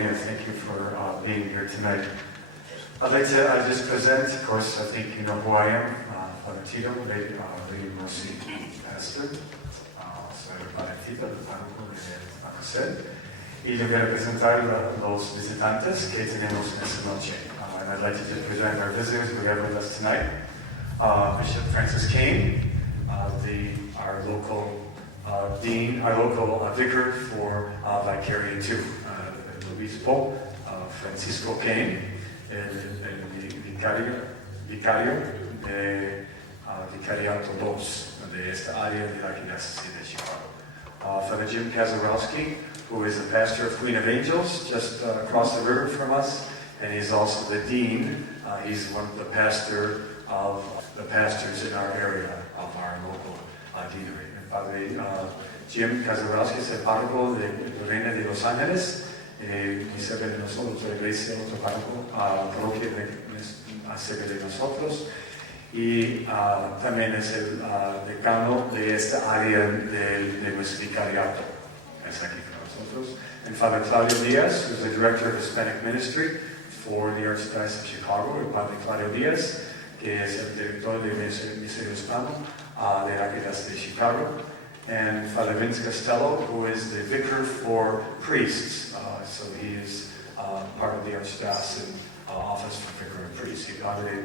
morning, and thank you for being here tonight. I'd like to just present, of course, I think you know who I am, Father Tito, Lady Merced, Pastor. Soy el Padre Tito, el párroco de Merced. Y le voy a presentar los visitantes que tenemos esta noche. And I'd like to just present our visitors we have with us tonight. Bishop Francis Kane, our local dean, our local vicar for Vicaria 2, el obispo Francisco Kane, el vicario de Vicariato 2 de esta área de la Arquidiócesis de Chicago. Father Jim Kazarowski, who is the pastor of Queen of Angels, just across the river from us, and he's also the dean. He's one of the pastors in our area of our local deanery. Padre Jim Kazarowski es el párroco de Reina de Los Ángeles, y cerca de nosotros, la iglesia, otro párroco, Parroquia cerca de nosotros, y también es el decano de esta área de nuestro vicariato. Es aquí con nosotros. And Father Claudio Diaz, who's the director of Hispanic Ministry for the Archdiocese of Chicago, el Padre Claudio Diaz, que es el director del Ministerio Hispano de la Archdiocese de Chicago, and Father Vince Costello, who is the vicar for priests. So he is part of the Archdiocesan Office for Vicar and Priests. Y Padre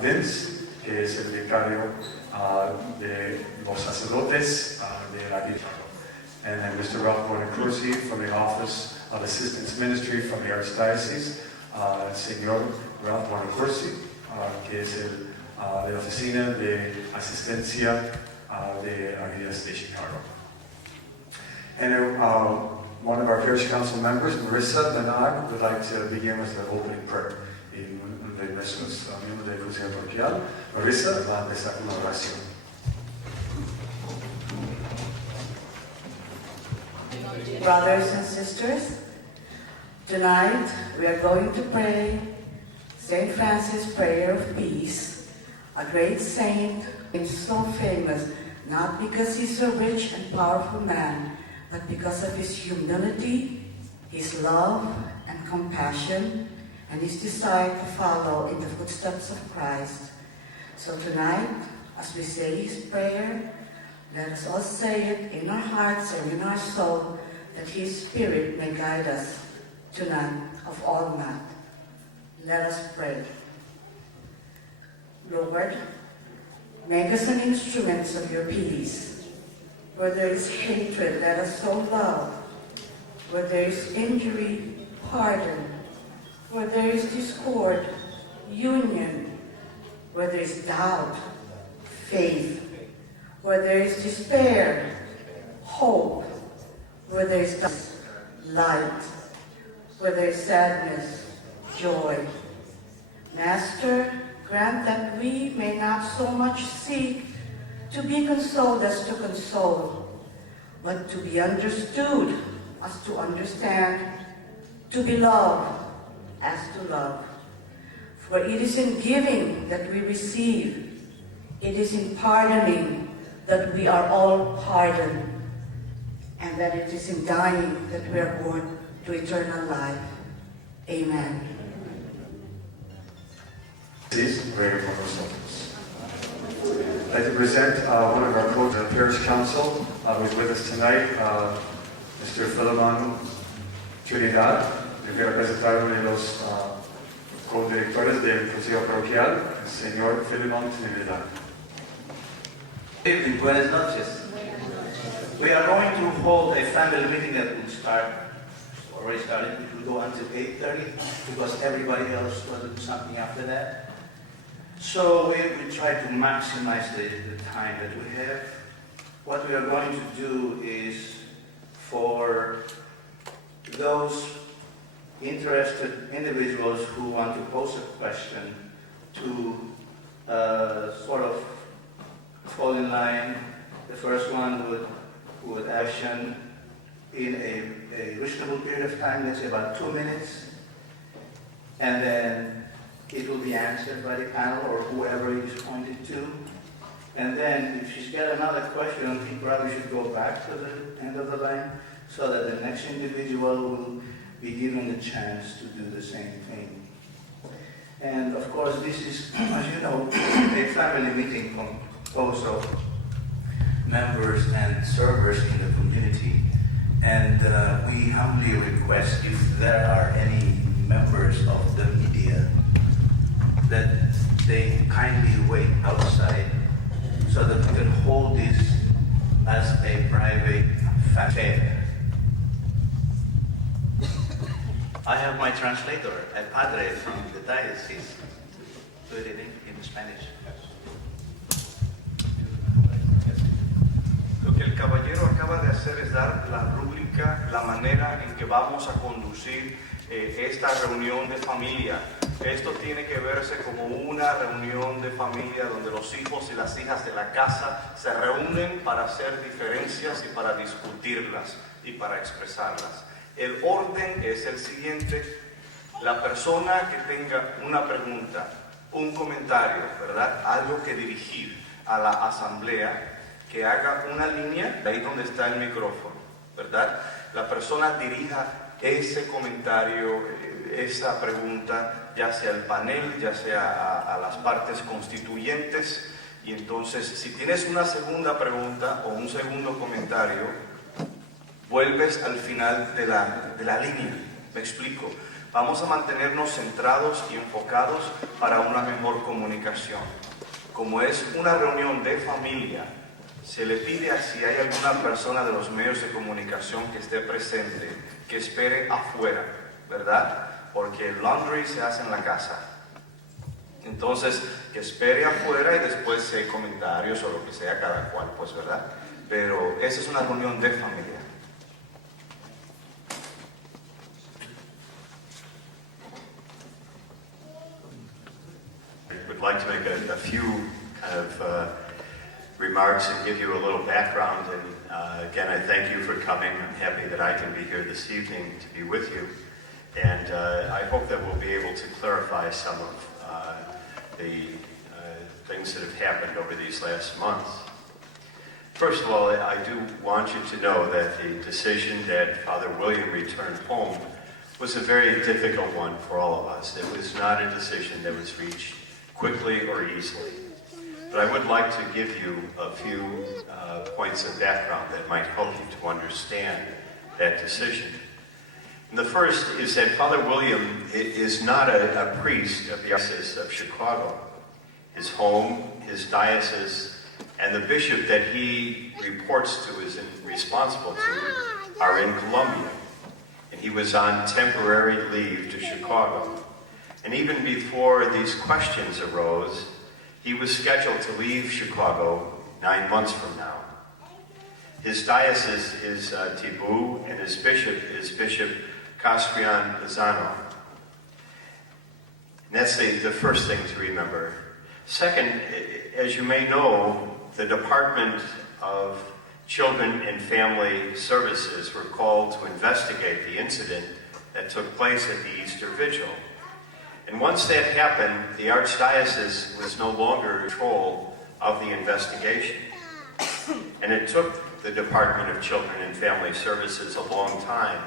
Vince, que es el vicario de los sacerdotes de la Archdiocese. And then Mr. Ralph Bonacursi from the Office of Assistance Ministry from the Archdiocese, Señor Ralph Bonacursi, que es el de la Oficina de Asistencia de la Arquidiócesis de Chicago. And one of our parish council members, Marissa Benag, would like to begin with the opening prayer. Y uno de nuestros miembros del Consejo Parroquial, Marissa, va a empezar con una oración. Brothers and sisters, tonight we are going to pray St. Francis' Prayer of Peace, a great saint, and so famous, not because he's a rich and powerful man, but because of his humility, his love and compassion, and his desire to follow in the footsteps of Christ. So tonight, as we say his prayer, let us all say it in our hearts and in our soul, that his Spirit may guide us tonight of all night. Let us pray. Lord, make us an instrument of your peace. Where there is hatred, let us sow love. Where there is injury, pardon. Where there is discord, union. Where there is doubt, faith. Where there is despair, hope. Where there is light. Where there is sadness, joy. Master, grant that we may not so much seek to be consoled as to console, but to be understood as to understand, to be loved as to love. For it is in giving that we receive, it is in pardoning that we are all pardoned, and that it is in dying that we are born to eternal life. Amen. Please pray for nosotros. I'd like to present one of our co-parish council who's with us tonight, Mr. Philemon Trinidad. Le quiero presentar uno de los co-directores del Consejo Parroquial, el señor Philemon Trinidad. Good evening, buenas noches. We are going to hold a family meeting that will start, already started, it will go until 8:30 because everybody else will do something after that. So we try to maximize the time that we have. What we are going to do is for those interested individuals who want to pose a question to sort of fall in line. The first one would action in a reasonable period of time, let's say about 2 minutes, and then it will be answered by the panel or whoever it is pointed to. And then if she's got another question, he probably should go back to the end of the line so that the next individual will be given the chance to do the same thing. And of course, this is, as you know, a family meeting composed of members and servers in the community. And we humbly request, if there are any members of the media, that they kindly wait outside so that we can hold this as a private affair. I have my translator, a Padre from the diocese, do it in Spanish. Lo que el caballero acaba de hacer es dar la rúbrica, la manera en que vamos a conducir esta reunión de familia. Esto tiene que verse como una reunión de familia donde los hijos y las hijas de la casa se reúnen para hacer diferencias y para discutirlas y para expresarlas. El orden es el siguiente: la persona que tenga una pregunta, un comentario, ¿verdad? Algo que dirigir a la asamblea, que haga una línea de ahí donde está el micrófono, ¿verdad? La persona dirija ese comentario, esa pregunta, ya sea al panel, ya sea a las partes constituyentes. Y entonces, si tienes una segunda pregunta o un segundo comentario, vuelves al final de la línea. Me explico. Vamos a mantenernos centrados y enfocados para una mejor comunicación. Como es una reunión de familia, se le pide a si hay alguna persona de los medios de comunicación que esté presente, que espere afuera, ¿verdad? Porque el laundry se hace en la casa. Entonces, que espere afuera y después si hay comentarios o lo que sea, cada cual, pues, ¿verdad? Pero esa es una reunión de familia. I would like to make a few kind of remarks and give you a little background. And again, I thank you for coming. I'm happy that I can be here this evening to be with you. And I hope that we'll be able to clarify some of the things that have happened over these last months. First of all, I do want you to know that the decision that Father William returned home was a very difficult one for all of us. It was not a decision that was reached quickly or easily. But I would like to give you a few points of background that might help you to understand that decision. And the first is that Father William is not a priest of the Diocese of Chicago. His home, his diocese, and the bishop that he reports to, is responsible to, are in Colombia. And he was on temporary leave to Chicago. And even before these questions arose, he was scheduled to leave Chicago 9 months from now. His diocese is Tibu, and his bishop is Bishop Castrian Lozano. And that's the first thing to remember. Second, as you may know, the Department of Children and Family Services were called to investigate the incident that took place at the Easter Vigil. And once that happened, the Archdiocese was no longer in control of the investigation. And it took the Department of Children and Family Services a long time.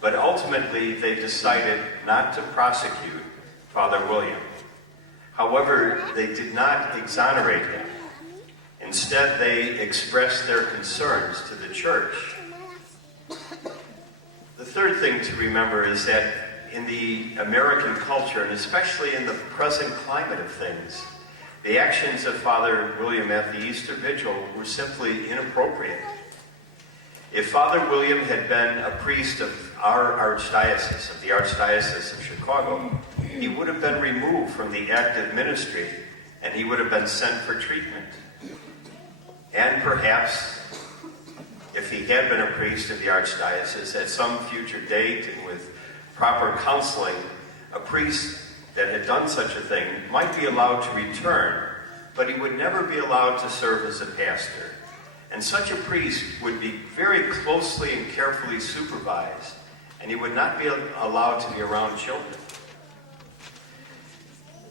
But ultimately, they decided not to prosecute Father William. However, they did not exonerate him. Instead, they expressed their concerns to the Church. The third thing to remember is that in the American culture, and especially in the present climate of things, the actions of Father William at the Easter Vigil were simply inappropriate. If Father William had been a priest of our archdiocese, of the Archdiocese of Chicago, he would have been removed from the active ministry and he would have been sent for treatment. And perhaps, if he had been a priest of the Archdiocese, at some future date and with proper counseling, a priest that had done such a thing might be allowed to return, but he would never be allowed to serve as a pastor. And such a priest would be very closely and carefully supervised, and he would not be allowed to be around children.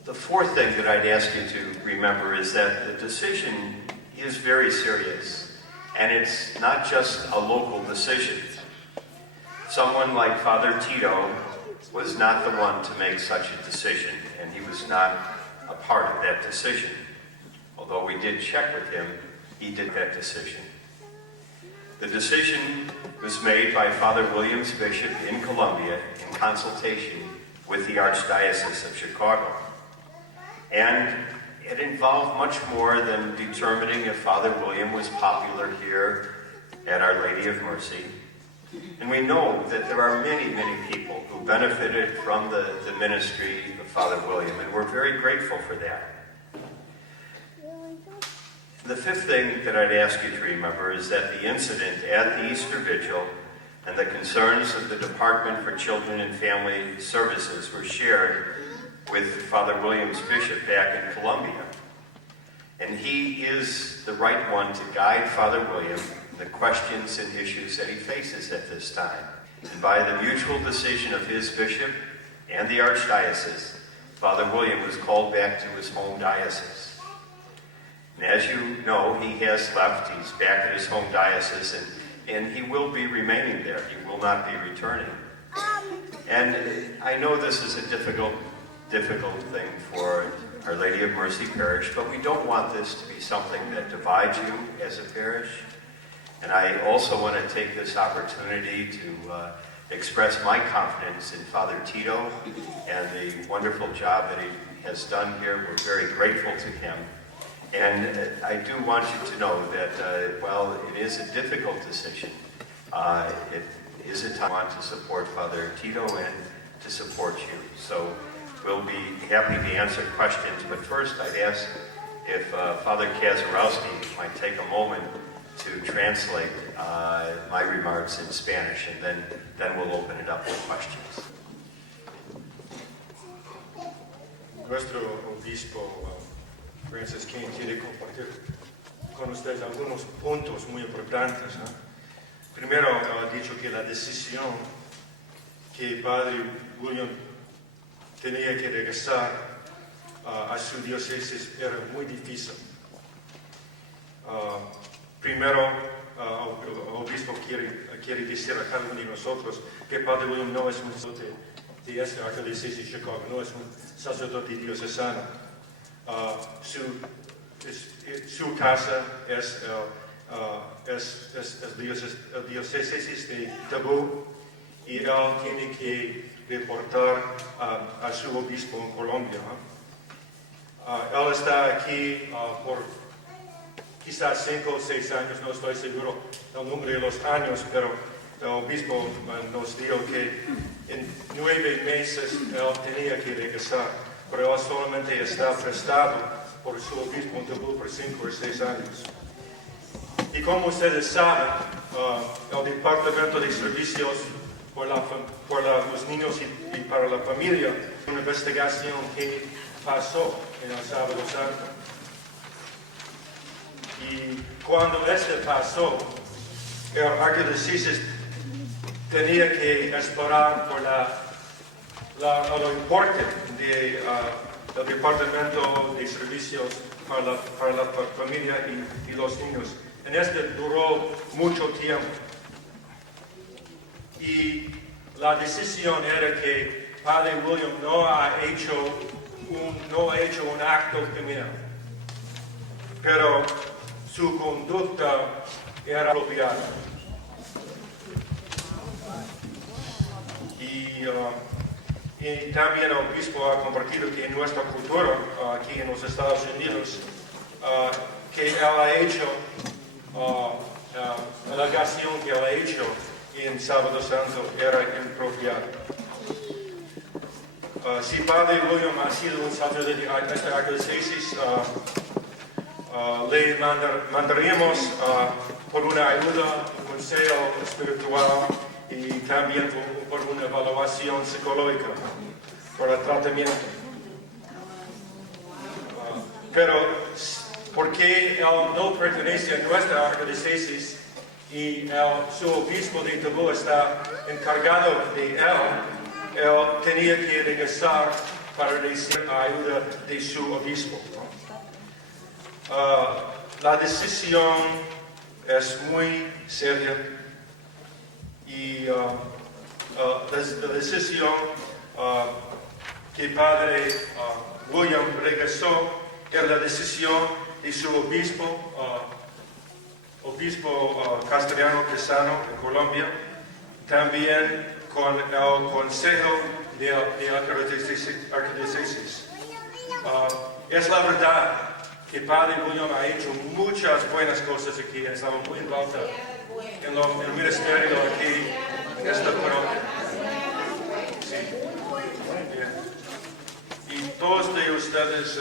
The fourth thing that I'd ask you to remember is that the decision is very serious, and it's not just a local decision. someone like Father Tito was not the one to make such a decision, and he was not a part of that decision. Although we did check with him, he did that decision. The decision was made by Father Williams Bishop in Columbia in consultation with the Archdiocese of Chicago. And it involved much more than determining if Father William was popular here at Our Lady of Mercy. And we know that there are many, many people who benefited from the ministry of Father William, and we're very grateful for that. The fifth thing that I'd ask you to remember is that the incident at the Easter Vigil and the concerns of the Department for Children and Family Services were shared with Father Williams Bishop back in Columbia. And he is the right one to guide Father William in the questions and issues that he faces at this time. And by the mutual decision of his bishop and the Archdiocese, Father William was called back to his home diocese. And as you know, he has left. He's back at his home diocese, and he will be remaining there. He will not be returning. And I know this is a difficult thing for Our Lady of Mercy Parish, but we don't want this to be something that divides you as a parish. And I also want to take this opportunity to express my confidence in Father Tito and the wonderful job that he has done here. We're very grateful to him. And I do want you to know that while it is a difficult decision, it is a time I want to support Father Tito and to support you. So we'll be happy to answer questions, but first I'd ask if Father Kazarowski might take a moment to translate my remarks in Spanish, and then we'll open it up for questions. Nuestro obispo Francis King quiere compartir con ustedes algunos puntos muy importantes. Primero, ha dicho que la decisión que Padre William tenía que regresar a su diócesis era muy difícil. Primero, el obispo quiere decir a cada uno de nosotros que Padre William no es un sacerdote de esta arquidiócesis de Chicago, no es un sacerdote diocesano. Su casa es el diócesis de Tabú, y él tiene que reportar a su obispo en Colombia. Él está aquí por quizás 5 o 6 años, no estoy seguro del número de los años, pero el obispo nos dijo que en 9 meses él tenía que regresar, pero él solamente está prestado por su obispo en Tabú por 5 o 6 años. Y como ustedes saben, el Departamento de Servicios por los niños y para la familia, una investigación que pasó en el Sábado Santo. Y cuando este pasó, el arquidiócesis tenía que esperar por lo importante del Departamento de Servicios para la familia y los niños. En este duró mucho tiempo. Y la decisión era que Padre William no ha hecho un acto criminal, pero su conducta era apropiada. Y también el obispo ha compartido que en nuestra cultura, aquí en los Estados Unidos, que él ha hecho, la alegación que él ha hecho en Sábado Santo era impropiada. Si Padre William ha sido un sacerdote de esta arquidiócesis, le mandaríamos por una ayuda, un consejo espiritual y también por una evaluación psicológica, por el tratamiento. Pero porque él no pertenece a nuestra arquidiócesis y su obispo de Tabú está encargado de él tenía que regresar para recibir ayuda de su obispo. La decisión es muy seria y la decisión que Padre William regresó era la decisión de su obispo castellano Quesano de Colombia, también con el Consejo de Arquidiócesis. Es la verdad que Padre William ha hecho muchas buenas cosas aquí, ha estado muy involucrado en el ministerio aquí en esta parroquia. Sí. Y todos de ustedes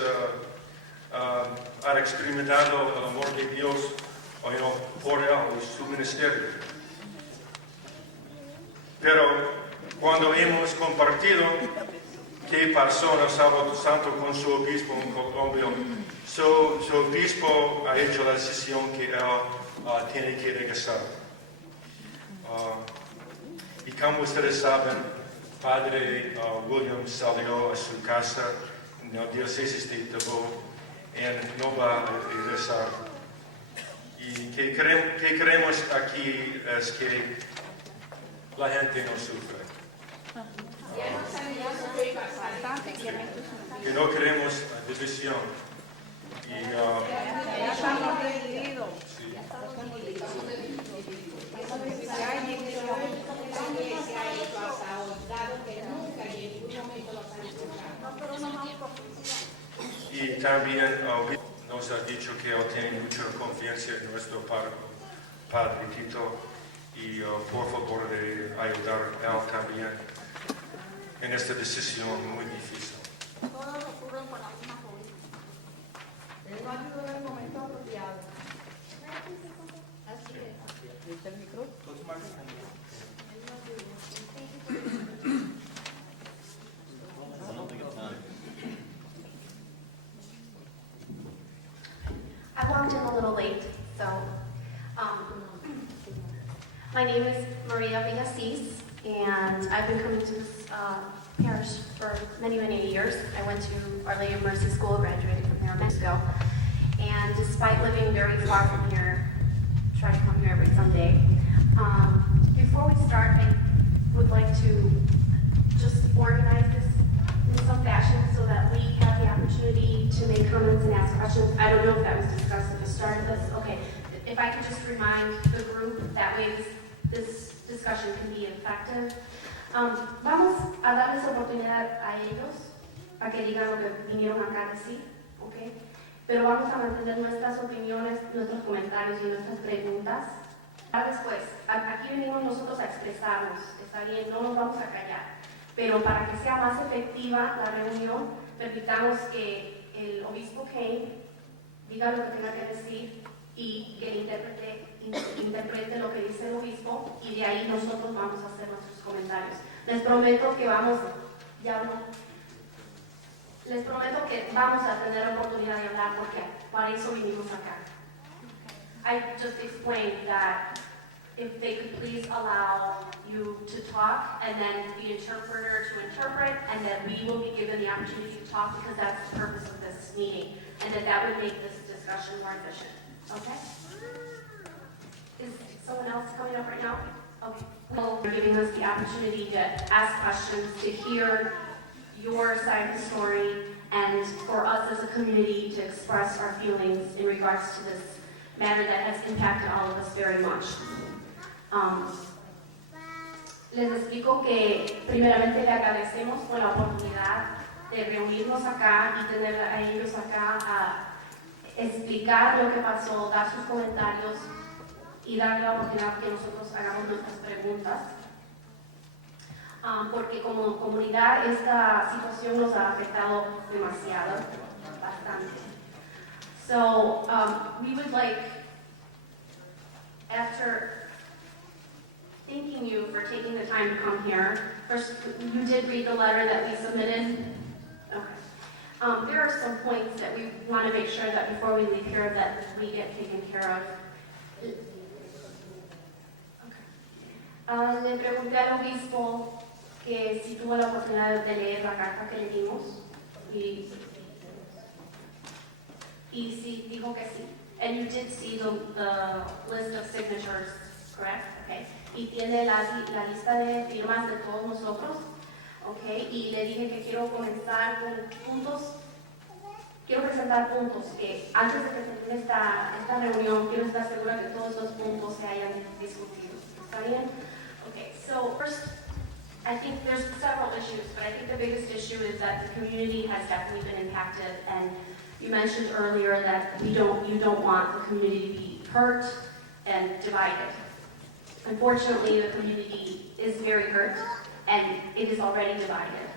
han experimentado el amor de Dios por él y su ministerio. Pero cuando hemos compartido qué pasó en el Sábado Santo con su obispo en Colombia, su obispo ha hecho la decisión que él tiene que regresar. Y como ustedes saben, Padre William salió a su casa en la diócesis de Tabó y no va a regresar. Y que queremos aquí es que la gente no sufre. Que no queremos división. Y, Ya estamos divididos. sí. Y también nos ha dicho que él tiene mucha confianza en nuestro Padre Tito y por favor de ayudar a él también en esta decisión muy difícil. Todos ocurren con la misma política. Él no ayudó en el momento apropiado. Así es. ¿Viste el micro? I walked in a little late, so my name is Maria Villasís, and I've been coming to this parish for many, many years. I went to Our Lady of Mercy School, graduated from there months ago, and despite living very far from here, try to come here every Sunday. Before we start, I would like to just organize this in some fashion so that we have the opportunity to make comments and ask questions. I don't know if that was discussed at the start of this. Okay, if I could just remind the group, that way this discussion can be effective. Vamos a darles oportunidad a ellos a que digan lo que vinieron acá a decir, ¿ok? Pero vamos a mantener nuestras opiniones, nuestros comentarios y nuestras preguntas. Después, aquí venimos nosotros a expresarnos, está bien, no nos vamos a callar. Pero para que sea más efectiva la reunión, permitamos que el obispo Kane diga lo que tenga que decir y que el intérprete interprete lo que dice el obispo, y de ahí nosotros vamos a hacer nuestros comentarios. Les prometo que vamos a tener oportunidad de hablar porque para eso vinimos acá. I just explained that if they could please allow you to talk and then the interpreter to interpret, and that we will be given the opportunity to talk because that's the purpose of this meeting, and that would make this discussion more efficient. Okay? Is someone else coming up right now? Okay. Well, you're giving us the opportunity to ask questions, to hear your side of the story, and for us as a community to express our feelings in regards to this matter that has impacted all of us very much. Les explico que primeramente le agradecemos por la oportunidad de reunirnos acá y tener a ellos acá a explicar lo que pasó, dar sus comentarios y darle la oportunidad que nosotros hagamos nuestras preguntas. Porque como comunidad esta situación nos ha afectado demasiado, bastante. So we would like, after thanking you for taking the time to come here, first, you did read the letter that we submitted? Okay. There are some points that we want to make sure that before we leave here that we get taken care of. Okay. Le pregunté al obispo que si tuvo la oportunidad de leer la carta que le dimos y sí, dijo que sí. And you did see the list of signatures, correct? Okay. y tiene la lista de firmas de todos nosotros, ¿ok? Y le dije que quiero comenzar con puntos, quiero presentar puntos que antes de que termine esta reunión quiero estar segura que todos los puntos se hayan discutido. ¿Está bien? Okay, so first, I think there's several issues, but I think the biggest issue is that the community has definitely been impacted, and you mentioned earlier that you don't want the community to be hurt and divided. Unfortunately, the community is very hurt, and it is already divided.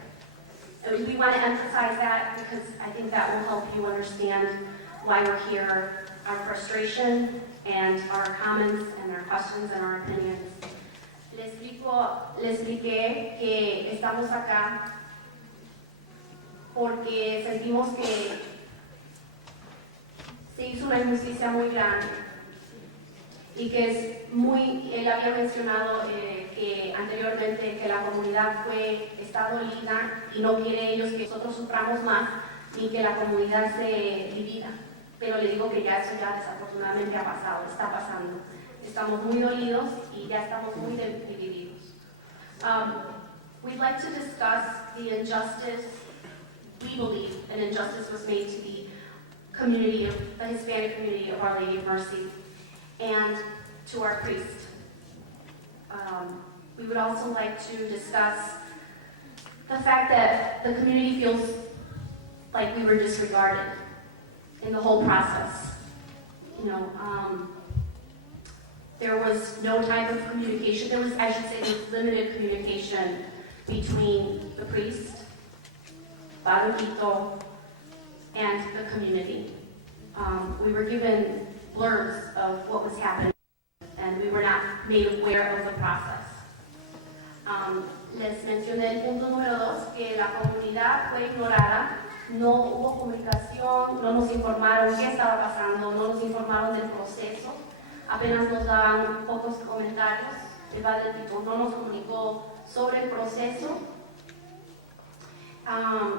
And we want to emphasize that because I think that will help you understand why we're here, our frustration, and our comments, and our questions, and our opinions. Le expliqué que estamos acá porque sentimos que se hizo una injusticia muy grande y que es muy, él había mencionado que anteriormente que la comunidad está dolida y no quiere ellos que nosotros suframos más ni que la comunidad se divida. Pero le digo que ya eso ya desafortunadamente ha pasado, está pasando. Estamos muy dolidos y ya estamos muy divididos. We'd like to discuss the injustice. We believe an injustice was made to the community, the Hispanic community of Our Lady of Mercy, and to our priest. We would also like to discuss the fact that the community feels like we were disregarded in the whole process. You know, there was no type of communication. There was, I should say, there was limited communication between the priest, Padre, and the community. We were given blurbs of what was happening, and we were not made aware of the process. Les mencioné el punto número 2, que la comunidad fue ignorada, no hubo comunicación, no nos informaron qué estaba pasando, no nos informaron del proceso, apenas nos daban pocos comentarios. El Padre Tito no nos comunicó sobre el proceso.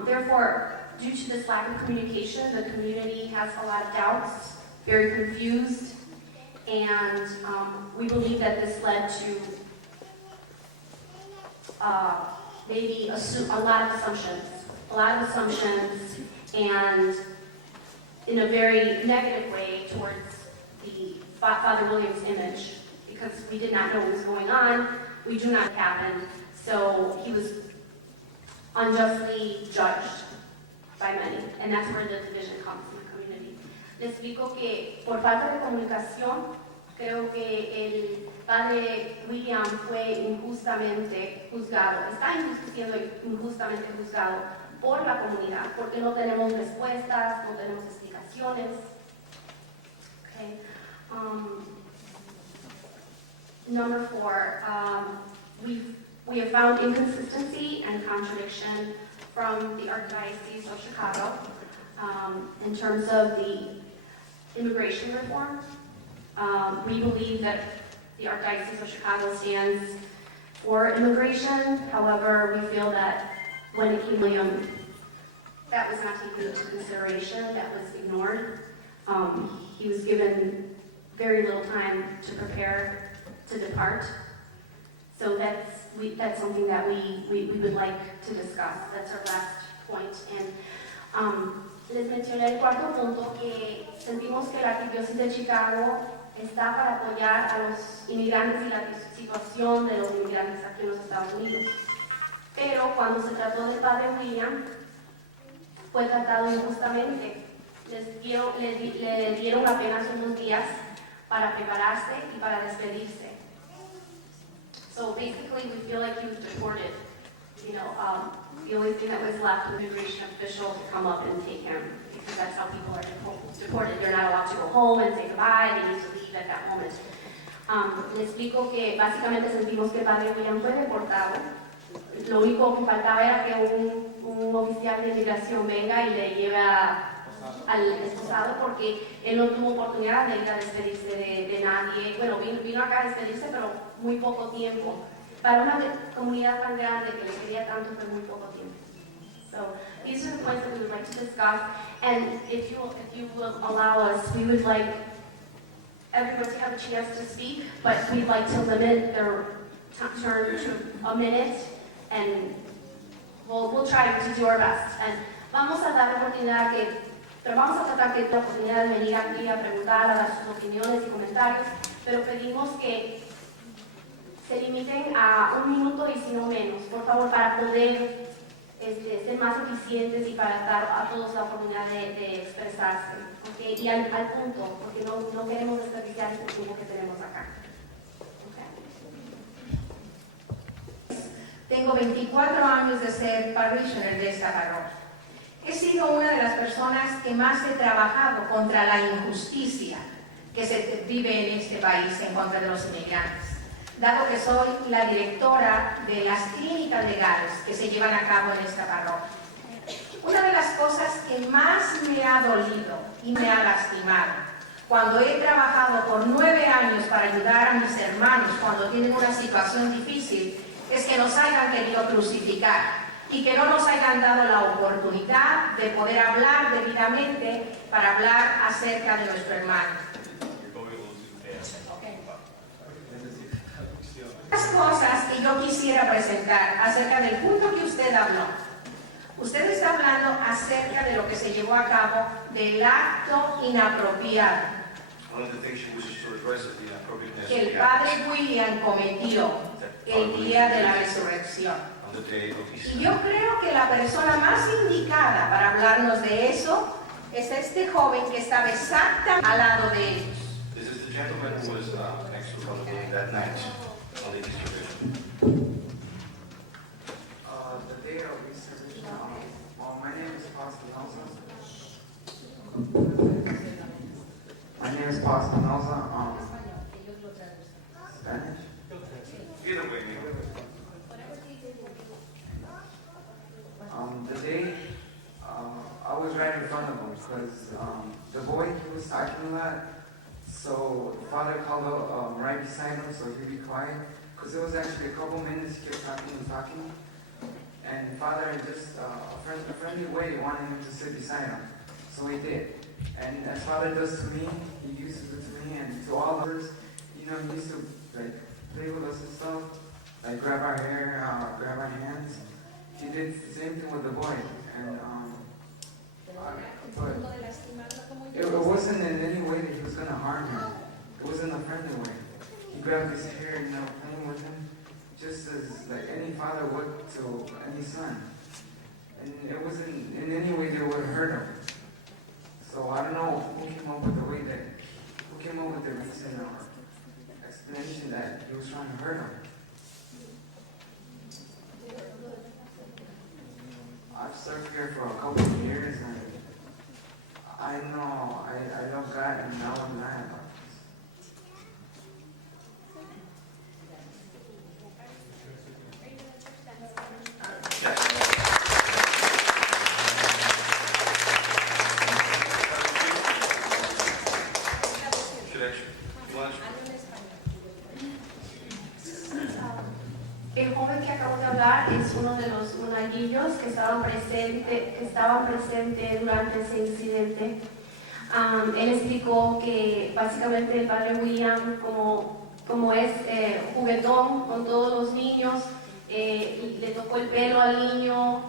Therefore, due to this lack of communication, the community has a lot of doubts, very confused, and we believe that this led to maybe a lot of assumptions, and in a very negative way towards the Father William's image, because we did not know what was going on, we do not know what happened, so he was unjustly judged by many, and that's where the division comes in the community. Les explico que por falta de comunicación, creo que el Padre William fue injustamente juzgado, está siendo injustamente juzgado por la comunidad, porque no tenemos respuestas, no tenemos explicaciones. Okay. Number 4, we have found inconsistency and contradiction from the Archdiocese of Chicago in terms of the immigration reform. We believe that the Archdiocese of Chicago stands for immigration. However, we feel that when it came to William, that was not taken into consideration, that was ignored. He was given very little time to prepare to depart. So that's something that we would like to discuss. That's our last point. And les mencioné el cuarto punto, que sentimos que la Arquidiócesis de Chicago está para apoyar a los inmigrantes y la situación de los inmigrantes aquí en los Estados Unidos. Pero cuando se trató del Padre William, fue tratado injustamente. Le dieron apenas unos días para prepararse y para despedirse. So basically, we feel like he was deported. You know, the only thing that was left was an immigration official to come up and take him, because that's how people are deported. They're not allowed to go home and say goodbye. They need to leave at that moment. Le explico que básicamente sentimos que el Padre William fue deportado. Lo único que faltaba era que un oficial de inmigración venga y le lleve al esposado, porque él no tuvo oportunidad de ir a despedirse de nadie. Bueno, vino acá a despedirse, pero muy poco tiempo. Para una comunidad tan grande que le quería tanto, fue muy poco tiempo. So these are the points that we would like to discuss, and if you will allow us, we would like everyone to have a chance to speak, but we'd like to limit their turn to a minute, and we'll try to do our best. And vamos a dar oportunidad pero vamos a tratar que la oportunidad de venir aquí a preguntar, a dar sus opiniones y comentarios, pero pedimos que se limiten a 1 minuto y si no menos, por favor, para poder ser más eficientes y para dar a todos la oportunidad de expresarse, ¿okay? Y al punto, porque no queremos desperdiciar este tiempo que tenemos acá. Okay. Tengo 24 años de ser parishioner de esta parroquia. He sido una de las personas que más he trabajado contra la injusticia que se vive en este país en contra de los inmigrantes, dado que soy la directora de las clínicas legales que se llevan a cabo en esta parroquia. Una de las cosas que más me ha dolido y me ha lastimado, cuando he trabajado por 9 años para ayudar a mis hermanos cuando tienen una situación difícil, es que nos hayan querido crucificar y que no nos hayan dado la oportunidad de poder hablar debidamente para hablar acerca de nuestro hermano. Las cosas que yo quisiera presentar acerca del punto que usted habló. Usted está hablando acerca de lo que se llevó a cabo del acto inapropiado que el Padre William cometió el día de la resurrección. Y yo creo que la persona más indicada para hablarnos de eso es este joven que estaba exactamente al lado de ellos. This is the gentleman who was next to Father William that night on the Easter Vigil. The day of Easter Vigil, my name is Pastor Nelson. My name is Pastor Nelson. Spanish? Either way, The day, I was right in front of him because the boy, he was talking a lot. So the father called out right beside him so he'd be quiet. Because it was actually a couple minutes he kept talking and talking. And father just, a friendly way, wanted him to sit beside him. So he did. And as father does to me, he uses it to me and to all others. You know, he used to like play with us and stuff. Like grab our hair, grab our hands. He did the same thing with the boy, and but it wasn't in any way that he was going to harm him. It was in a friendly way. He grabbed his hair, you know, playing with him, just as like any father would to any son. And it wasn't in any way that would hurt him. So I don't know who came up with the reason or explanation that he was trying to hurt him. I've served here for a couple of years, and I know I love God and I won't lie about this. El joven que acabo de hablar es uno de los monaguillos que estaban presentes durante ese incidente. Él explicó que básicamente el padre William, como es juguetón con todos los niños, le tocó el pelo al niño,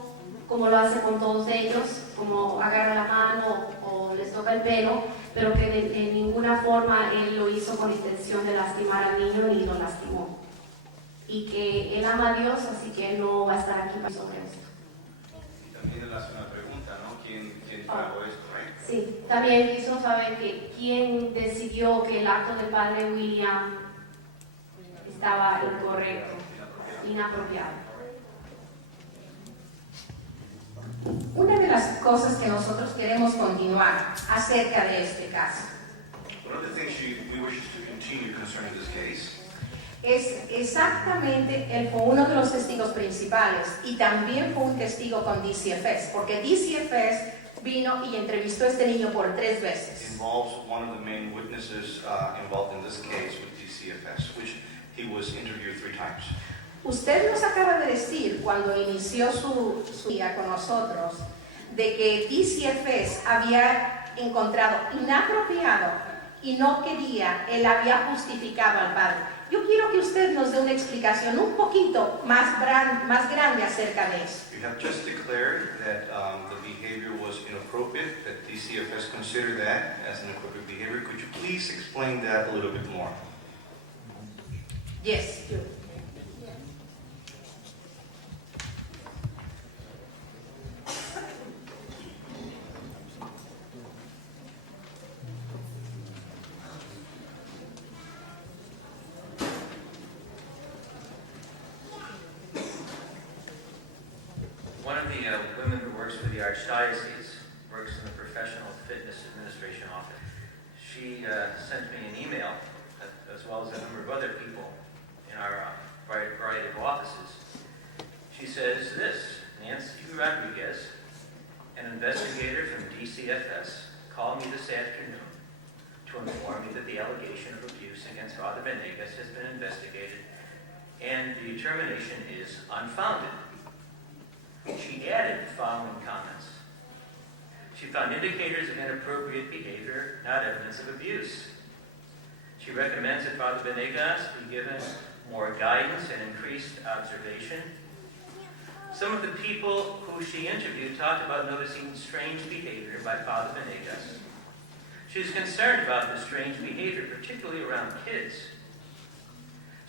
como lo hace con todos ellos, como agarra la mano o les toca el pelo, pero que de ninguna forma él lo hizo con intención de lastimar al niño ni lo lastimó. Y que él ama a Dios, así que él no va a estar aquí sobre esto. Y también le hace una pregunta, ¿no? ¿Quién trajo esto, right? Sí, también quiso saber que quién decidió que el acto del padre William estaba incorrecto, inapropiado. Una de las cosas que nosotros queremos continuar acerca de este caso One of the things we wish to continue concerning this case es exactamente, él fue uno de los testigos principales y también fue un testigo con DCFS, porque DCFS vino y entrevistó a este niño por 3 veces. involves one of the main witnesses involved in this case with DCFS, which he was interviewed 3 times. Usted nos acaba de decir cuando inició su día con nosotros de que DCFS había encontrado inapropiado y no qué día él había justificado al Padre. Yo quiero que usted nos dé una explicación un poquito más grande acerca de eso. You have just declared that the behavior was inappropriate, that DCFS considered that as inappropriate behavior. Could you please explain that a little bit more? Yes, you. One of the women who works for the Archdiocese works in the Professional Fitness Administration office. She sent me an email, as well as a number of other people in our variety of offices. She says this: Nancy Rodriguez, an investigator from DCFS, called me this afternoon to inform me that the allegation of abuse against Father Venegas has been investigated and the determination is unfounded. She added the following comments. She found indicators of inappropriate behavior, not evidence of abuse. She recommends that Father Venegas be given more guidance and increased observation. Some of the people who she interviewed talked about noticing strange behavior by Father Venegas. She was concerned about this strange behavior, particularly around kids.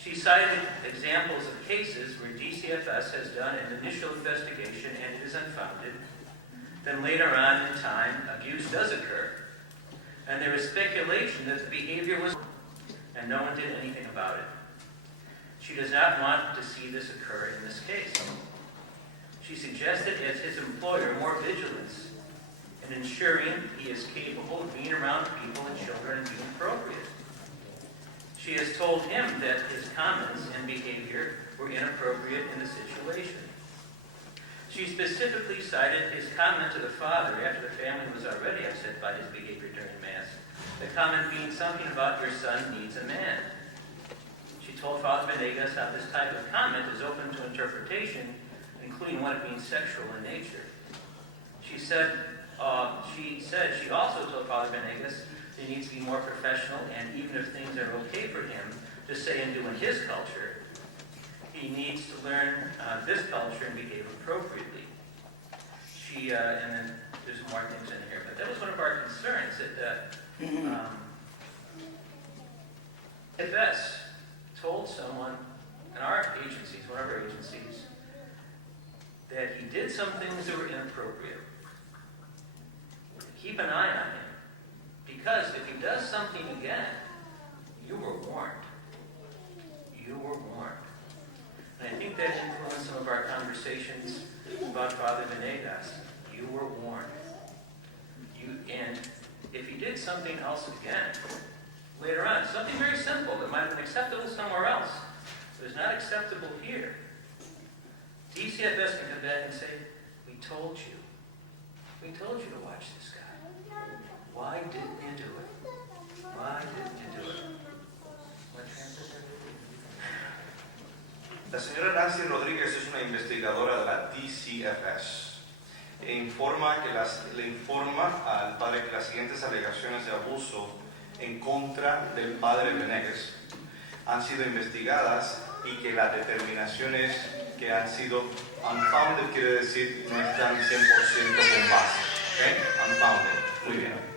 She cited examples of cases where DCFS has done an initial investigation and it is unfounded. Then later on in time, abuse does occur. And there is speculation that the behavior was and no one did anything about it. She does not want to see this occur in this case. She suggested as his employer more vigilance in ensuring he is capable of being around people and children and being appropriate. She has told him that his comments and behavior were inappropriate in the situation. She specifically cited his comment to the father after the family was already upset by his behavior during Mass, the comment being something about your son needs a man. She told Father Venegas how this type of comment is open to interpretation, including one being sexual in nature. She said she also told Father Venegas he needs to be more professional, and even if things are okay for him to say and do in his culture, he needs to learn this culture and behave appropriately. And then there's more things in here, but that was one of our concerns, that FS told someone in our agencies, one of our agencies, that he did some things that were inappropriate. Keep an eye on him. Because if he does something again, you were warned. You were warned. And I think that influenced some of our conversations about Father Venegas. You were warned. And if he did something else again, later on, something very simple that might have been acceptable somewhere else, but is not acceptable here, DCFS can come back and say, we told you. We told you to watch this guy. Why didn't you do it? Why didn't you do it? What translator? La señora Nancy Rodríguez es una investigadora de la DCFS. Le informa al padre que las siguientes alegaciones de abuso en contra del padre Venegas han sido investigadas y que las determinaciones que han sido unfounded, quiere decir no están 100% con base. ¿Okay? Unfounded. Muy bien.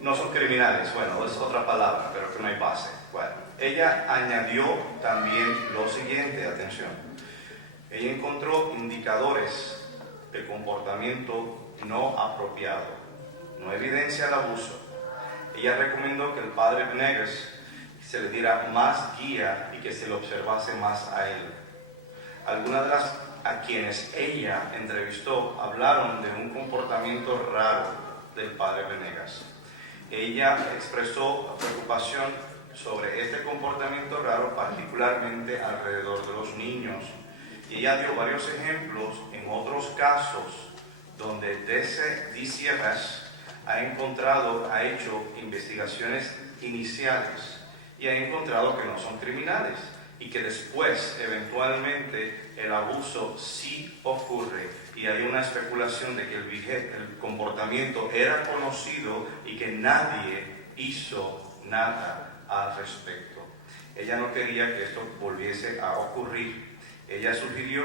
No son criminales, bueno, es otra palabra, pero que no hay base. Bueno, ella añadió también lo siguiente, atención. Ella encontró indicadores de comportamiento no apropiado, no evidencia el abuso. Ella recomendó que el padre Venegas se le diera más guía y que se le observase más a él. Algunas de las a quienes ella entrevistó hablaron de un comportamiento raro del padre Venegas. Ella expresó preocupación sobre este comportamiento raro, particularmente alrededor de los niños. Y ella dio varios ejemplos en otros casos donde DCFS ha hecho investigaciones iniciales y ha encontrado que no son criminales y que después, eventualmente, el abuso sí ocurre y hay una especulación de que el comportamiento era conocido y que nadie hizo nada al respecto. Ella no quería que esto volviese a ocurrir. Ella sugirió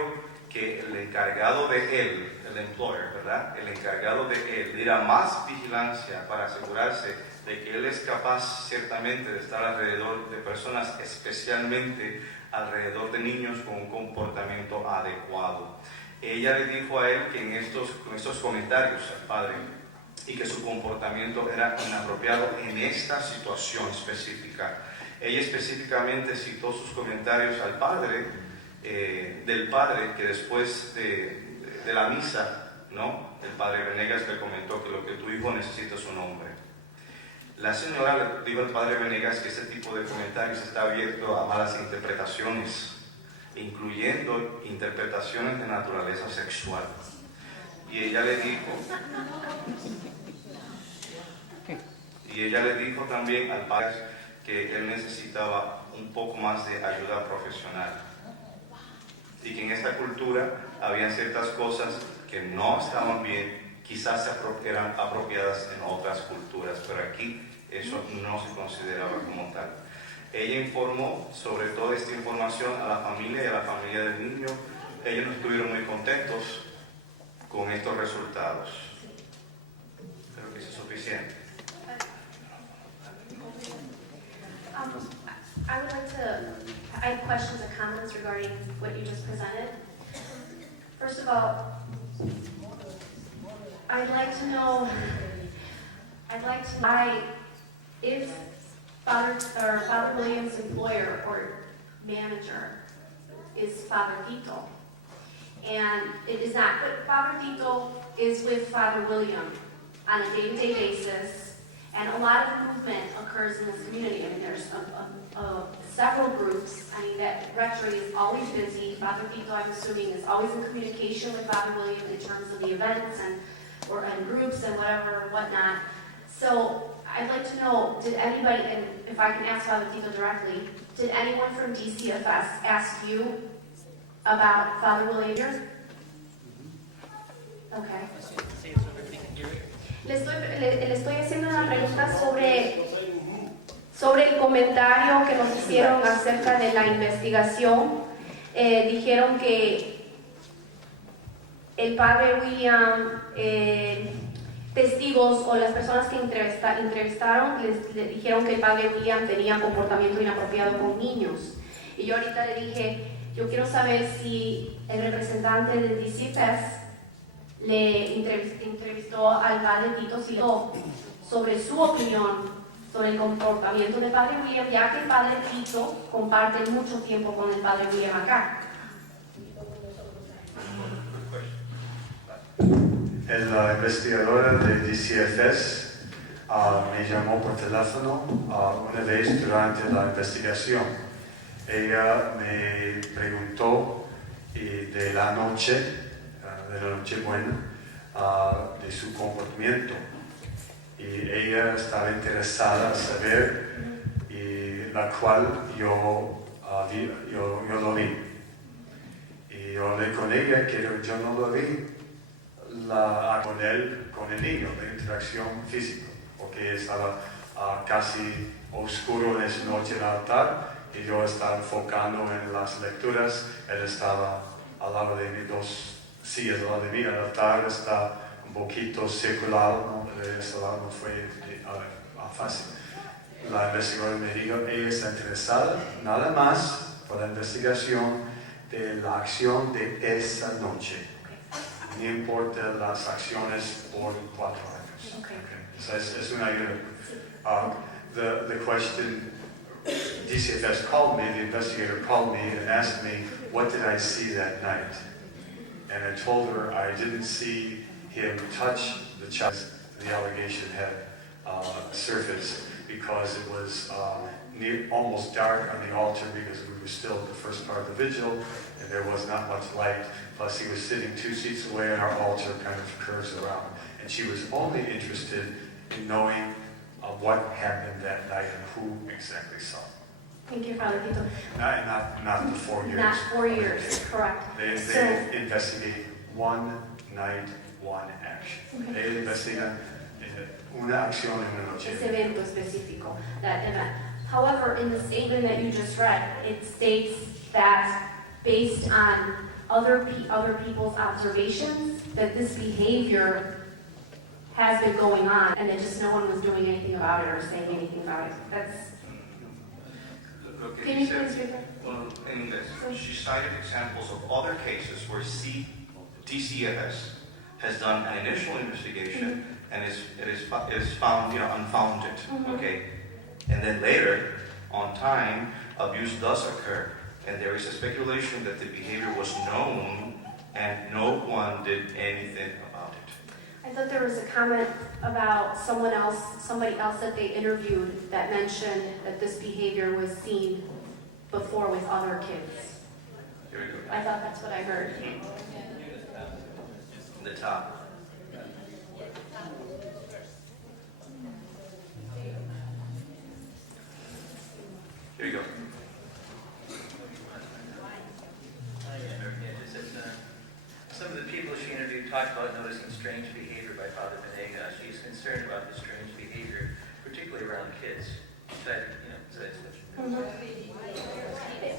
que el encargado de él, el employer, ¿verdad? El encargado de él diera más vigilancia para asegurarse de que él es capaz ciertamente de estar alrededor de personas, especialmente alrededor de niños con un comportamiento adecuado. Ella le dijo a él que con estos comentarios al padre, y que su comportamiento era inapropiado en esta situación específica. Ella específicamente citó sus comentarios al padre, del padre que después de la misa, ¿no? El padre Venegas le comentó que lo que tu hijo necesita es un hombre. La señora le dijo al padre Venegas que ese tipo de comentarios está abierto a malas interpretaciones, incluyendo interpretaciones de naturaleza sexual. Y ella le dijo también al padre que él necesitaba un poco más de ayuda profesional y que en esta cultura había ciertas cosas que no estaban bien, quizás eran apropiadas en otras culturas, pero aquí eso no se consideraba como tal. Ella informó sobre toda esta información a la familia y a la familia del niño. Ellos no estuvieron muy contentos con estos resultados. Creo que eso es suficiente. I have questions and comments regarding what you just presented. First of all, I'd like to know if Father William's employer or manager is Father Tito. And it is not, but Father Tito is with Father William on a day-to-day basis, and a lot of movement occurs in this community. I mean, there's several groups. I mean, that rectory is always busy. Father Tito, I'm assuming, is always in communication with Father William in terms of the events and groups and whatnot. So I'd like to know, did anybody, and if I can ask Father Tito directly, did anyone from DCFS ask you about Father William here? Okay. Le estoy haciendo una pregunta sobre el comentario que nos hicieron acerca de la investigación. Dijeron que el padre William, testigos o las personas que entrevistaron, le dijeron que el padre William tenía comportamiento inapropiado con niños. Y yo ahorita le dije, yo quiero saber si el representante del DCFS le entrevistó al padre Tito sobre su opinión sobre el comportamiento del padre William, ya que el padre Tito comparte mucho tiempo con el padre William acá. El investigador de DCFS me llamó por teléfono una vez durante la investigación. Ella me preguntó de la noche buena, de su comportamiento. Y ella estaba interesada en saber, y la cual yo lo vi. Y yo hablé con ella que yo no lo vi con el niño, la interacción física, porque estaba casi oscuro en esa noche en el altar y yo estaba enfocando en las lecturas. Él estaba al lado de mí, dos sillas al lado de mí. El altar está un poquito circular, ¿no? De ese lado no fue fácil. La investigadora me dijo, ella está interesada nada más por la investigación de la acción de esa noche. No importa las acciones por 4 años. Okay. So es una ayuda. The question, DCFS called me, the investigator called me and asked me, what did I see that night? And I told her I didn't see him touch the child. The allegation had surfaced because it was almost dark on the altar because we were still the first part of the vigil and there was not much light. Plus he was sitting 2 seats away and our altar kind of curves around. And she was only interested in knowing what happened that night and who exactly saw. Thank you, Father Tito. Not the 4 years. Not 4 years, correct. They investigate one night, one action. Okay. They investigate una acción en una noche. ese evento específico, that event. However, in the statement that you just read, it states that based on other people's observations, that this behavior has been going on, and that just no one was doing anything about it or saying anything about it. That's. Lo que Can you dice, please repeat that? en inglés, she cited examples of other cases where DCFS has done an initial investigation and it is found, unfounded, okay? And then later, on time, abuse does occur, and there is a speculation that the behavior was known and no one did anything about it. I thought there was a comment about somebody else that they interviewed that mentioned that this behavior was seen before with other kids. Here we go. I thought that's what I heard. In the top. Here you go. Some of the people she interviewed talked about noticing strange behavior by Father Benega. She's concerned about the strange behavior, particularly around kids.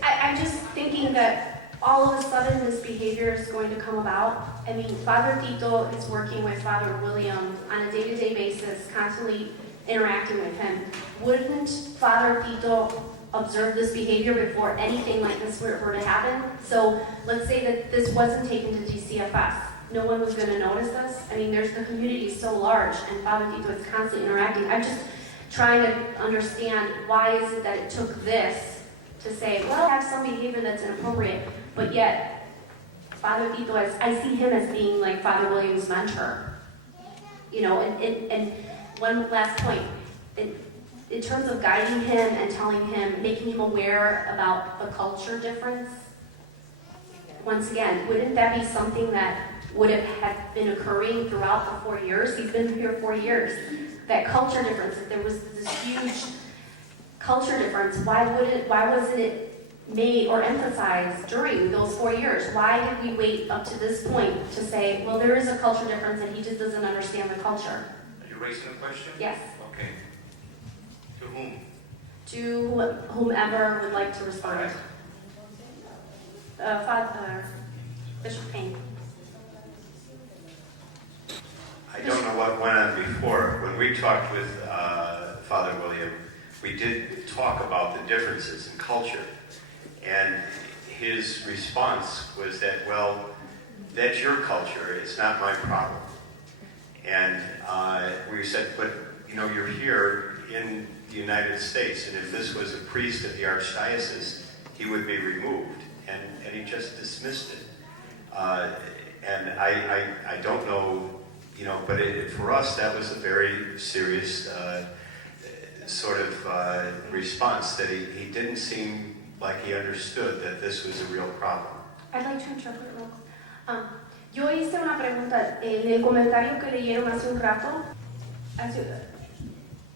I'm just thinking that all of a sudden this behavior is going to come about. I mean, Father Tito is working with Father William on a day-to-day basis, constantly interacting with him. Wouldn't Father Tito observe this behavior before anything like this were to happen? So let's say that this wasn't taken to DCFS. No one was going to notice this. I mean, the community is so large, and Father Tito is constantly interacting. I'm just trying to understand why is it that it took this to say, well, I have some behavior that's inappropriate, but yet Father Tito, I see him as being like Father William's mentor. And one last point. In terms of guiding him and telling him, making him aware about the culture difference, once again, wouldn't that be something that would have been occurring throughout the 4 years? He's been here 4 years. That culture difference, if there was this huge culture difference, why wasn't it made or emphasized during those 4 years? Why did we wait up to this point to say, well, there is a culture difference and he just doesn't understand the culture? Are you raising a question? Yes. Okay. To whom? To whomever would like to respond. Bishop Payne. I don't know what went on before. When we talked with Father William, we did talk about the differences in culture. And his response was that, well, that's your culture, it's not my problem. And we said, but you're here in the United States, and if this was a priest of the Archdiocese, he would be removed. And he just dismissed it. And I don't know, but for us, that was a very serious sort of response, that he didn't seem like he understood that this was a real problem. I'd like to interpret real quick. Yo hice una pregunta en el comentario que leyeron hace un rato.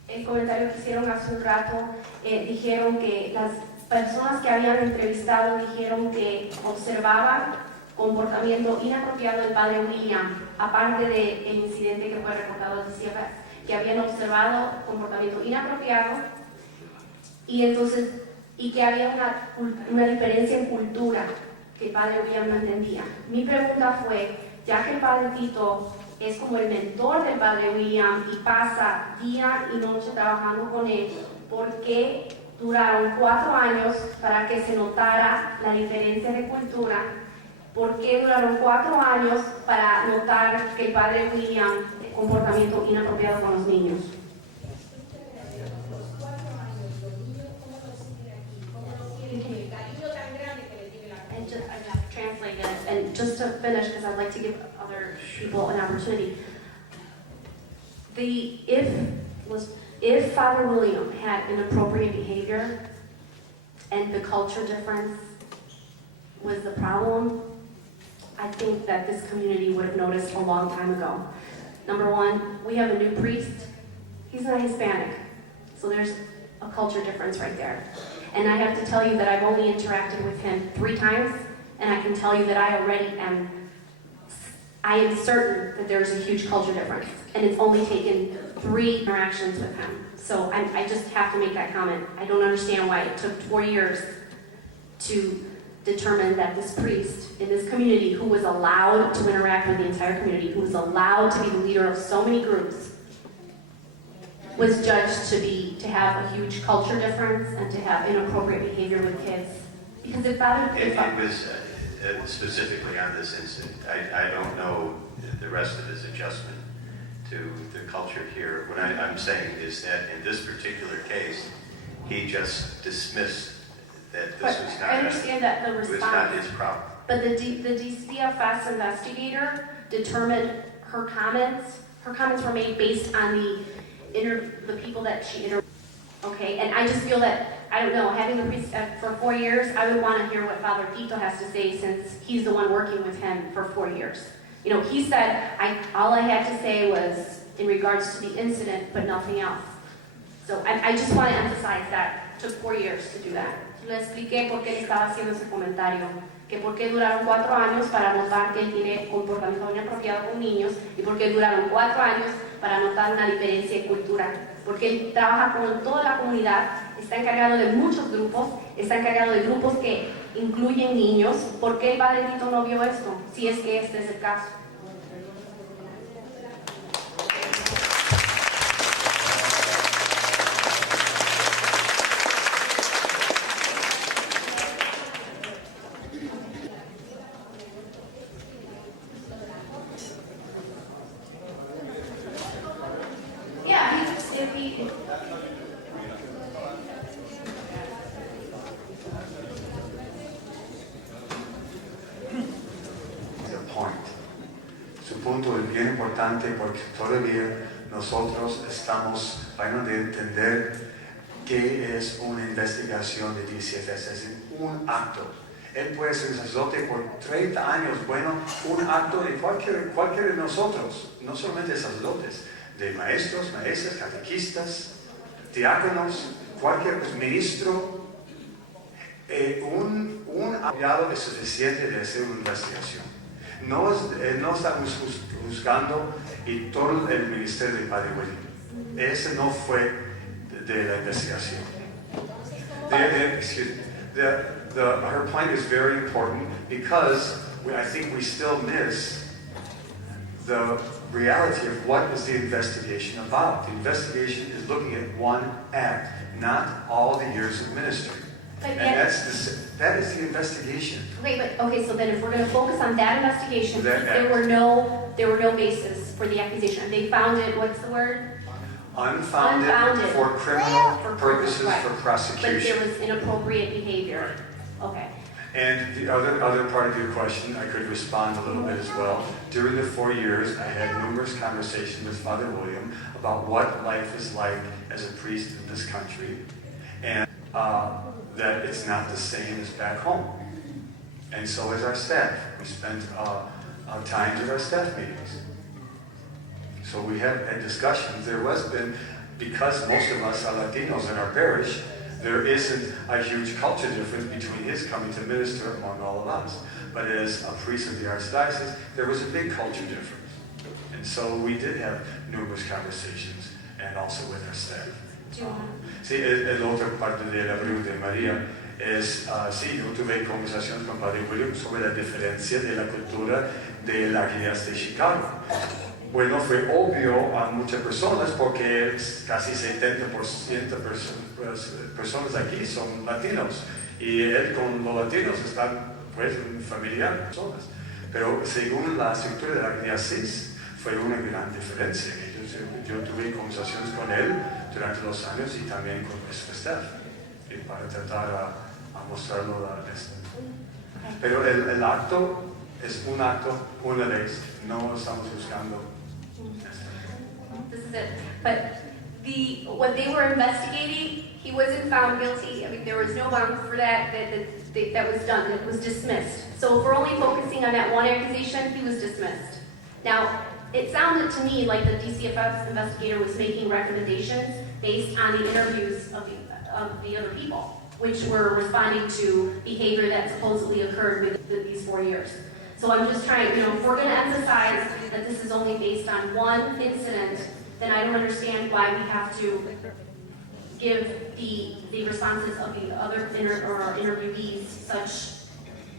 El comentario que hicieron hace un rato, dijeron que las personas que habían entrevistado dijeron que observaban comportamiento inapropiado del Padre William, aparte del incidente que fue reportado al DCFS, que habían observado comportamiento inapropiado y que había una diferencia en cultura que el Padre William no entendía. Mi pregunta fue, ya que el Padre Tito es como el mentor del Padre William y pasa día y noche trabajando con él, ¿por qué duraron 4 años para que se notara la diferencia de cultura? ¿Por qué duraron 4 años para notar que el Padre William tenía comportamiento inapropiado con los niños? I have to translate it, and just to finish, because I'd like to give other people an opportunity. If Father William had inappropriate behavior and the culture difference was the problem, I think that this community would have noticed a long time ago. Number one, we have a new priest. He's not Hispanic, so there's a culture difference right there. And I have to tell you that I've only interacted with him 3 times, and I can tell you that I already am I am certain that there's a huge culture difference, and it's only taken 3 interactions with him. So I just have to make that comment. I don't understand why it took 4 years to determine that this priest in this community, who was allowed to interact with the entire community, who was allowed to be the leader of so many groups, was judged to have a huge culture difference and to have inappropriate behavior with kids. Because if that It was specifically on this incident. I don't know the rest of his adjustment to the culture here. What I'm saying is that in this particular case, he just dismissed that this was not, I understand that the it was response, not his problem. but the DCFS investigator determined her comments. Her comments were made based on the people that she interviewed. Okay, and I just feel that, I don't know, having the priest for 4 years, I would want to hear what Father Tito has to say, since he's the one working with him for 4 years. You know, he said, all I had to say was in regards to the incident, but nothing else. So I just want to emphasize that it took 4 years to do that. Le expliqué por qué él estaba haciendo ese comentario, que por qué duraron 4 años para notar que él tiene comportamiento inapropiado con niños, y por qué duraron 4 años para notar una diferencia en cultura. Porque él trabaja con toda la comunidad, está encargado de muchos grupos, está encargado de grupos que incluyen niños. ¿Por qué el Padre Tito no vio esto? Si es que este es el caso. Su punto es bien importante porque todavía nosotros estamos tratando de entender qué es una investigación de DCFS. Es un acto. Él puede ser sacerdote por 30 años. Bueno, un acto de cualquiera de nosotros, no solamente sacerdotes, de maestros, maestras, catequistas, diáconos, cualquier ministro. Un aliado es suficiente de hacer una investigación. No estamos juzgando y todo el ministerio del Padre William. Ese no fue de la investigación. Her point is very important because I think we still miss the reality of what is the investigation about. The investigation is looking at one act, not all the years of ministry. And that is the investigation. Okay, so then if we're going to focus on that investigation, there were no basis for the accusation. They found it, what's the word? Unfounded for criminal purposes, right. For prosecution. But there was inappropriate behavior. Okay. And the other part of your question, I could respond a little bit as well. During the 4 years, I had numerous conversations with Father William about what life is like as a priest in this country, and that it's not the same as back home. And so is our staff. We spent time at our staff meetings. So we had discussions. There was been, because most of us are Latinos in our parish, there isn't a huge culture difference between his coming to minister among all of us. But as a priest of the Archdiocese, there was a big culture difference. And so we did have numerous conversations, and also with our staff. Sí, la otra parte de la pregunta de María es, sí, yo tuve conversaciones con Padre William sobre la diferencia de la cultura de la Arquidiócesis de Chicago. Bueno, fue obvio a muchas personas porque casi 70% de personas aquí son latinos y él con los latinos están pues familiar personas. Pero según la estructura de la Arquidiócesis fue una gran diferencia. Yo tuve conversaciones con él durante los años y también con nuestro staff para tratar a mostrarlo a esto. Pero el acto es un acto, una vez, no estamos buscando. This is it. But what they were investigating, he wasn't found guilty. I mean, there was no bond for that was done. It was dismissed. So if we're only focusing on that one accusation, he was dismissed. Now, it sounded to me like the DCFS investigator was making recommendations based on the interviews of the other people, which were responding to behavior that supposedly occurred within these 4 years. So I'm just trying, if we're going to emphasize that this is only based on one incident, then I don't understand why we have to give the responses of the other interviewees such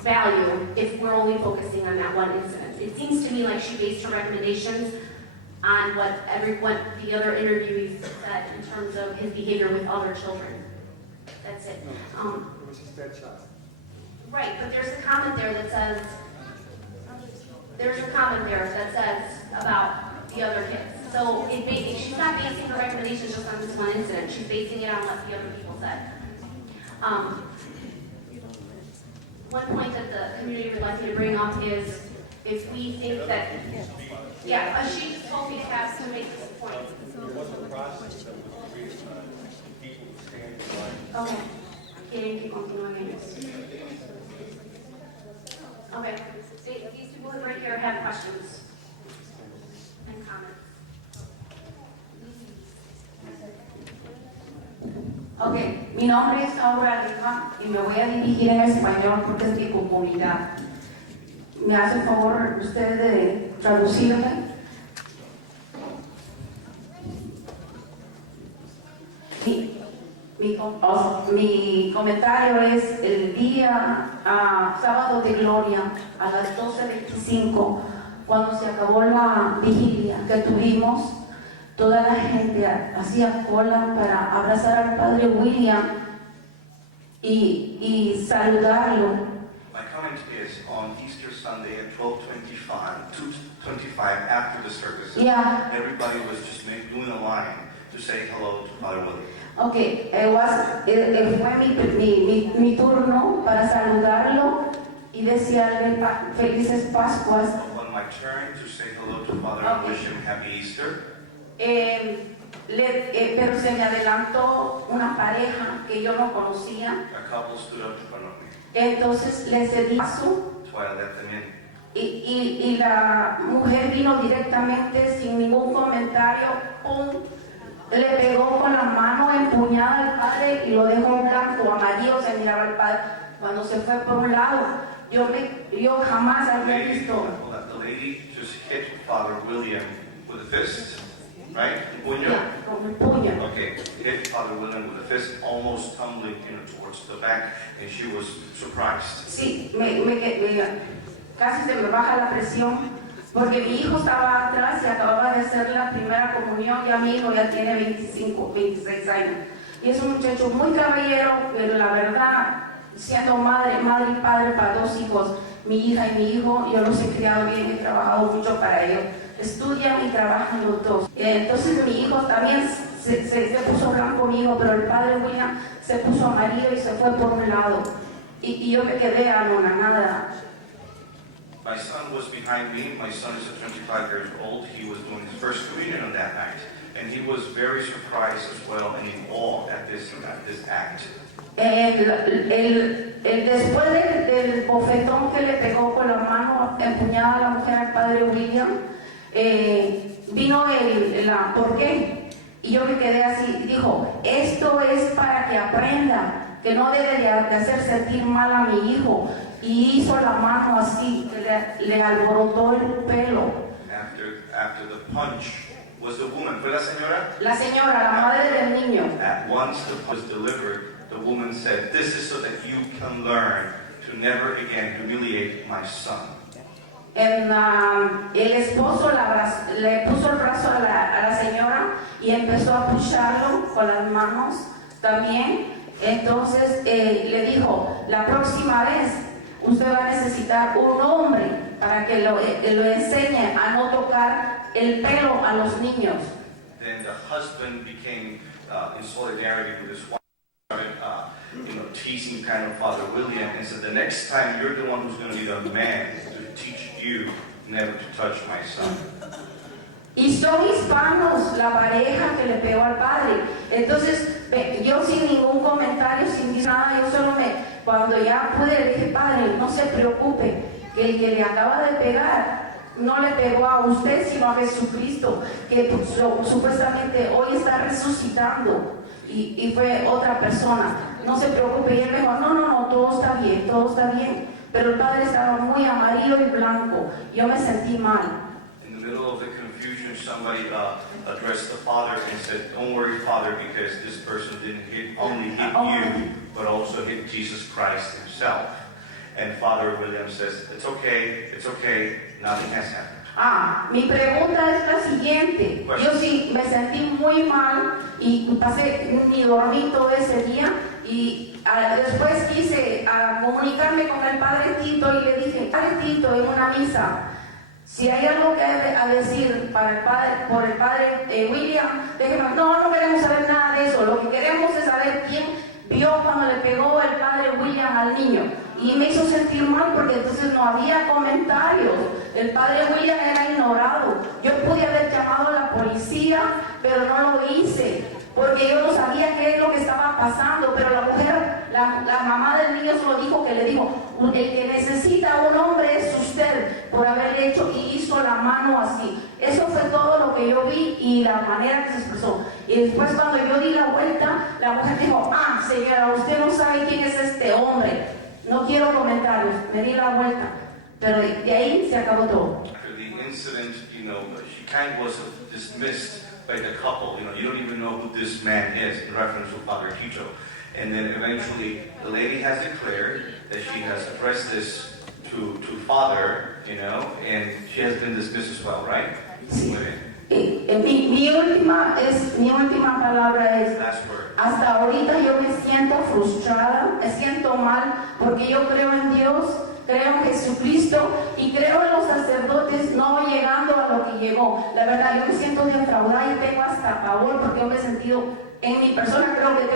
value if we're only focusing on that one incident. It seems to me like she based her recommendations on what the other interviewees said in terms of his behavior with other children. That's it. It was his dead child. Right, but there's a comment there that says about the other kids. So she's not basing her recommendations just on this one incident. She's basing it on what the other people said. One point that the community would like me to bring up is if we think that, she just told me to make this point. There was a process that was created by people who stand in line. Okay. Quieren que continúen ellos. Okay. These people right here have questions and comments. Ok, mi nombre es Aura Lima y me voy a dirigir en español porque es mi comunidad. ¿Me hace el favor usted de traducirme? Mi comentario es el día sábado de gloria a las 12:25, cuando se acabó la vigilia que tuvimos. Toda la gente hacía cola para abrazar al Padre William y saludarlo. My comment is on Easter Sunday at 2:25 after the service. Yeah. Everybody was just doing a line to say hello to Father William. Okay, fue mi turno para saludarlo y desearle felices Pascuas. On my turn to say hello to Father and wish him happy Easter. Pero se me adelantó una pareja que yo no conocía. A couple stood up in front of me. Entonces le cedí paso. So I let them in. Y la mujer vino directamente sin ningún comentario, ¡pum! Le pegó con la mano empuñada al Padre y lo dejó blanco, amarillo, se miraba al Padre. Cuando se fue por un lado, yo jamás había visto. The lady just hit Father William with a fist, right? Puño? Yeah, con el puño. Okay, hit Father William with a fist, almost tumbling towards the back, and she was surprised. Sí, casi se me baja la presión. Porque mi hijo estaba atrás y acababa de hacer la primera comunión, ya mi hijo ya tiene 26 años. Y es un muchacho muy caballero, pero la verdad, siendo madre y padre para dos hijos, mi hija y mi hijo, yo los he criado bien, he trabajado mucho para ellos. Estudian y trabajan los dos. Entonces mi hijo también se puso blanco conmigo, pero el Padre William se puso amarillo y se fue por un lado. Y yo me quedé anonadada. My son was behind me. My son is 25 years old. He was doing his first communion on that night. And he was very surprised as well and in awe at this act. Después del bofetón que le pegó con la mano empuñada a la mujer al Padre William, vino ¿por qué? Y yo me quedé así, dijo, esto es para que aprenda que no debe de hacer sentir mal a mi hijo. Y hizo la mano así, que le alborotó el pelo. After the punch, was the woman, ¿fue la señora? La señora, la madre del niño. At once the punch was delivered, the woman said, this is so that you can learn to never again humiliate my son. El esposo le puso el brazo a la señora y empezó a pucharlo con las manos también. Entonces le dijo, la próxima vez usted va a necesitar un hombre para que lo enseñe a no tocar el pelo a los niños. Then the husband became in solidarity with his wife, started teasing kind of Father William and said, the next time you're the one who's going to be the man to teach you never to touch my son. Y son hispanos la pareja que le pegó al padre. Entonces, yo sin ningún comentario, sin decir nada, yo solo cuando ya pude, le dije, Padre, no se preocupe, que el que le acaba de pegar no le pegó a usted, sino a Jesucristo, que supuestamente hoy está resucitando. Y fue otra persona. No se preocupe. Y él me dijo, no, todo está bien, todo está bien. pero el padre estaba muy amarillo y blanco. Yo me sentí mal. In the middle of the confusion, somebody addressed the father and said, "Don't worry, father, because this person didn't only hit you, but also hit Jesus Christ himself." And Father William says, it's okay, nothing has happened. Mi pregunta es la siguiente. Yo sí me sentí muy mal y pasé ni dormí todo ese día y después quise comunicarme con el Padre Tito y le dije, Padre Tito, en una misa, si hay algo que decir por el Padre William, déjenos, no queremos saber nada de eso, lo que queremos es saber quién vio cuando le pegó el Padre William al niño. Y me hizo sentir mal porque entonces no había comentarios. El Padre William era ignorado. Yo pude haber llamado a la policía, pero no lo hice, porque yo no sabía qué es lo que estaba pasando. Pero la mujer, la mamá del niño solo dijo que le dijo, el que necesita un hombre es usted, por haberle hecho, y hizo la mano así. Eso fue todo lo que yo vi y la manera que se expresó. Y después cuando yo di la vuelta, la mujer dijo, señora, usted no sabe quién es este hombre. No quiero comentarios, me di la vuelta, pero de ahí se acabó todo. After the incident, she kind of was dismissed by the couple. You don't even know who this man is, in reference to Father Tito. And then eventually, the lady has declared that she has addressed this to Father, and she has been dismissed as well, right? Sí. Mi última palabra es, hasta ahorita yo me siento frustrada, me siento mal, porque yo creo en Dios, creo en Jesucristo y creo en los sacerdotes no llegando a lo que llegó. La verdad, yo me siento defraudada y tengo hasta pavor porque yo me he sentido, en mi persona creo que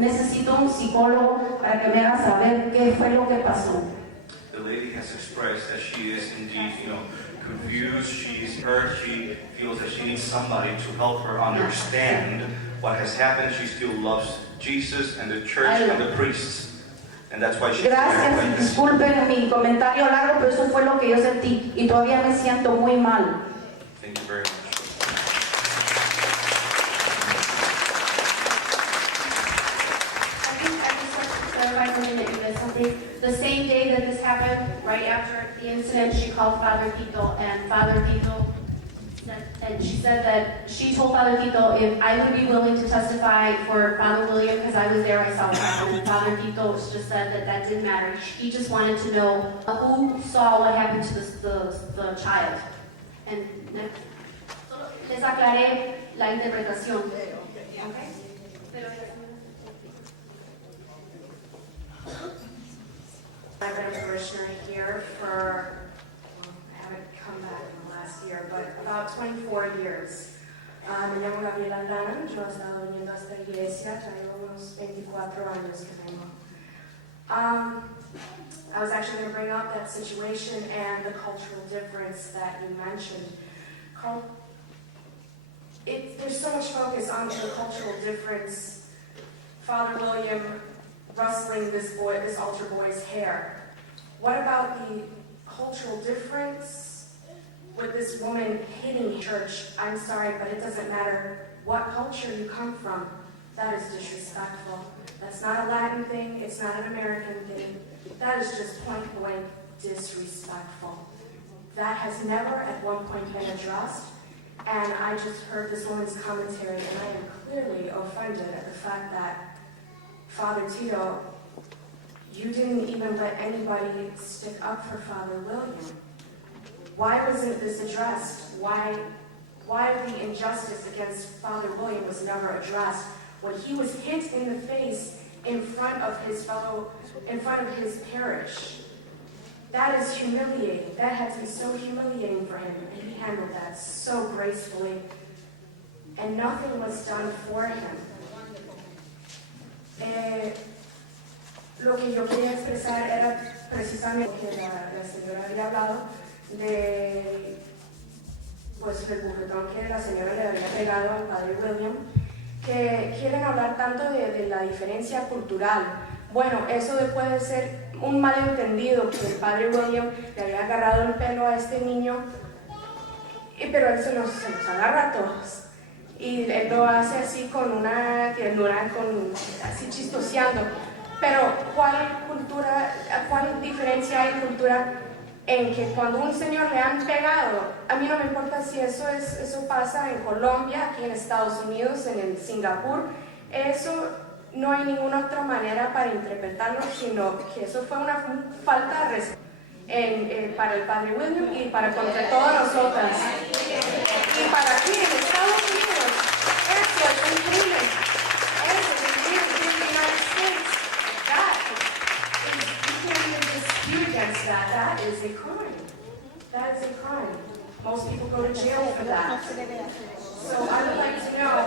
necesito un psicólogo para que me haga saber qué fue lo que pasó. The lady has expressed that she is indeed, confused, she's hurt, she feels that she needs somebody to help her understand what has happened. She still loves Jesus and the church and the priests. And that's why she's Gracias y disculpen mi comentario largo, pero eso fue lo que yo sentí y todavía me siento muy mal. Thank you very much. I just want to clarify something that you missed something. The same day that this happened, right after the incident, she called Father Tito, and Father Tito she said that she told Father Tito if I would be willing to testify for Father William because I was there, I saw what happened. And Father Tito just said that didn't matter. He just wanted to know who saw what happened to the child. And les aclaré la interpretación. Okay? I've been a parishioner here for, I haven't come back in the last year, but about 24 years. Me llamo Gabriela Aldana, yo he estado viniendo a esta iglesia, traigo unos 24 años que tengo. I was actually going to bring up that situation and the cultural difference that you mentioned. Carl, there's so much focus on the cultural difference. Father William rustling this altar boy's hair. What about the cultural difference with this woman hitting church? I'm sorry, but it doesn't matter what culture you come from. That is disrespectful. That's not a Latin thing. It's not an American thing. That is just point blank disrespectful. That has never at one point been addressed. And I just heard this woman's commentary, and I am clearly offended at the fact that Father Tito, you didn't even let anybody stick up for Father William. Why wasn't this addressed? Why the injustice against Father William was never addressed when he was hit in the face in front of his parish? That is humiliating. That had to be so humiliating for him, and he handled that so gracefully, and nothing was done for him. Lo que yo quería expresar era precisamente que la señora había hablado de el bufetón que la señora le había pegado al Padre William, que quieren hablar tanto de la diferencia cultural. Bueno, eso puede ser un malentendido, que el Padre William le había agarrado el pelo a este niño, pero él se nos agarra a todos. Y él lo hace así con una ternura, así chistoseando. Pero ¿cuál diferencia hay cultura en que cuando un señor le han pegado? A mí no me importa si eso pasa en Colombia, aquí en Estados Unidos, en Singapur. Eso no hay ninguna otra manera para interpretarlo, sino que eso fue una falta de respeto para el Padre William y para contra todas nosotras. Y para aquí en Estados Unidos, eso es increíble. Eso es increíble. In the United States, you can't even dispute against that. That is a crime. That is a crime. Most people go to jail for that. So I would like to know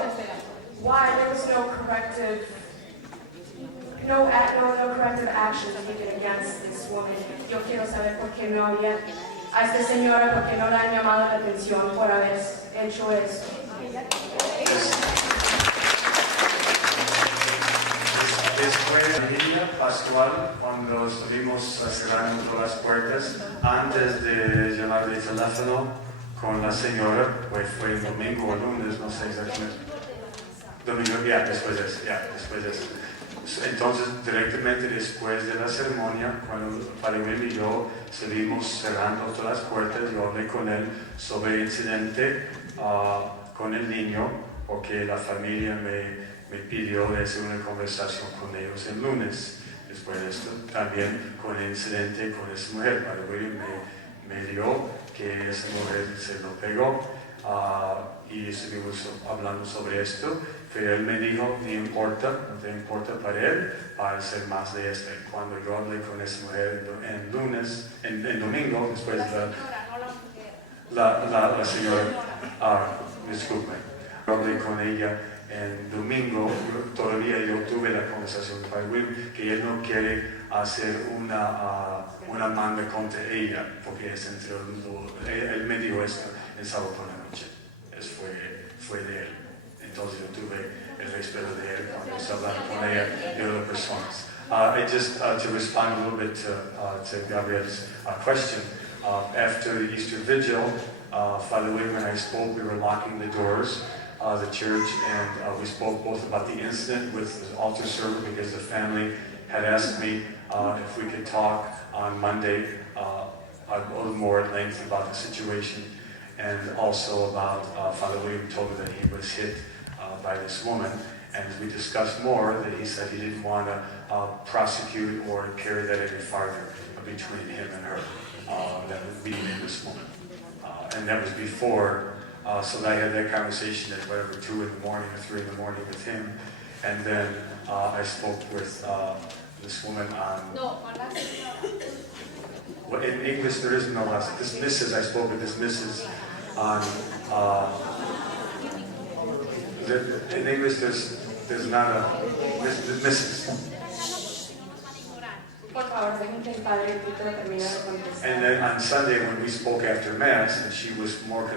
why there was no corrective action taken against this woman. Yo quiero saber por qué no había a esta señora, por qué no le han llamado la atención por haber hecho eso. Después de la vigilia pascual, cuando estuvimos cerrando todas las puertas, antes de llamar de teléfono con la señora, pues fue el domingo o lunes, no sé exactamente. Domingo, después de eso. Entonces, directamente después de la ceremonia, cuando Padre William y yo salimos cerrando todas las puertas, yo hablé con él sobre el incidente con el niño, porque la familia me pidió de hacer una conversación con ellos el lunes. Después de esto, también con el incidente con esa mujer, Padre William me dio que esa mujer se lo pegó y estuvimos hablando sobre esto. Pero él me dijo, no te importa para él, para hacer más de esto. Cuando yo hablé con esa mujer el domingo, después de la señora, disculpe, yo hablé con ella el domingo, todavía yo tuve la conversación con Will, que él no quiere hacer una manga contra ella, porque es él me dijo esto el sábado por la noche. Eso fue de él. Entonces yo tuve el respeto de él cuando estaba hablando con ella de otras personas. Just to respond a little bit to Gabriel's question, after the Easter Vigil, Father William and I spoke. We were locking the doors of the church, and we spoke both about the incident with the altar server, because the family had asked me if we could talk on Monday a little more at length about the situation, and also about Father William told me that he was hit by this woman, and as we discussed more, that he said he didn't want to prosecute or carry that any farther between him and her, that was beating this woman. And that was before, so I had that conversation at whatever, 2 in the morning or 3 in the morning with him, and then I spoke with this woman on... Well, in English there is no last. This Mrs., I spoke with this Mrs. on... in English there's not a... Mrs. And then on Sunday when we spoke after Mass, and she was very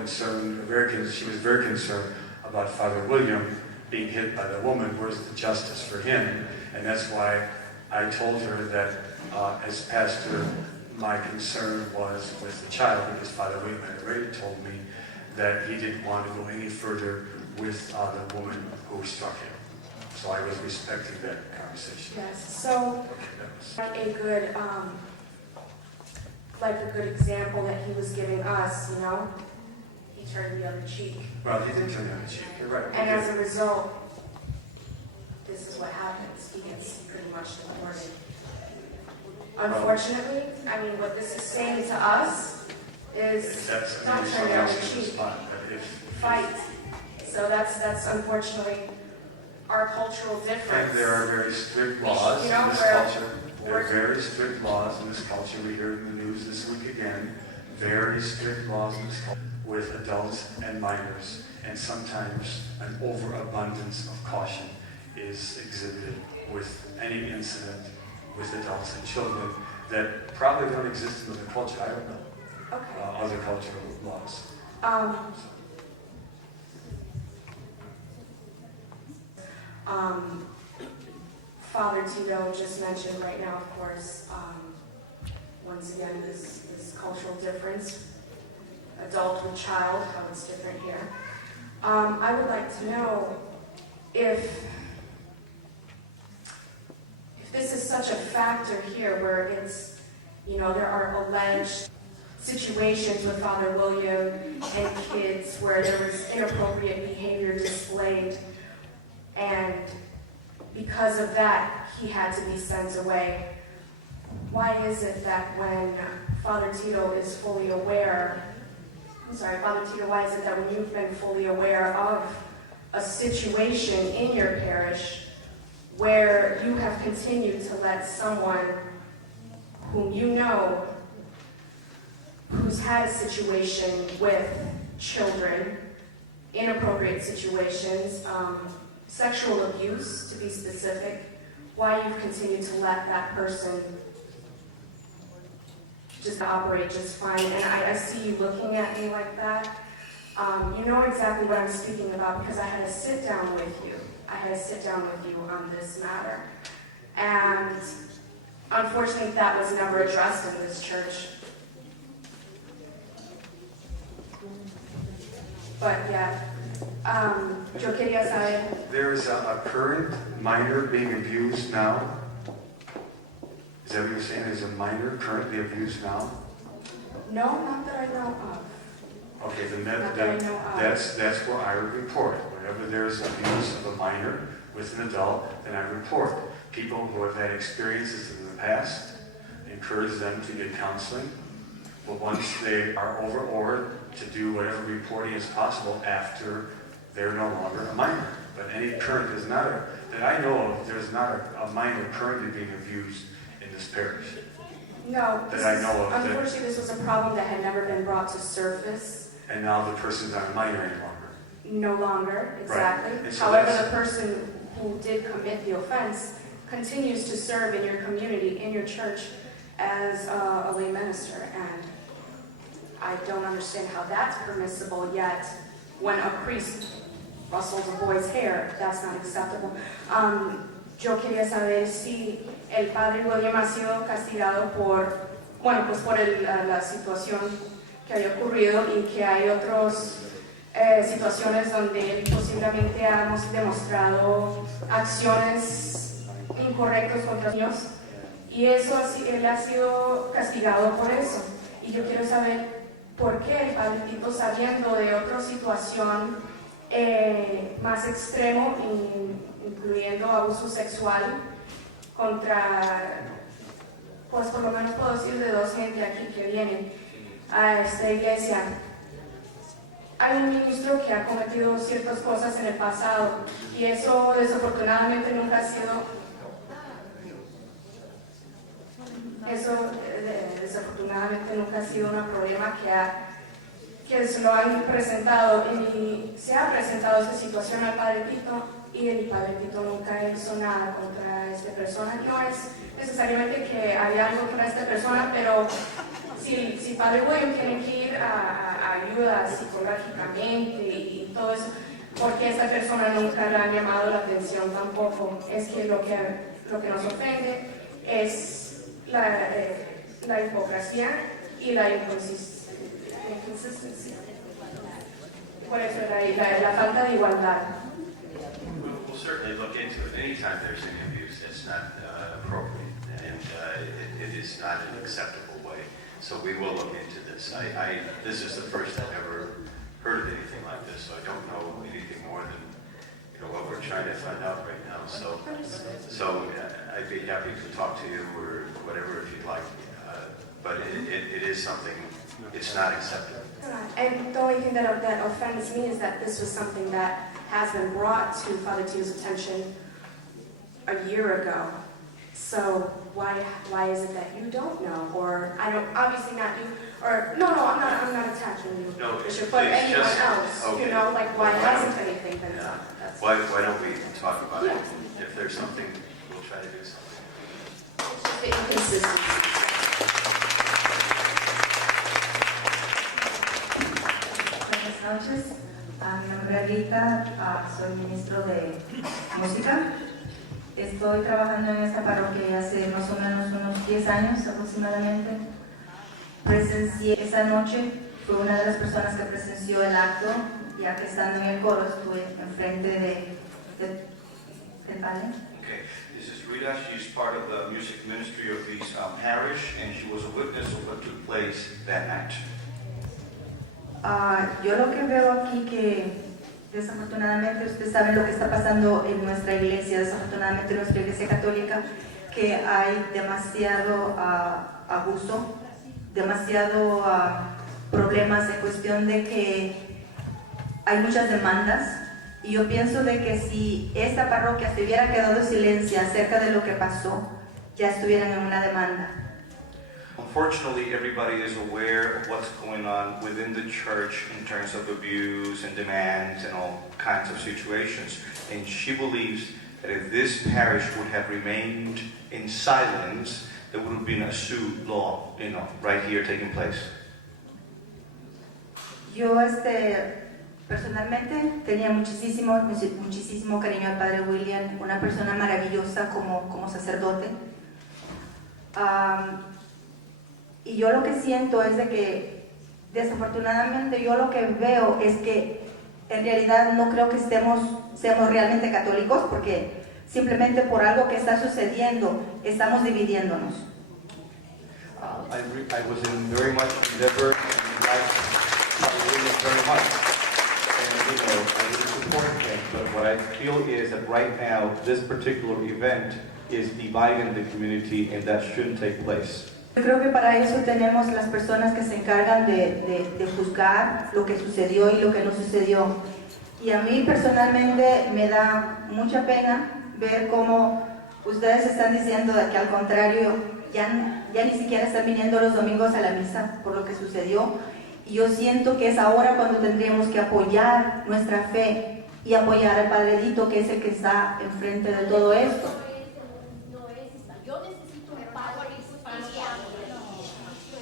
concerned about Father William being hit by the woman. Where's the justice for him? And that's why I told her that as pastor, my concern was with the child, because Father William had already told me that he didn't want to go any further with the woman who struck him. So I was respecting that conversation. Yes, so like a good example that he was giving us, you know? He turned the other cheek. Well, he did turn the other cheek, you're right. And as a result, this is what happens. He gets pretty much deported. Unfortunately, I mean, what this is saying to us is don't turn the other cheek. Fight. So that's unfortunately our cultural difference. And there are very strict laws in this culture. There are very strict laws in this culture. We heard in the news this week again. Very strict laws in this culture with adults and minors. And sometimes an overabundance of caution is exhibited with any incident with adults and children that probably don't exist in other culture. I don't know. Okay. Other cultural laws. Father Tito just mentioned right now, of course, once again, this cultural difference, adult with child, how it's different here. I would like to know if this is such a factor here where it's, there are alleged situations with Father William and kids where there was inappropriate behavior displayed, and because of that, he had to be sent away. Why is it that when Father Tito is fully aware, Father Tito, why is it that when you've been fully aware of a situation in your parish where you have continued to let someone whom you know who's had a situation with children, inappropriate situations, sexual abuse to be specific, why you've continued to let that person just operate just fine? And I see you looking at me like that. You know exactly what I'm speaking about because I had to sit down with you. I had to sit down with you on this matter. And unfortunately, that was never addressed in this church. But yeah, yo quería saber. There is a current minor being abused now. Is that what you're saying? Is a minor currently abused now? No, not that I know of. Okay, then Not that I know of. that's where I would report. Whenever there's abuse of a minor with an adult, then I report. People who have had experiences in the past, encourage them to get counseling. But once they are overawed, to do whatever reporting is possible after they're no longer a minor. But any current is not that I know of, there's not a minor currently being abused in this parish. No, That I know of. unfortunately, this was a problem that had never been brought to surface. And now the person's not a minor any longer. No longer, exactly. Right. So However, the person who did commit the offense continues to serve in your community, in your church, as a lay minister. And I don't understand how that's permissible, yet when a priest rustles a boy's hair, that's not acceptable. Yo quería saber si el Padre William ha sido castigado por la situación que había ocurrido y que hay otras situaciones donde él posiblemente ha demostrado acciones incorrectas contra niños y eso él ha sido castigado por eso. Y yo quiero saber por qué el Padre Tito, sabiendo de otra situación más extremo, incluyendo abuso sexual contra, pues por lo menos puedo decir de dos gente aquí que vienen a esta iglesia. Hay un ministro que ha cometido ciertas cosas en el pasado y eso desafortunadamente nunca ha sido un problema que se lo han presentado y se ha presentado esta situación al Padre Tito y el Padre Tito nunca hizo nada contra esta persona. No es necesariamente que haya algo contra esta persona, pero si Padre William tiene que ir a ayuda psicológicamente y todo eso, porque esta persona nunca le ha llamado la atención tampoco. Es que lo que nos ofende es la hipocresía y la inconsistencia. Por eso la falta de igualdad. We'll certainly look into it. Anytime there's any abuse, it's not appropriate, and it is not an acceptable way. So we will look into this. This is the first I've ever heard of anything like this, so I don't know anything more than what we're trying to find out right now. So I'd be happy to talk to you or whatever if you'd like. But it is something, it's not acceptable. And the only thing that offends me is that this was something that has been brought to Father Tito's attention a year ago. So why is it that you don't know? Or I don't, obviously not you, or no, I'm not attacking you, No, Bishop, but anyone else, okay. Like why hasn't anything been done? Why don't we talk about it? Yeah. If there's something, we'll try to do something. It's just the inconsistency. Buenas noches, mi nombre es Rita, soy ministro de música. Estoy trabajando en esta parroquia hace más o menos unos 10 años aproximadamente. Presencié esa noche, fui una de las personas que presenció el acto, ya que estando en el coro estuve enfrente del padre. Okay, this is Rita. She's part of the music ministry of this parish, and she was a witness of what took place that night. Yo lo que veo aquí que desafortunadamente ustedes saben lo que está pasando en nuestra iglesia, desafortunadamente en nuestra iglesia católica, que hay demasiado abuso, demasiado problemas en cuestión de que hay muchas demandas. Y yo pienso de que si esta parroquia se hubiera quedado en silencio acerca de lo que pasó, ya estuvieran en una demanda. Unfortunately, everybody is aware of what's going on within the church in terms of abuse and demands and all kinds of situations. And she believes that if this parish would have remained in silence, there would have been a suit law, right here taking place. Yo personalmente tenía muchísimo cariño al Padre William, una persona maravillosa como sacerdote. Y yo lo que siento es de que desafortunadamente yo lo que veo es que en realidad no creo que seamos realmente católicos, porque simplemente por algo que está sucediendo estamos dividiéndonos. I was in very much endeavor and liked Padre William very much. And I really support him, but what I feel is that right now this particular event is dividing the community, and that shouldn't take place. Yo creo que para eso tenemos las personas que se encargan de juzgar lo que sucedió y lo que no sucedió. Y a mí personalmente me da mucha pena ver cómo ustedes están diciendo de que al contrario ya ni siquiera están viniendo los domingos a la misa por lo que sucedió. Y yo siento que es ahora cuando tendríamos que apoyar nuestra fe y apoyar al Padredito, que es el que está enfrente de todo esto.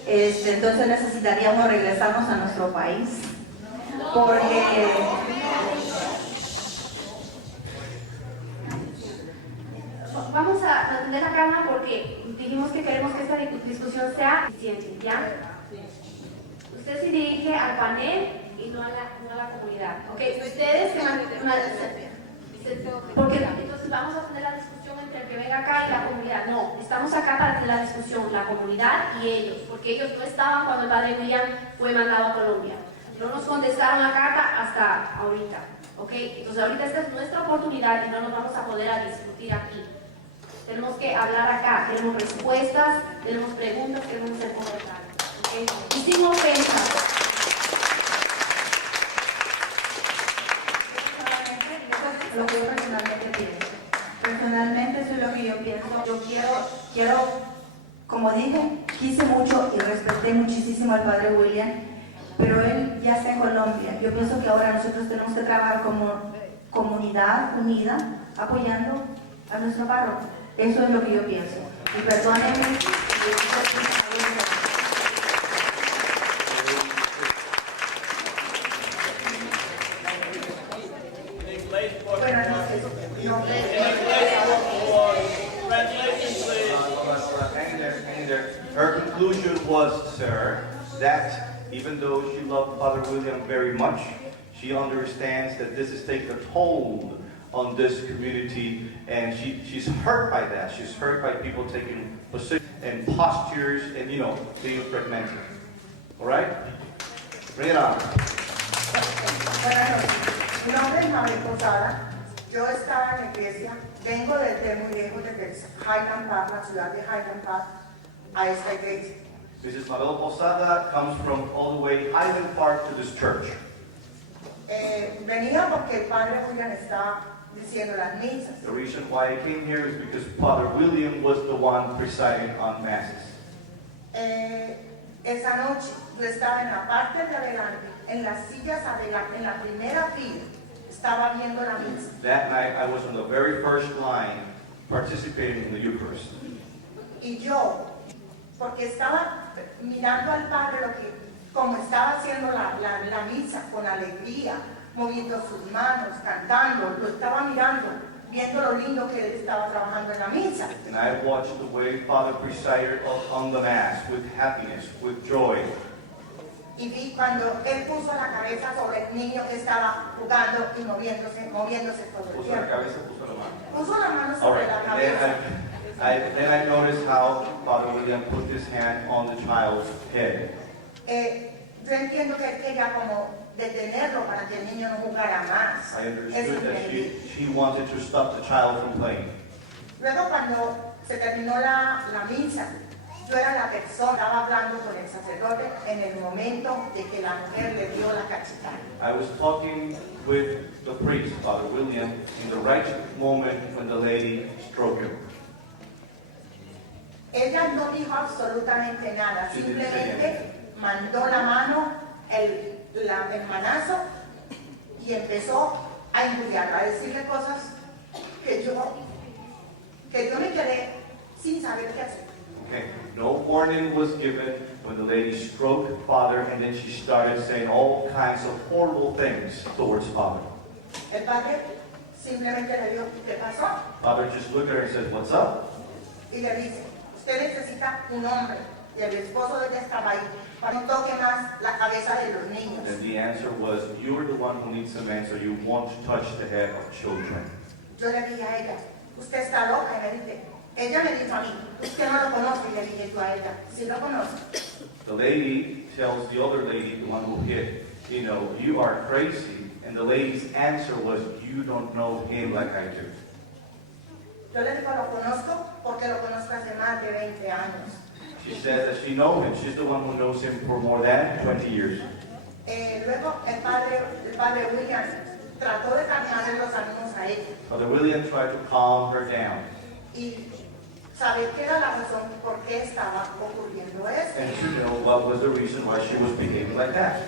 Entonces necesitaríamos regresarnos a nuestro país, porque vamos a mantener la calma porque dijimos que queremos que esta discusión sea eficiente, ¿ya? Usted se dirige al panel y no a la comunidad, ¿ok? Ustedes porque entonces vamos a tener la discusión entre el que venga acá y la comunidad. No, estamos acá para tener la discusión, la comunidad y ellos, porque ellos no estaban cuando el Padre William fue mandado a Colombia. No nos contestaron la carta hasta ahorita, ¿ok? Entonces ahorita esta es nuestra oportunidad y no nos vamos a poder a discutir aquí. Tenemos que hablar acá, tenemos respuestas, tenemos preguntas, queremos hacer comentarios, ¿ok? Y sin ofensas. Lo que yo personalmente pienso. Personalmente eso es lo que yo pienso. Yo quiero, como dije, quise mucho y respeté muchísimo al Padre William, pero él ya está en Colombia. Yo pienso que ahora nosotros tenemos que trabajar como comunidad unida, apoyando a nuestro párroco. Eso es lo que yo pienso. Y perdónenme. Her conclusion was, sir, that even though she loved Father William very much, she understands that this is taking a toll on this community, and she's hurt by that. She's hurt by people taking positions and postures and, being fragmented. All right? Bring it on. Buenas noches. Mi nombre es Mabel Posada. Yo estaba en la iglesia. Vengo desde muy lejos, desde Highland Park, la ciudad de Highland Park, a esta iglesia. Mrs. Mabel Posada comes from all the way Highland Park to this church. Venía porque el Padre William está diciendo las misas. The reason why I came here is because Father William was the one presiding on masses. Esa noche yo estaba en la parte de adelante, en las sillas adelante, en la primera fila, estaba viendo la misa. That night I was on the very first line participating in the Eucharist. Y yo, porque estaba mirando al Padre como estaba haciendo la misa, con alegría, moviendo sus manos, cantando, lo estaba mirando, viendo lo lindo que él estaba trabajando en la misa. And I watched the way Father presided on the Mass with happiness, with joy. y vi cuando él puso la cabeza sobre el niño que estaba jugando y moviéndose todo el Puso la tiempo. cabeza, puso la mano. Puso la mano All sobre right, la and then cabeza. then I noticed how Father William put his hand on the child's head. Yo entiendo que él quería como detenerlo para que el niño no jugara más. I Eso understood that entendí. she wanted to stop the child from playing. Luego cuando se terminó la misa, yo era la persona, estaba hablando con el sacerdote en el momento de que la mujer le dio la cachetada. I was talking with the priest, Father William, in the right moment when the lady stroked him. Ella no dijo absolutamente nada, She didn't say simplemente mandó la mano, el manazo, y empezó a injuriarla, a decirle cosas que yo me quedé sin saber qué hacer. Okay, no warning was given when the lady stroked Father, and then she started saying all kinds of horrible things towards Father. El padre simplemente le dijo, ¿qué pasó? Father just looked at her and said, "What's up?" Y le dice, usted necesita un hombre, y el esposo de ella estaba ahí, para no toque más la cabeza de los niños. And the answer was, "You're the one who needs a man, so you won't touch the head of children." Yo le dije a ella, usted está loca, y me dice, ella me dijo a mí, usted no lo conoce, y le dije yo a ella, sí lo conozco. The lady tells the other lady, the one who hit, "You are crazy." And the lady's answer was, "You don't know him like I do." Yo le digo, lo conozco porque lo conozco hace más de 20 años. She says that she knows him. She's the one who knows him for more than 20 years. Luego el padre William trató de calmarle los ánimos a ella Father William tried to calm her down y saber qué era la razón por qué estaba ocurriendo esto. and to know what was the reason why she was behaving like that.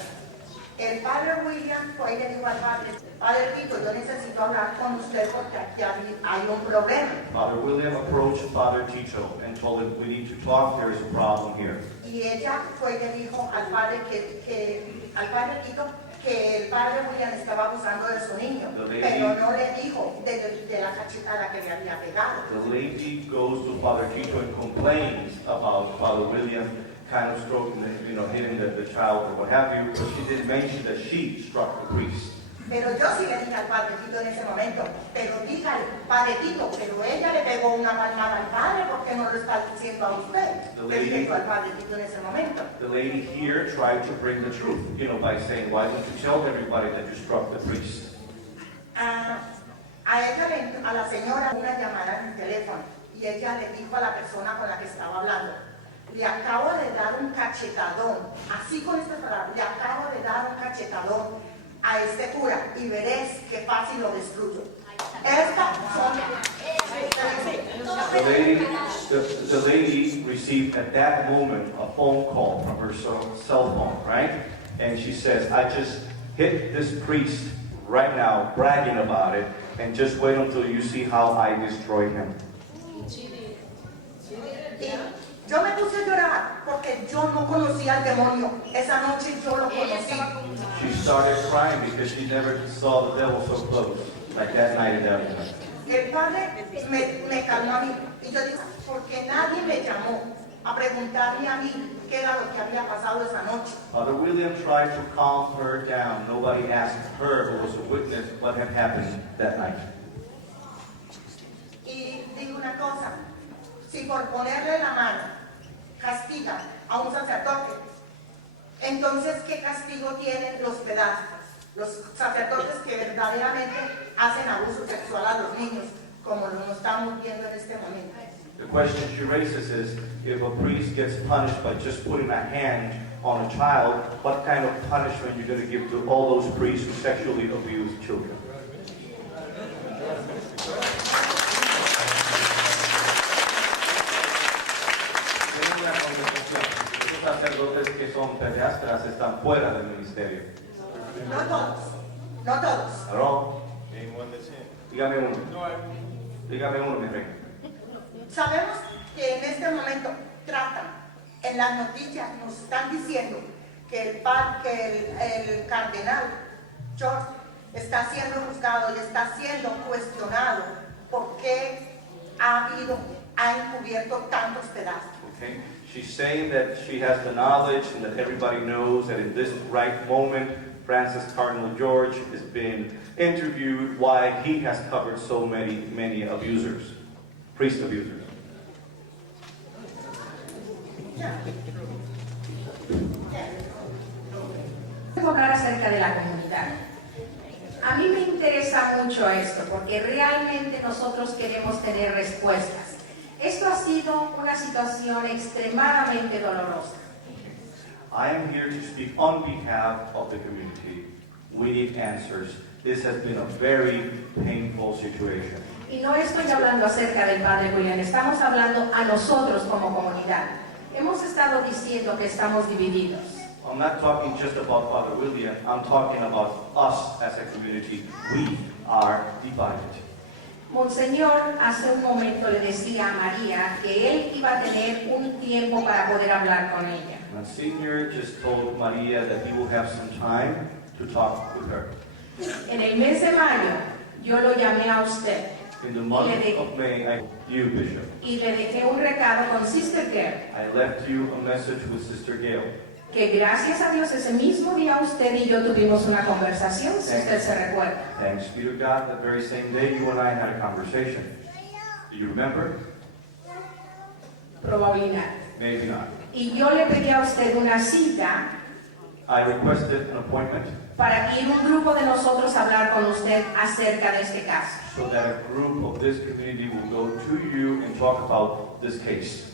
El padre William fue y le dijo al padre Tito, yo necesito hablar con usted porque aquí hay un problema. Father William approached Father Tito and told him, "We need to talk, there is a problem here." Y ella fue y le dijo al padre al padre Tito que el padre William estaba abusando de su niño, pero no le dijo de la cachetada que le había pegado. The lady goes to Father Tito and complains about Father William kind of stroking, hitting the child or what have you, but she didn't mention that she struck the priest. Pero yo sí le dije al padre Tito en ese momento, pero dígale, padre Tito, pero ella le pegó una palmada al padre, ¿por qué no lo está diciendo a usted? Le dije al padre Tito en ese momento. The lady here tried to bring the truth, by saying, "Why don't you tell everybody that you struck the priest?" A la señora una llamada en el teléfono y ella le dijo a la persona con la que estaba hablando, le acabo de dar un cachetadón, así con estas palabras, le acabo de dar un cachetadón a este cura y veréis qué fácil lo destruyo. Estas son... The lady received at that moment a phone call from her cell phone, right? And she says, "I just hit this priest right now, bragging about it, and just wait until you see how I destroy him." Yo me puse a llorar porque yo no conocía al demonio. Esa noche yo lo conocí. She started crying because she never saw the devil so close, like that night in that moment. El padre me calmó a mí y yo dije, porque nadie me llamó a preguntarme a mí qué era lo que había pasado esa noche. Father William tried to calm her down. Nobody asked her, who was a witness, what had happened that night. Y digo una cosa, si por ponerle la mano castiga a un sacerdote, entonces ¿qué castigo tienen los pedazos? Los sacerdotes que verdaderamente hacen abuso sexual a los niños, como lo estamos viendo en este momento. The question she raises is, if a priest gets punished by just putting a hand on a child, what kind of punishment you're going to give to all those priests who sexually abuse children? Los sacerdotes que son pediatras están fuera del ministerio. No todos, no todos. ¿No? Dígame uno. Dígame uno, mi rey. Sabemos que en este momento tratan, en las noticias nos están diciendo que el cardenal George está siendo juzgado y está siendo cuestionado porque ha encubierto tantos pedazos. Okay. She's saying that she has the knowledge and that everybody knows that in this right moment, Francis Cardinal George is being interviewed why he has covered so many abusers, priest abusers. Voy a hablar acerca de la comunidad. A mí me interesa mucho esto porque realmente nosotros queremos tener respuestas. Esto ha sido una situación extremadamente dolorosa. I am here to speak on behalf of the community. We need answers. This has been a very painful situation. Y no estoy hablando acerca del Padre William, estamos hablando a nosotros como comunidad. Hemos estado diciendo que estamos divididos. I'm not talking just about Father William, I'm talking about us as a community. We are divided. Monseñor hace un momento le decía a María que él iba a tener un tiempo para poder hablar con ella. Monsignor just told Maria that he will have some time to talk with her. En el mes de mayo yo lo llamé a usted In the month of May, I you, Bishop. y le dejé un recado con Sister Gail, I left you a message with Sister Gail. que gracias a Dios ese mismo día usted y yo tuvimos una conversación, si usted se recuerda. Thanks be to God, that very same day you and I had a conversation. Do you remember? Probabilidad. Maybe not. Y yo le pedí a usted una cita I requested an appointment para que ir un grupo de nosotros a hablar con usted acerca de este caso. so that a group of this community will go to you and talk about this case.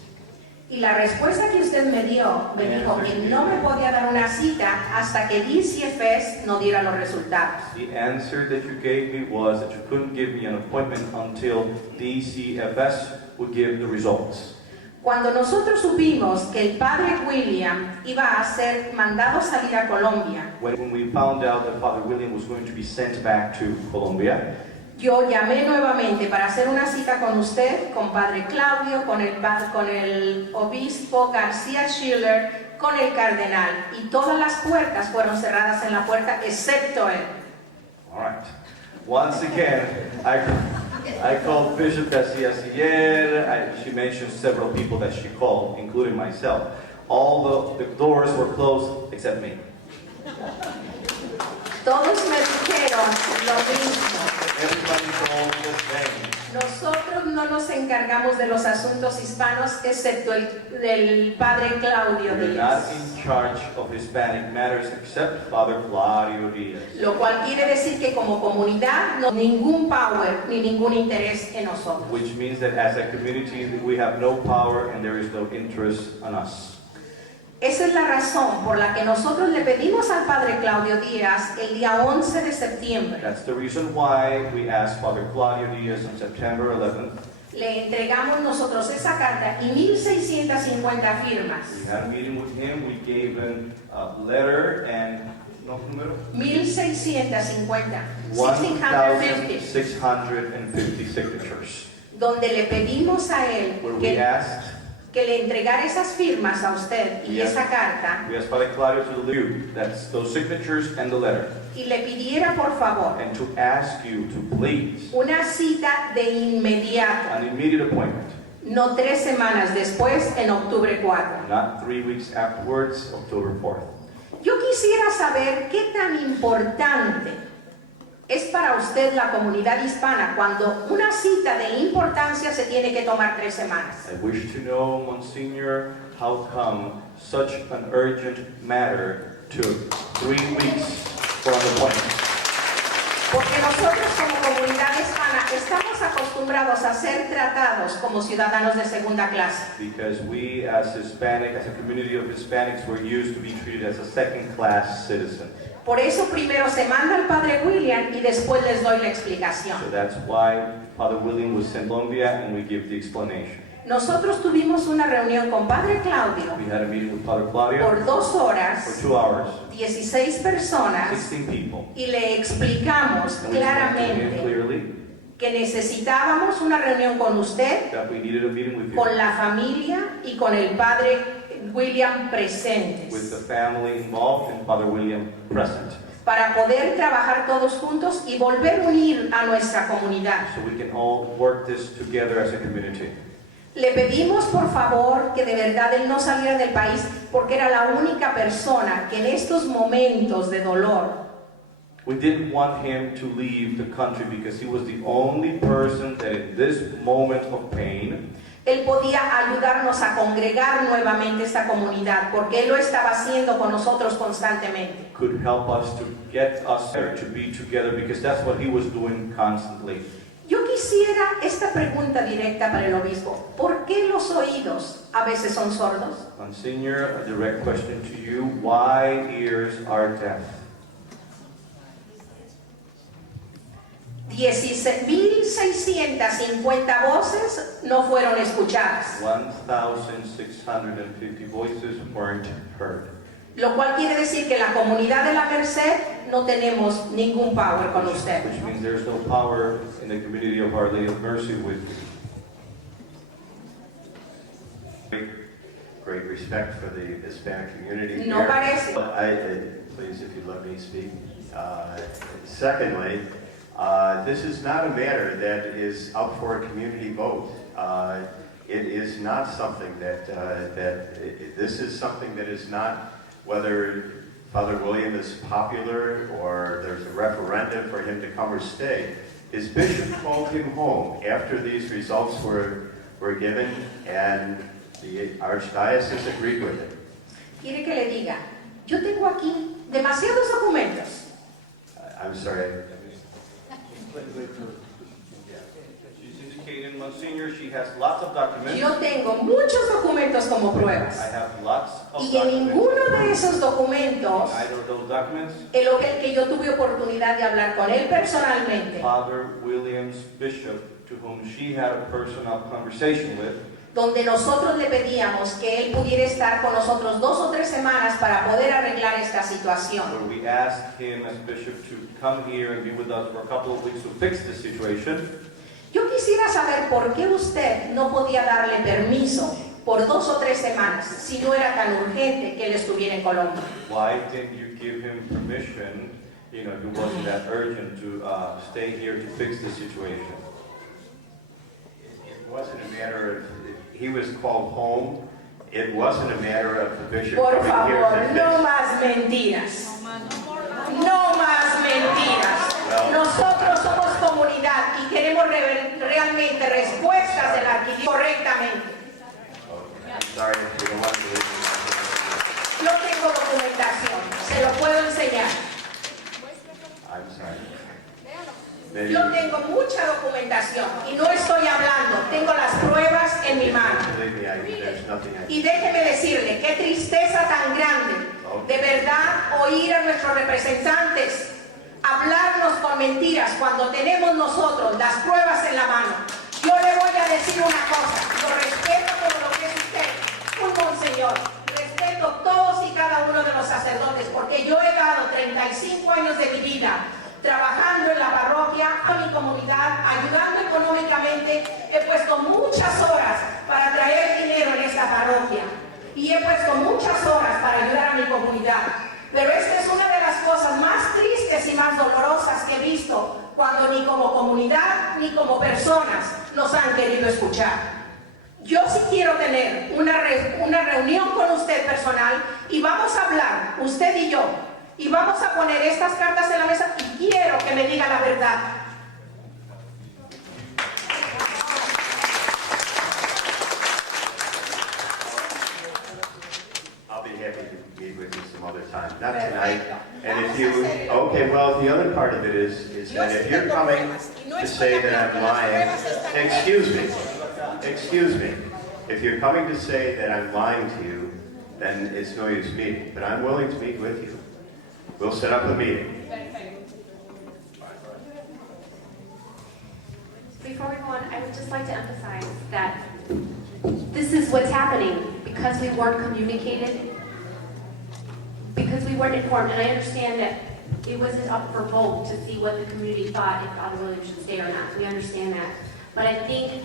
Y la respuesta que usted me dio, me dijo que no me podía dar una cita hasta que DCFS no diera los resultados. The answer that you gave me was that you couldn't give me an appointment until DCFS would give the results. Cuando nosotros supimos que el Padre William iba a ser mandado salir a Colombia, When we found out that Father William was going to be sent back to Colombia, yo llamé nuevamente para hacer una cita con usted, con Padre Claudio, con el obispo García Schiller, con el cardenal, y todas las puertas fueron cerradas en la puerta excepto él. all right. Once again, I called Bishop Garcia Siller. She mentioned several people that she called, including myself. All the doors were closed except me. Todos me dijeron lo mismo. Everybody told me the same. Nosotros no nos encargamos de los asuntos hispanos excepto el del Padre Claudio We're not Díaz. in charge of Hispanic matters except Father Claudio Díaz. Lo cual quiere decir que como comunidad no hay ningún power ni ningún interés en nosotros. Which means that as a community we have no power and there is no interest on us. Esa es la razón por la que nosotros le pedimos al Padre Claudio Díaz el día 11 de septiembre. That's the reason why we asked Father Claudio Díaz on September 11th. Le entregamos nosotros esa carta y 1,650 firmas. We had a meeting with him. We gave him a letter and 1,650. 1,650. 1,650 signatures. Donde le pedimos a él Where we asked, que le entregara esas firmas a usted y esa carta we asked Father Claudio to deliver you. That's those signatures and the letter. y le pidiera por favor And to ask you to please, una cita de inmediato, an immediate appointment. no 3 semanas después, en octubre 4. Not 3 weeks afterwards, October 4th. Yo quisiera saber qué tan importante es para usted la comunidad hispana cuando una cita de importancia se tiene que tomar 3 semanas. I wish to know, Monsignor, how come such an urgent matter took 3 weeks for an appointment? Porque nosotros como comunidad hispana estamos acostumbrados a ser tratados como ciudadanos de segunda clase. Because we as Hispanic, as a community of Hispanics, we're used to be treated as a second-class citizen. Por eso primero se manda al Padre William y después les doy la explicación. So that's why Father William was sent to Colombia and we give the explanation. Nosotros tuvimos una reunión con Padre Claudio We had a meeting with Father Claudio por 2 horas, for 2 hours, 16 personas, 16 people. y le explicamos And we explained to him claramente clearly que necesitábamos una reunión con usted, that we needed a meeting with you, con la familia y con el Padre William presentes, with the family involved and Father William present, para poder trabajar todos juntos y volver a unir a nuestra comunidad. so we can all work this together as a community. Le pedimos por favor que de verdad él no saliera del país porque era la única persona que en estos momentos de dolor, We didn't want him to leave the country because he was the only person that in this moment of pain, él podía ayudarnos a congregar nuevamente esta comunidad porque él lo estaba haciendo con nosotros constantemente. could help us to get us there, to be together, because that's what he was doing constantly. Yo quisiera esta pregunta directa para el obispo. ¿Por qué los oídos a veces son sordos? Monsignor, a direct question to you. Why ears are deaf? 16.650 voces no fueron escuchadas, 1,650 voices weren't heard. lo cual quiere decir que la comunidad de la Merced no tenemos ningún power con usted. Which means there's no power in the community of Our Lady of Mercy with you. Great respect for the Hispanic community No here. parece. Please, if you let me speak. Secondly, this is not a matter that is up for a community vote. It is not something this is something that is not whether Father William is popular or there's a referendum for him to come or stay. His bishop called him home after these results were given, and the archdiocese agreed with it. Quiere que le diga, yo tengo aquí demasiados documentos. I'm sorry. She's indicated, Monsignor, she has lots of documents. Yo tengo muchos documentos como pruebas. I have lots of Y en documents. ninguno de esos documentos, Either of those documents, el que yo tuve oportunidad de hablar con él personalmente, Father William's bishop, to whom she had a personal conversation with, donde nosotros le pedíamos que él pudiera estar con nosotros 2 o 3 semanas para poder arreglar esta situación. where we asked him as bishop to come here and be with us for a couple of weeks to fix the situation. Yo quisiera saber por qué usted no podía darle permiso por 2 o 3 semanas si no era tan urgente que él estuviera en Colombia. Why didn't you give him permission, if it wasn't that urgent, to stay here to fix the situation? It wasn't a matter of, he was called home. It wasn't a matter of the bishop Por coming here favor, to fix. no más mentiras. No más mentiras. Nosotros somos comunidad y queremos realmente respuestas de la arquidiócesis correctamente. I'm sorry if you don't want to listen. Yo tengo documentación, se lo puedo enseñar. I'm sorry. Yo tengo mucha documentación y no estoy hablando, tengo las pruebas en mi mano. Believe me, there's nothing I Y déjeme decirle, qué tristeza tan grande, de verdad, oír a nuestros representantes hablarnos con mentiras cuando tenemos nosotros las pruebas en la mano. Yo le voy a decir una cosa, yo respeto por lo que es usted, un monseñor, respeto todos y cada uno de los sacerdotes, porque yo he dado 35 años de mi vida trabajando en la parroquia, a mi comunidad, ayudando económicamente. He puesto muchas horas para traer dinero en esta parroquia y he puesto muchas horas para ayudar a mi comunidad. Pero esta es una de las cosas más tristes y más dolorosas que he visto cuando ni como comunidad ni como personas nos han querido escuchar. Yo sí quiero tener una reunión con usted personal y vamos a hablar, usted y yo, y vamos a poner estas cartas en la mesa y quiero que me diga la verdad. I'll be happy to meet with you some other time, not tonight. And if you, okay, well, the other part of it is that if you're coming to say that I'm lying, excuse me. If you're coming to say that I'm lying to you, then it's no use meeting. But I'm willing to meet with you. We'll set up a meeting. Before we go on, I would just like to emphasize that this is what's happening because we weren't communicated, because we weren't informed, and I understand that it wasn't up for vote to see what the community thought if Father William should stay or not. We understand that. But I think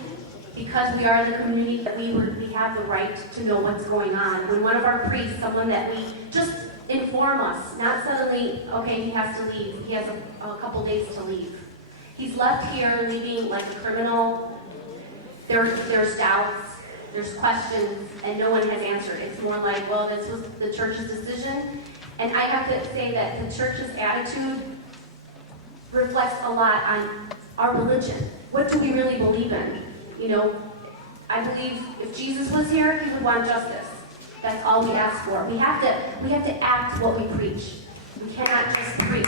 because we are the community, that we have the right to know what's going on. When one of our priests, someone that we just inform us, not suddenly, okay, he has to leave. He has a couple days to leave. He's left here leaving like a criminal. There's doubts. there's questions and no one has answered. It's more like, well, this was the church's decision. And I have to say that the church's attitude reflects a lot on our religion. What do we really believe in? You know, I believe if Jesus was here, he would want justice. That's all we ask for. We have to act what we preach. We cannot just preach.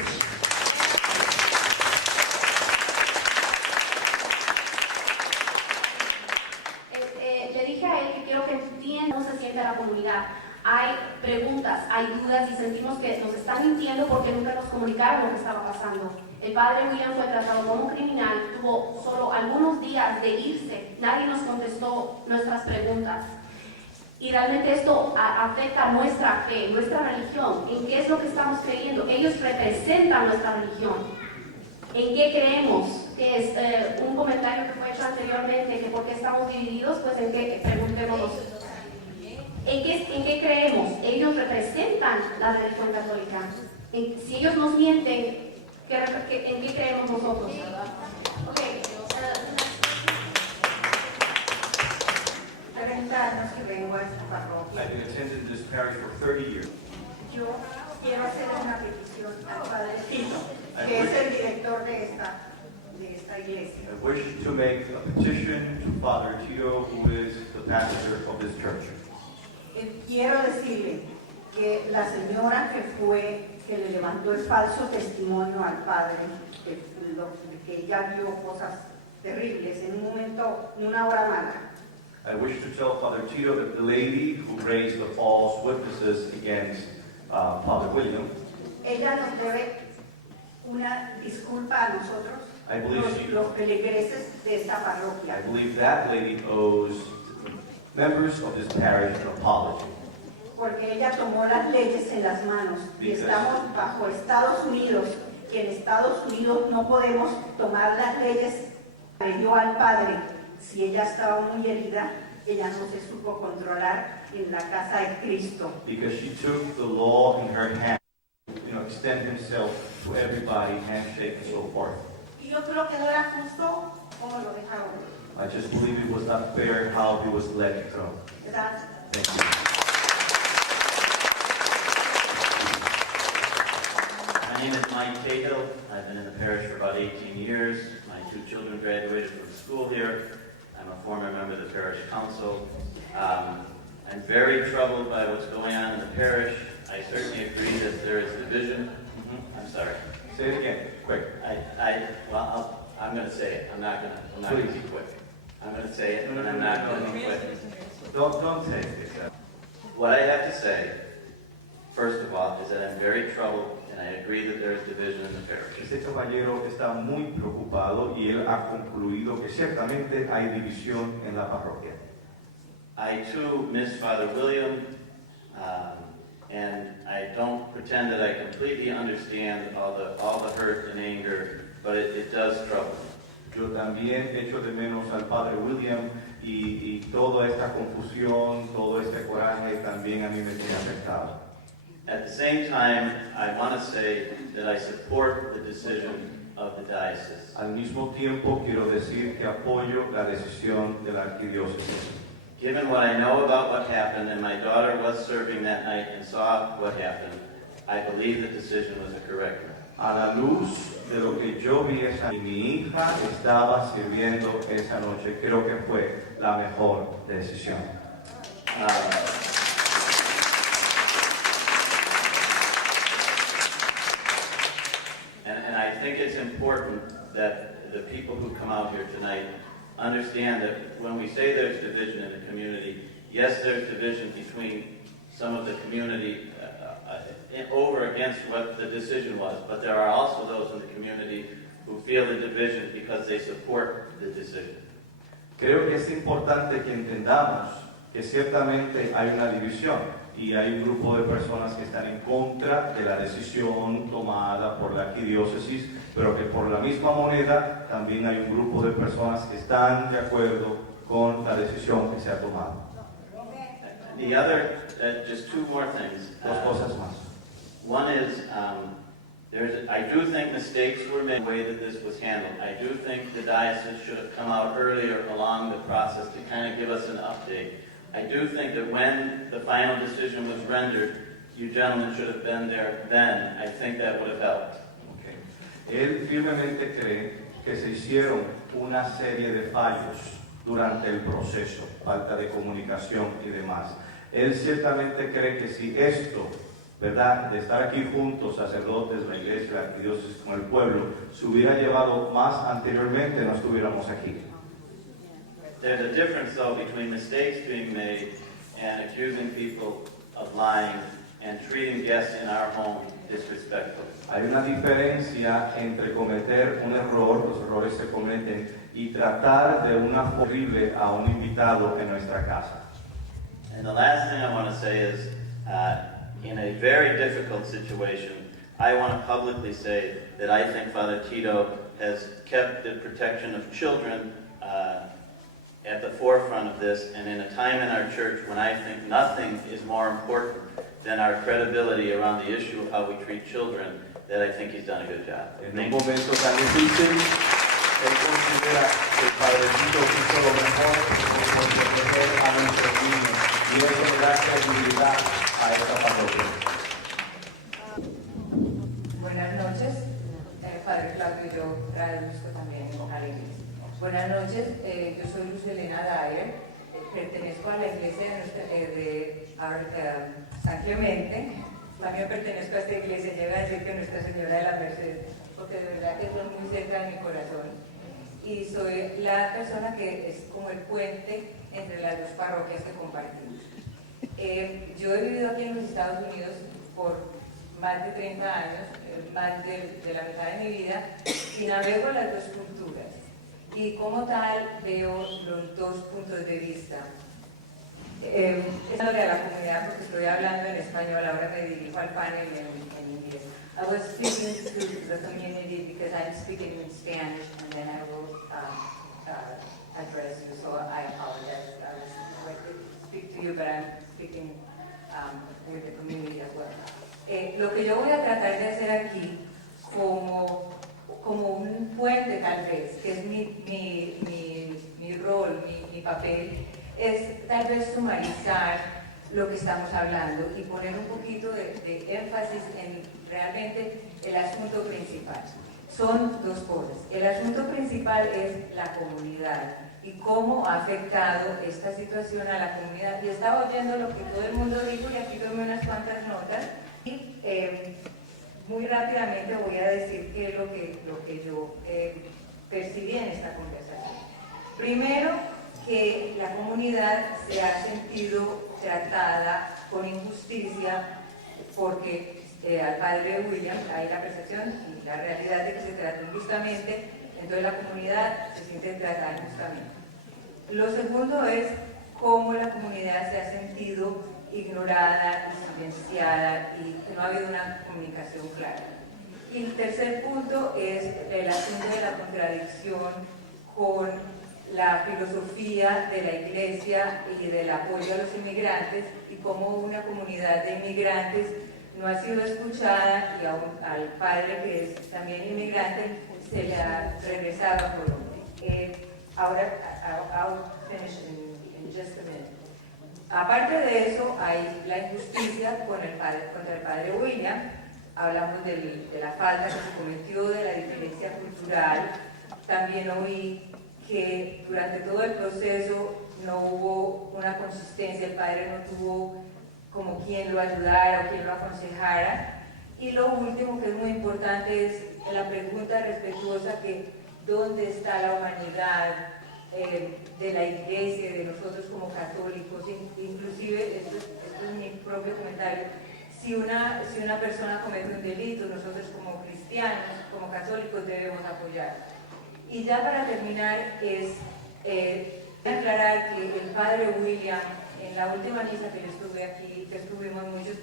Le dije a él que quiero que entienda cómo se siente la comunidad. Hay preguntas, hay dudas y sentimos que nos están mintiendo porque nunca nos comunicaron lo que estaba pasando. El padre William fue tratado como un criminal, tuvo solo algunos días de irse, nadie nos contestó nuestras preguntas. Y realmente esto afecta nuestra fe, nuestra religión, en qué es lo que estamos creyendo. Ellos representan nuestra religión. ¿En qué creemos? Que es un comentario que fue hecho anteriormente, que por qué estamos divididos, pues en qué, preguntémonos. ¿En qué creemos? Ellos representan la religión católica. Si ellos nos mienten, ¿en qué creemos nosotros? Okay. 30 años que vengo a esta parroquia. I've been attending this parish for 30 years. Yo quiero hacer una petición al Padre Tito, que es el director de esta iglesia. I wish to make a petition to Father Tito, who is the pastor of this church. Quiero decirle que la señora que le levantó el falso testimonio al padre, que ella vio cosas terribles en un momento, en una hora mala. I wish to tell Father Tito that the lady who raised the false witnesses against Father William, ella nos debe una disculpa a nosotros, I believe los feligreses de esta parroquia. I believe that lady owes members of this parish an apology. Porque ella tomó las leyes en las manos y estamos bajo Estados Unidos, y en Estados Unidos no podemos tomar las leyes que dio al padre. Si ella estaba muy herida, ella no se supo controlar en la casa de Cristo. Because she took the law in her hand, extend himself to everybody, handshake and so forth. Y yo creo que no era justo como lo dejaron. I just believe it was not fair how he was let go. Gracias. Thank you. My name is Mike Cahill. I've been in the parish for about 18 years. My 2 children graduated from school here. I'm a former member of the parish council. I'm very troubled by what's going on in the parish. I certainly agree that there is division. I'm sorry. Say it again, quick. I'm going to say it. I'm not going to be quick. I'm going to say it, and I'm not going to be quick. Don't take it. What I have to say, first of all, is that I'm very troubled, and I agree that there is division in the parish. Este caballero está muy preocupado y él ha concluido que ciertamente hay división en la parroquia. I too miss Father William, and I don't pretend that I completely understand all the hurt and anger, but it does trouble me. Yo también echo de menos al Padre William y toda esta confusión, todo este coraje también a mí me tiene afectado. At the same time, I want to say that I support the decision of the diocese. Al mismo tiempo quiero decir que apoyo la decisión de la arquidiócesis. Given what I know about what happened, and my daughter was serving that night and saw what happened, I believe the decision was a correct one. A la luz de lo que yo vi y mi hija estaba sirviendo esa noche, creo que fue la mejor decisión. And I think it's important that the people who come out here tonight understand that when we say there's division in the community, yes, there's division between some of the community over against what the decision was, but there are also those in the community who feel the division because they support the decision. Creo que es importante que entendamos que ciertamente hay una división y hay un grupo de personas que están en contra de la decisión tomada por la arquidiócesis, pero que por la misma moneda también hay un grupo de personas que están de acuerdo con la decisión que se ha tomado. The other, just 2 more things. Dos cosas más. One is, I do think mistakes were made in the way that this was handled. I do think the diocese should have come out earlier along the process to kind of give us an update. I do think that when the final decision was rendered, you gentlemen should have been there then. I think that would have helped. Okay. Él firmemente cree que se hicieron una serie de fallos durante el proceso, falta de comunicación y demás. Él ciertamente cree que si esto, ¿verdad?, de estar aquí juntos, sacerdotes, la iglesia, la arquidiócesis con el pueblo, se hubiera llevado más anteriormente, no estuviéramos aquí. There's a difference, though, between mistakes being made and accusing people of lying and treating guests in our home disrespectfully. Hay una diferencia entre cometer un error, los errores se cometen, y tratar de una forma horrible a un invitado en nuestra casa. And the last thing I want to say is, in a very difficult situation, I want to publicly say that I think Father Tito has kept the protection of children at the forefront of this, and in a time in our church when I think nothing is more important than our credibility around the issue of how we treat children, that I think he's done a good job. En un momento tan difícil, él considera que el Padrecito hizo lo mejor por proteger a nuestros niños, y eso le da credibilidad a esta parroquia. Buenas noches, Padre Claudio y yo traduzco también a la iglesia. Buenas noches, yo soy Luz Elena Dyer, pertenezco a la iglesia de San Clemente, también pertenezco a esta iglesia, llega a decir que Nuestra Señora de la Merced, porque de verdad que es muy cerca de mi corazón, y soy la persona que es como el puente entre las dos parroquias que compartimos. Yo he vivido aquí en los Estados Unidos por más de 30 años, más de la mitad de mi vida, y navego las dos culturas. Y como tal veo los dos puntos de vista. Es sobre la comunidad porque estoy hablando en español, ahora me dirijo al panel en inglés. I was speaking to the community because I'm speaking in Spanish and then I will address you, so I apologize. I was going to speak to you, but I'm speaking with the community as well. Lo que yo voy a tratar de hacer aquí como un puente tal vez, que es mi rol, mi papel, es tal vez sumarizar lo que estamos hablando y poner un poquito de énfasis en realmente el asunto principal. Son dos cosas. El asunto principal es la comunidad y cómo ha afectado esta situación a la comunidad. Y estaba oyendo lo que todo el mundo dijo y aquí tomé unas cuantas notas y muy rápidamente voy a decir qué es lo que yo percibí en esta conversación. Primero, que la comunidad se ha sentido tratada con injusticia porque al padre William hay la percepción y la realidad de que se trató injustamente, entonces la comunidad se siente tratada injustamente. Lo segundo es cómo la comunidad se ha sentido ignorada y silenciada y que no ha habido una comunicación clara. Y el tercer punto es el asunto de la contradicción con la filosofía de la iglesia y del apoyo a los inmigrantes y cómo una comunidad de inmigrantes no ha sido escuchada y al padre que es también inmigrante se le ha regresado a Colombia. Ahora, I'll finish in just a minute. Aparte de eso, hay la injusticia contra el padre William. Hablamos de la falta que se cometió, de la diferencia cultural. También oí que durante todo el proceso no hubo una consistencia, el padre no tuvo como quien lo ayudara o quien lo aconsejara. Y lo último que es muy importante es la pregunta respetuosa que ¿dónde está la humanidad de la iglesia, de nosotros como católicos? Inclusive, esto es mi propio comentario, si una persona comete un delito, nosotros como cristianos, como católicos debemos apoyar. Y ya para terminar es aclarar que el padre William, en la última misa que yo estuve aquí, que estuvimos muchos,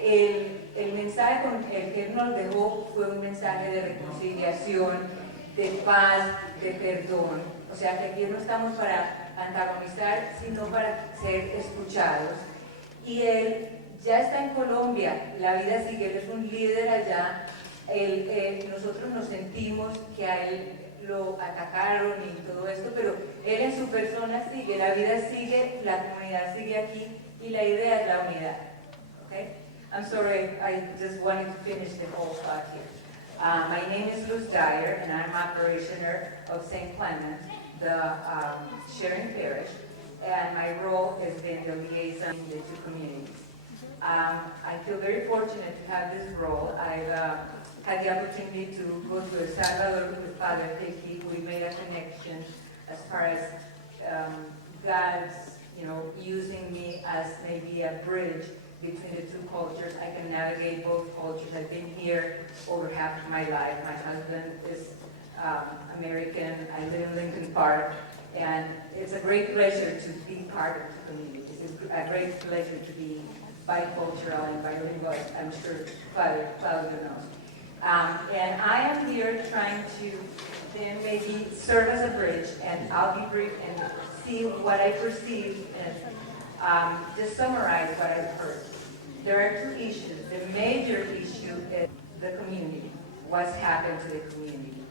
el mensaje con el que él nos dejó fue un mensaje de reconciliación, de paz, de perdón. O sea que aquí no estamos para antagonizar, sino para ser escuchados. Y él ya está en Colombia, la vida sigue, él es un líder allá nosotros nos sentimos que a él lo atacaron y todo esto, pero él en su persona sigue, la vida sigue, la comunidad sigue aquí y la idea es la unidad. Okay? I'm sorry, I just wanted to finish the whole thought here. My name is Luz Dyer, and I'm operationer of St. Clement, the sharing parish, and my role has been the liaison in the two communities. I feel very fortunate to have this role. I've had the opportunity to go to El Salvador with Padre. We made a connection as far as God's, using me as maybe a bridge between the two cultures. I can navigate both cultures. I've been here over half of my life. My husband is American. I live in Lincoln Park, and it's a great pleasure to be part of the community. It's a great pleasure to be bicultural and bilingual. I'm sure Father Claudio knows. And I am here trying to then maybe serve as a bridge, and I'll be brief and see what I perceive and just summarize what I've heard. There are two issues. The major issue is the community, what's happened to the community.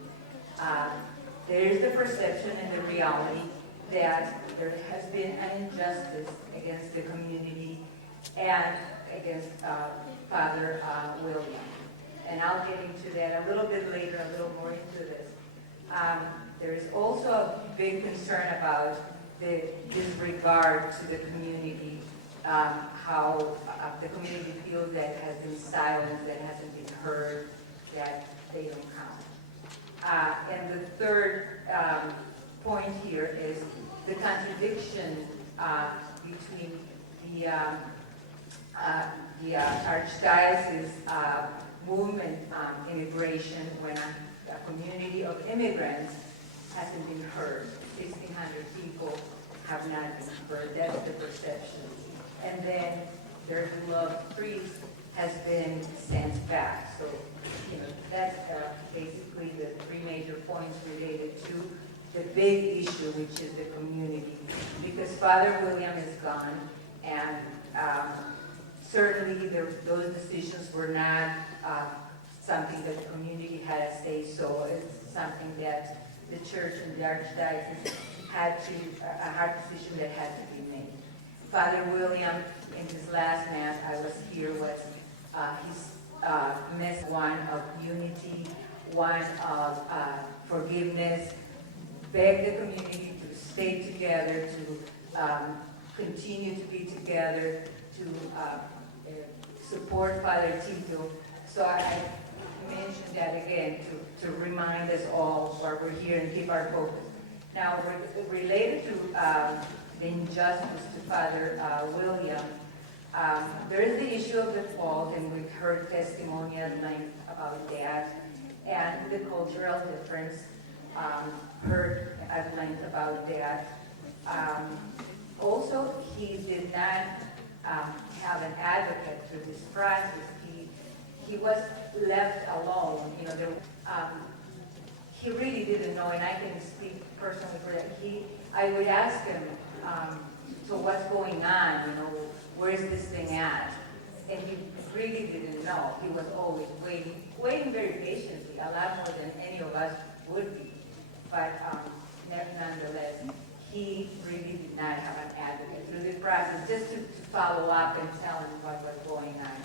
There is the perception and the reality that there has been an injustice against the community and against Father William. And I'll get into that a little bit later, a little more into this. There is also a big concern about the disregard to the community, how the community feels that has been silenced, that hasn't been heard, that they don't count. And the third point here is the contradiction between the Archdiocese movement on immigration when a community of immigrants hasn't been heard. 1,600 people have not been heard. That's the perception. And then their beloved priest has been sent back. So, that's basically the three major points related to the big issue, which is the community. Because Father William is gone, and certainly those decisions were not something that the community had to say so. It's something that the church and the Archdiocese had to, a hard decision that had to be made. Father William, in his last Mass, I was here, was his mess one of unity, one of forgiveness, beg the community to stay together, to continue to be together, to support Father Tito. So I mentioned that again to remind us all why we're here and keep our focus. Now, related to the injustice to Father William, there is the issue of the fault, and we've heard testimony at length about that, and the cultural difference, heard at length about that. Also, he did not have an advocate through this process. He was left alone. He really didn't know, and I can speak personally for that. I would ask him, so what's going on? Where's this thing at? And he really didn't know. He was always waiting very patiently, a lot more than any of us would be. But nonetheless, he really did not have an advocate through the process, just to follow up and tell him what was going on.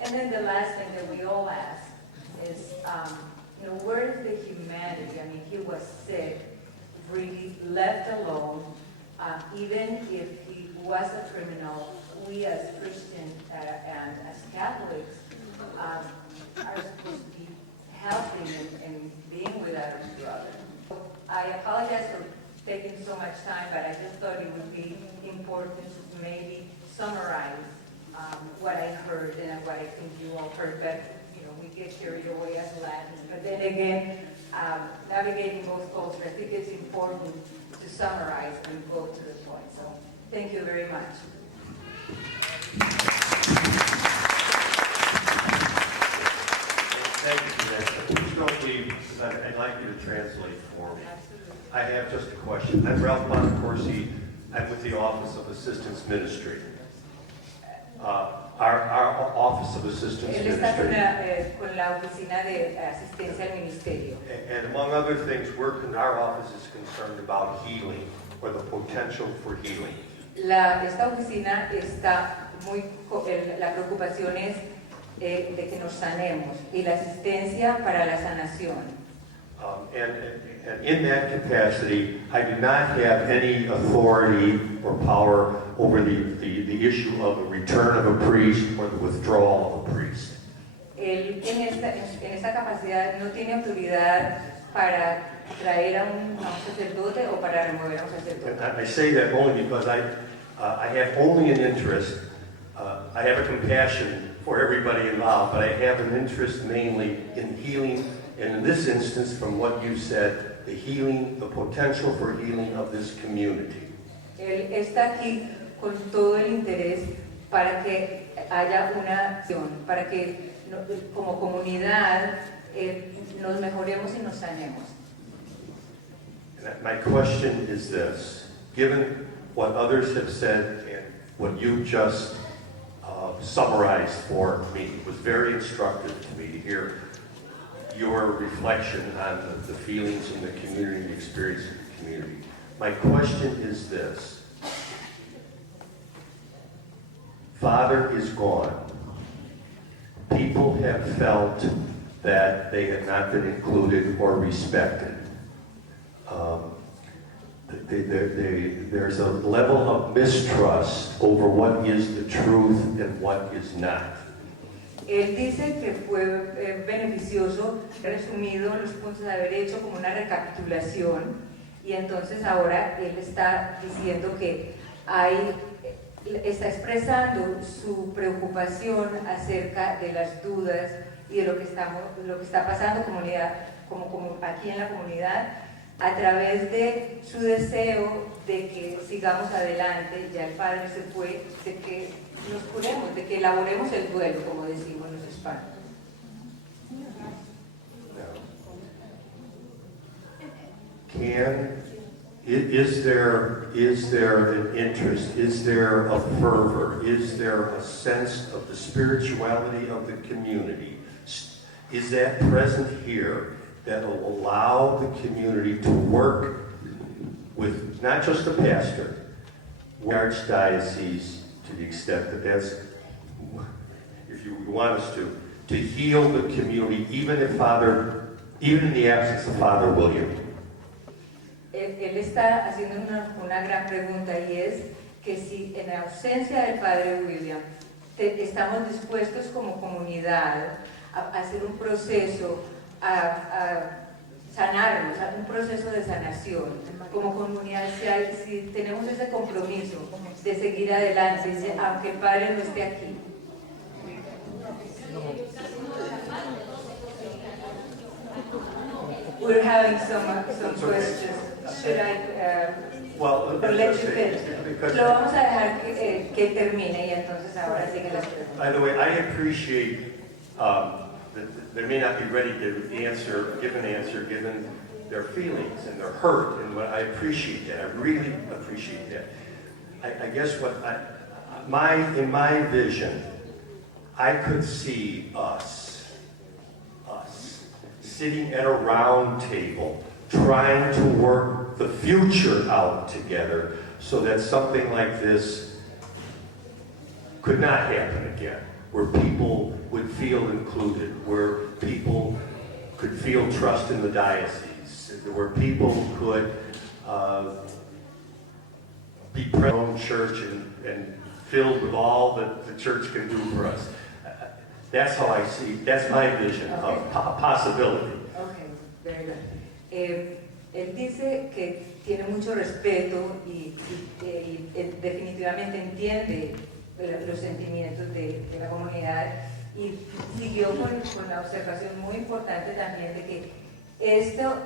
And then the last thing that we all ask is, where is the humanity? I mean, he was sick, really left alone. Even if he was a criminal, we as Christians and as Catholics are supposed to be helping and being with our brother. I apologize for taking so much time, but I just thought it would be important to maybe summarize what I heard and what I think you all heard. But we get carried away as Latins. But then again, navigating both cultures, I think it's important to summarize and go to the point. So thank you very much. Thank you for that. Please don't leave, because I'd like you to translate for me. I have just a question. I'm Ralph Bonaccorsi. I'm with the Office of Assistance Ministry. our Office of Assistance Él está Ministry. con la oficina de asistencia al ministerio. And among other things, our office is concerned about healing, or the potential for healing. Esta oficina está la preocupación es de que nos sanemos y la asistencia para la sanación. And in that capacity, I do not have any authority or power over the issue of the return of a priest or the withdrawal of a priest. Él en esta capacidad no tiene autoridad para traer a un sacerdote o para remover a un sacerdote. And I say that only because I have only an interest, I have a compassion for everybody involved, but I have an interest mainly in healing, and in this instance, from what you said, the potential for healing of this community. Él está aquí con todo el interés para que haya una acción, para que como comunidad nos mejoremos y nos sanemos. My question is this: given what others have said and what you just summarized for me, it was very instructive to me to hear your reflection on the feelings in the community, the experience of the community. My question is this: Father is gone. People have felt that they have not been included or respected. There's a level of mistrust over what is the truth and what is not. Él dice que fue beneficioso, resumido los puntos de haber hecho como una recapitulación, y entonces ahora él está diciendo que está expresando su preocupación acerca de las dudas y de lo que está pasando como aquí en la comunidad, a través de su deseo de que sigamos adelante. Ya el Padre se fue, de que nos curemos, de que elaboremos el duelo, como decimos los hispanos. Is there an interest? Is there a fervor? Is there a sense of the spirituality of the community? Is that present here that will allow the community to work with not just the pastor, the archdiocese, to the extent that that's, if you want us to heal the community, even in the absence of Father William? Él está haciendo una gran pregunta, y es que si en la ausencia del Padre William estamos dispuestos como comunidad a hacer un proceso, a sanarnos, un proceso de sanación como comunidad, si tenemos ese compromiso de seguir adelante, aunque el Padre no esté aquí. We're having some questions. Should I let you finish? Lo vamos a dejar que termine, y entonces ahora siguen las preguntas. By the way, I appreciate that they may not be ready to give an answer given their feelings and their hurt, and I appreciate that. I really appreciate that. I guess in my vision, I could see us sitting at a round table, trying to work the future out together so that something like this could not happen again, where people would feel included, where people could feel trust in the diocese, where people could be present in their own church and filled with all that the church can do for us. That's how I see, that's my vision of possibility. Okay, very good. Él dice que tiene mucho respeto y definitivamente entiende los sentimientos de la comunidad, y siguió con la observación muy importante también de que esto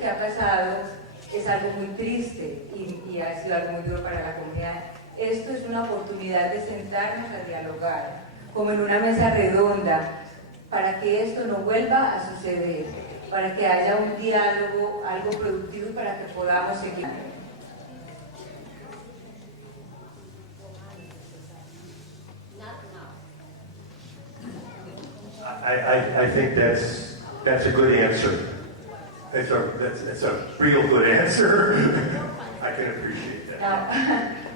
que ha pasado es algo muy triste y ha sido algo muy duro para la comunidad. Esto es una oportunidad de sentarnos a dialogar, como en una mesa redonda, para que esto no vuelva a suceder, para que haya un diálogo, algo productivo, y para que podamos seguir. I think that's a good answer. That's a real good answer. I can appreciate that. Now,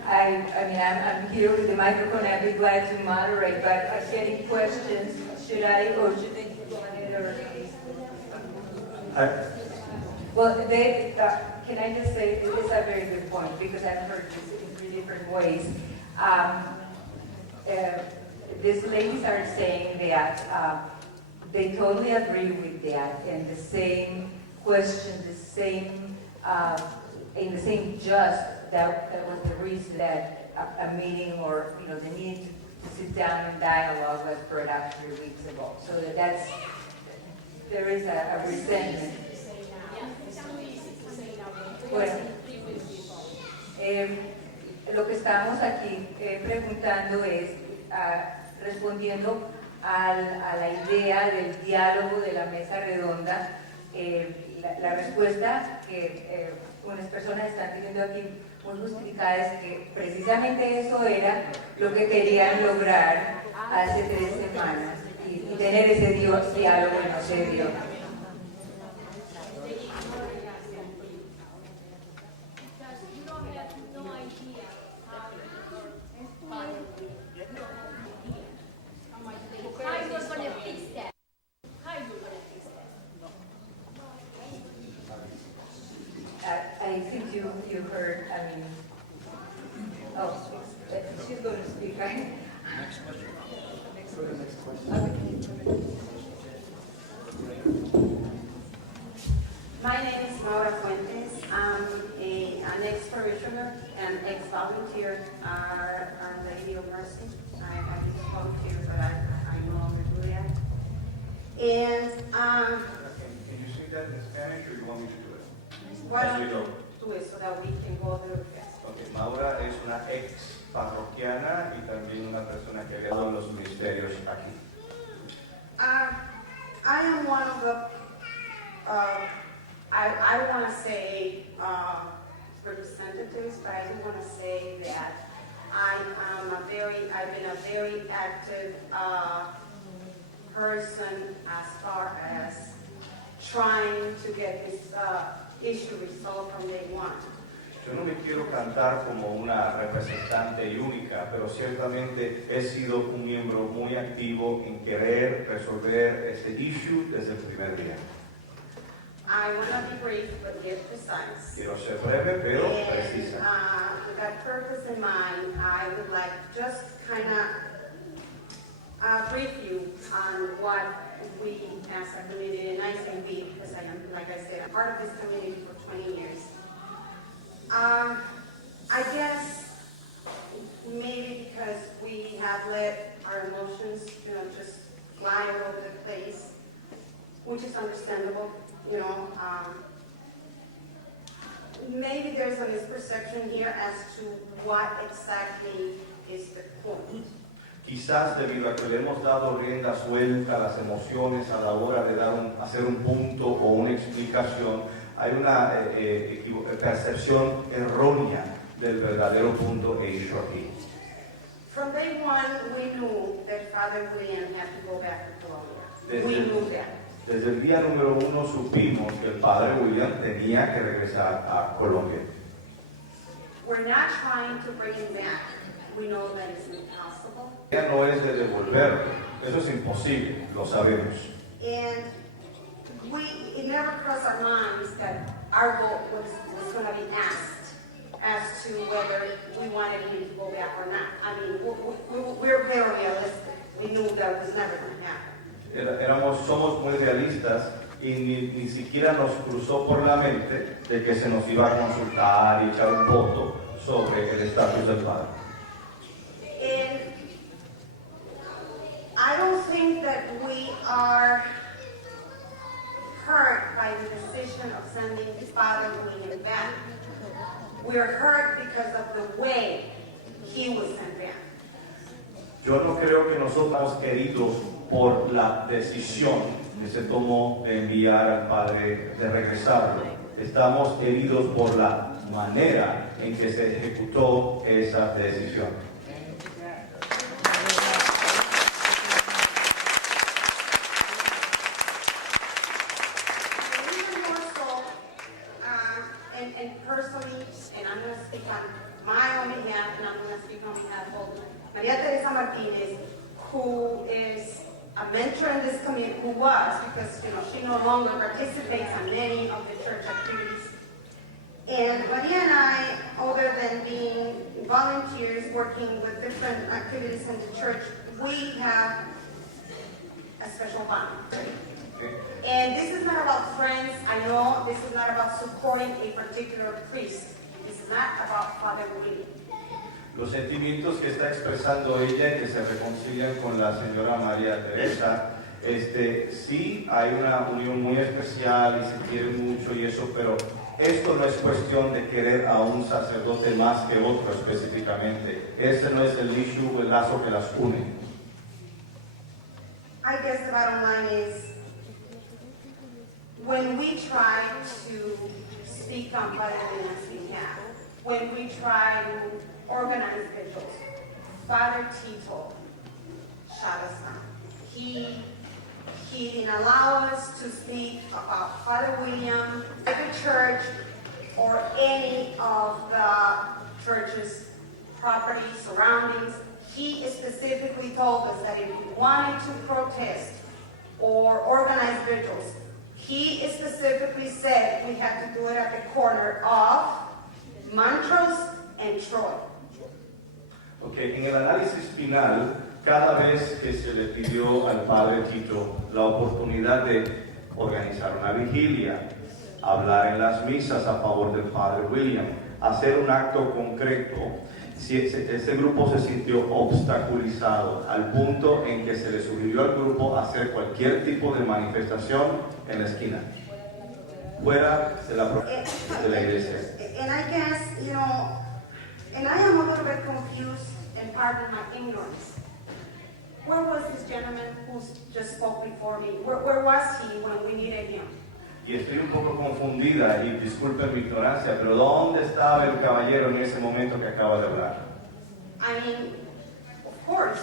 I'm here with the microphone. I'd be glad to moderate, but I'm getting questions. Should I, or should they go ahead, or? Well, can I just say, it is a very good point, because I've heard this in 3 different ways. These ladies are saying that they totally agree with that, and the same question, the same, in the same just, that was the reason that a meeting, or the need to sit down and dialogue was brought up 3 weeks ago. So there is a resentment. Bueno, lo que estamos aquí preguntando es, respondiendo a la idea del diálogo de la mesa redonda, la respuesta que unas personas están teniendo aquí muy justificada es que precisamente eso era lo que querían lograr hace 3 semanas y tener ese diálogo y no se dio. I think you heard, she's going to speak, right? Next question. Next question. My name is Maura Fuentes. I'm an ex-parishioner and ex-volunteer at the Lady of Mercy. I just spoke to you, but I no longer do that. And Can you say that in Spanish, or you want me to do it? why don't you do it so that we can go through it? Okay, Maura es una ex parroquiana y también una persona que ha dado los ministerios aquí. I am one of the, I don't want to say representatives, but I do want to say that I've been a very active person as far as trying to get this issue resolved from day one. Yo no me quiero cantar como una representante y única, pero ciertamente he sido un miembro muy activo en querer resolver este issue desde el primer día. I want to be brief, but yet precise. Quiero ser breve, pero precisa. With that purpose in mind, I would like to just kind of brief you on what we as a community, and I say we, because I am, like I said, I'm part of this community for 20 years. I guess maybe because we have let our emotions, just fly all over the place, which is understandable, maybe there's a misperception here as to what exactly is the point. Quizás debido a que le hemos dado rienda suelta a las emociones a la hora de hacer un punto o una explicación, hay una percepción errónea del verdadero punto hecho aquí. From day one, we knew that Father William had to go back to Colombia. We knew that. Desde el día número 1 supimos que el Padre William tenía que regresar a Colombia. We're not trying to bring him back. We know that it's impossible. Ya no es de devolverlo, eso es imposible, lo sabemos. And it never crossed our minds that our vote was going to be asked as to whether we wanted him to go back or not. I mean, we're very realistic. We knew that was never going to happen. Somos muy realistas y ni siquiera nos cruzó por la mente de que se nos iba a consultar y echar un voto sobre el estatus del Padre. And I don't think that we are hurt by the decision of sending Father William back. We are hurt because of the way he was sent back. Yo no creo que nosotros estamos heridos por la decisión que se tomó de enviar al Padre, de regresarlo. Estamos heridos por la manera en que se ejecutó esa decisión. and personally, and I'm going to speak on my own behalf, and I'm going to speak on behalf of Maria Teresa Martinez, who is a mentor in this community, who was, because she no longer participates in many of the church activities. And Maria and I, other than being volunteers working with different activities in the church, we have a special bond. And this is not about friends. I know this is not about supporting a particular priest. This is not about Father William. Los sentimientos que está expresando ella, que se reconcilian con la señora María Teresa, sí hay una unión muy especial y se quieren mucho y eso, pero esto no es cuestión de querer a un sacerdote más que otro específicamente. Ese no es el issue, el lazo que las une. I guess the bottom line is, when we try to speak on Father William's behalf, when we try to organize vigils, Father Tito shut us down. He didn't allow us to speak about Father William, the church, or any of the church's property surroundings. He specifically told us that if we wanted to protest or organize vigils, he specifically said we had to do it at the corner of Montrose and Troy. Okay, en el análisis final, cada vez que se le pidió al Padre Tito la oportunidad de organizar una vigilia, hablar en las misas a favor del Padre William, hacer un acto concreto, ese grupo se sintió obstaculizado al punto en que se le sugirió al grupo hacer cualquier tipo de manifestación en la esquina, fuera de la iglesia. And I guess, and I am a little bit confused, and pardon my ignorance. Where was this gentleman who just spoke before me? Where was he when we needed him? Y estoy un poco confundida, y disculpen mi ignorancia, pero ¿dónde estaba el caballero en ese momento que acaba de hablar? I mean, of course,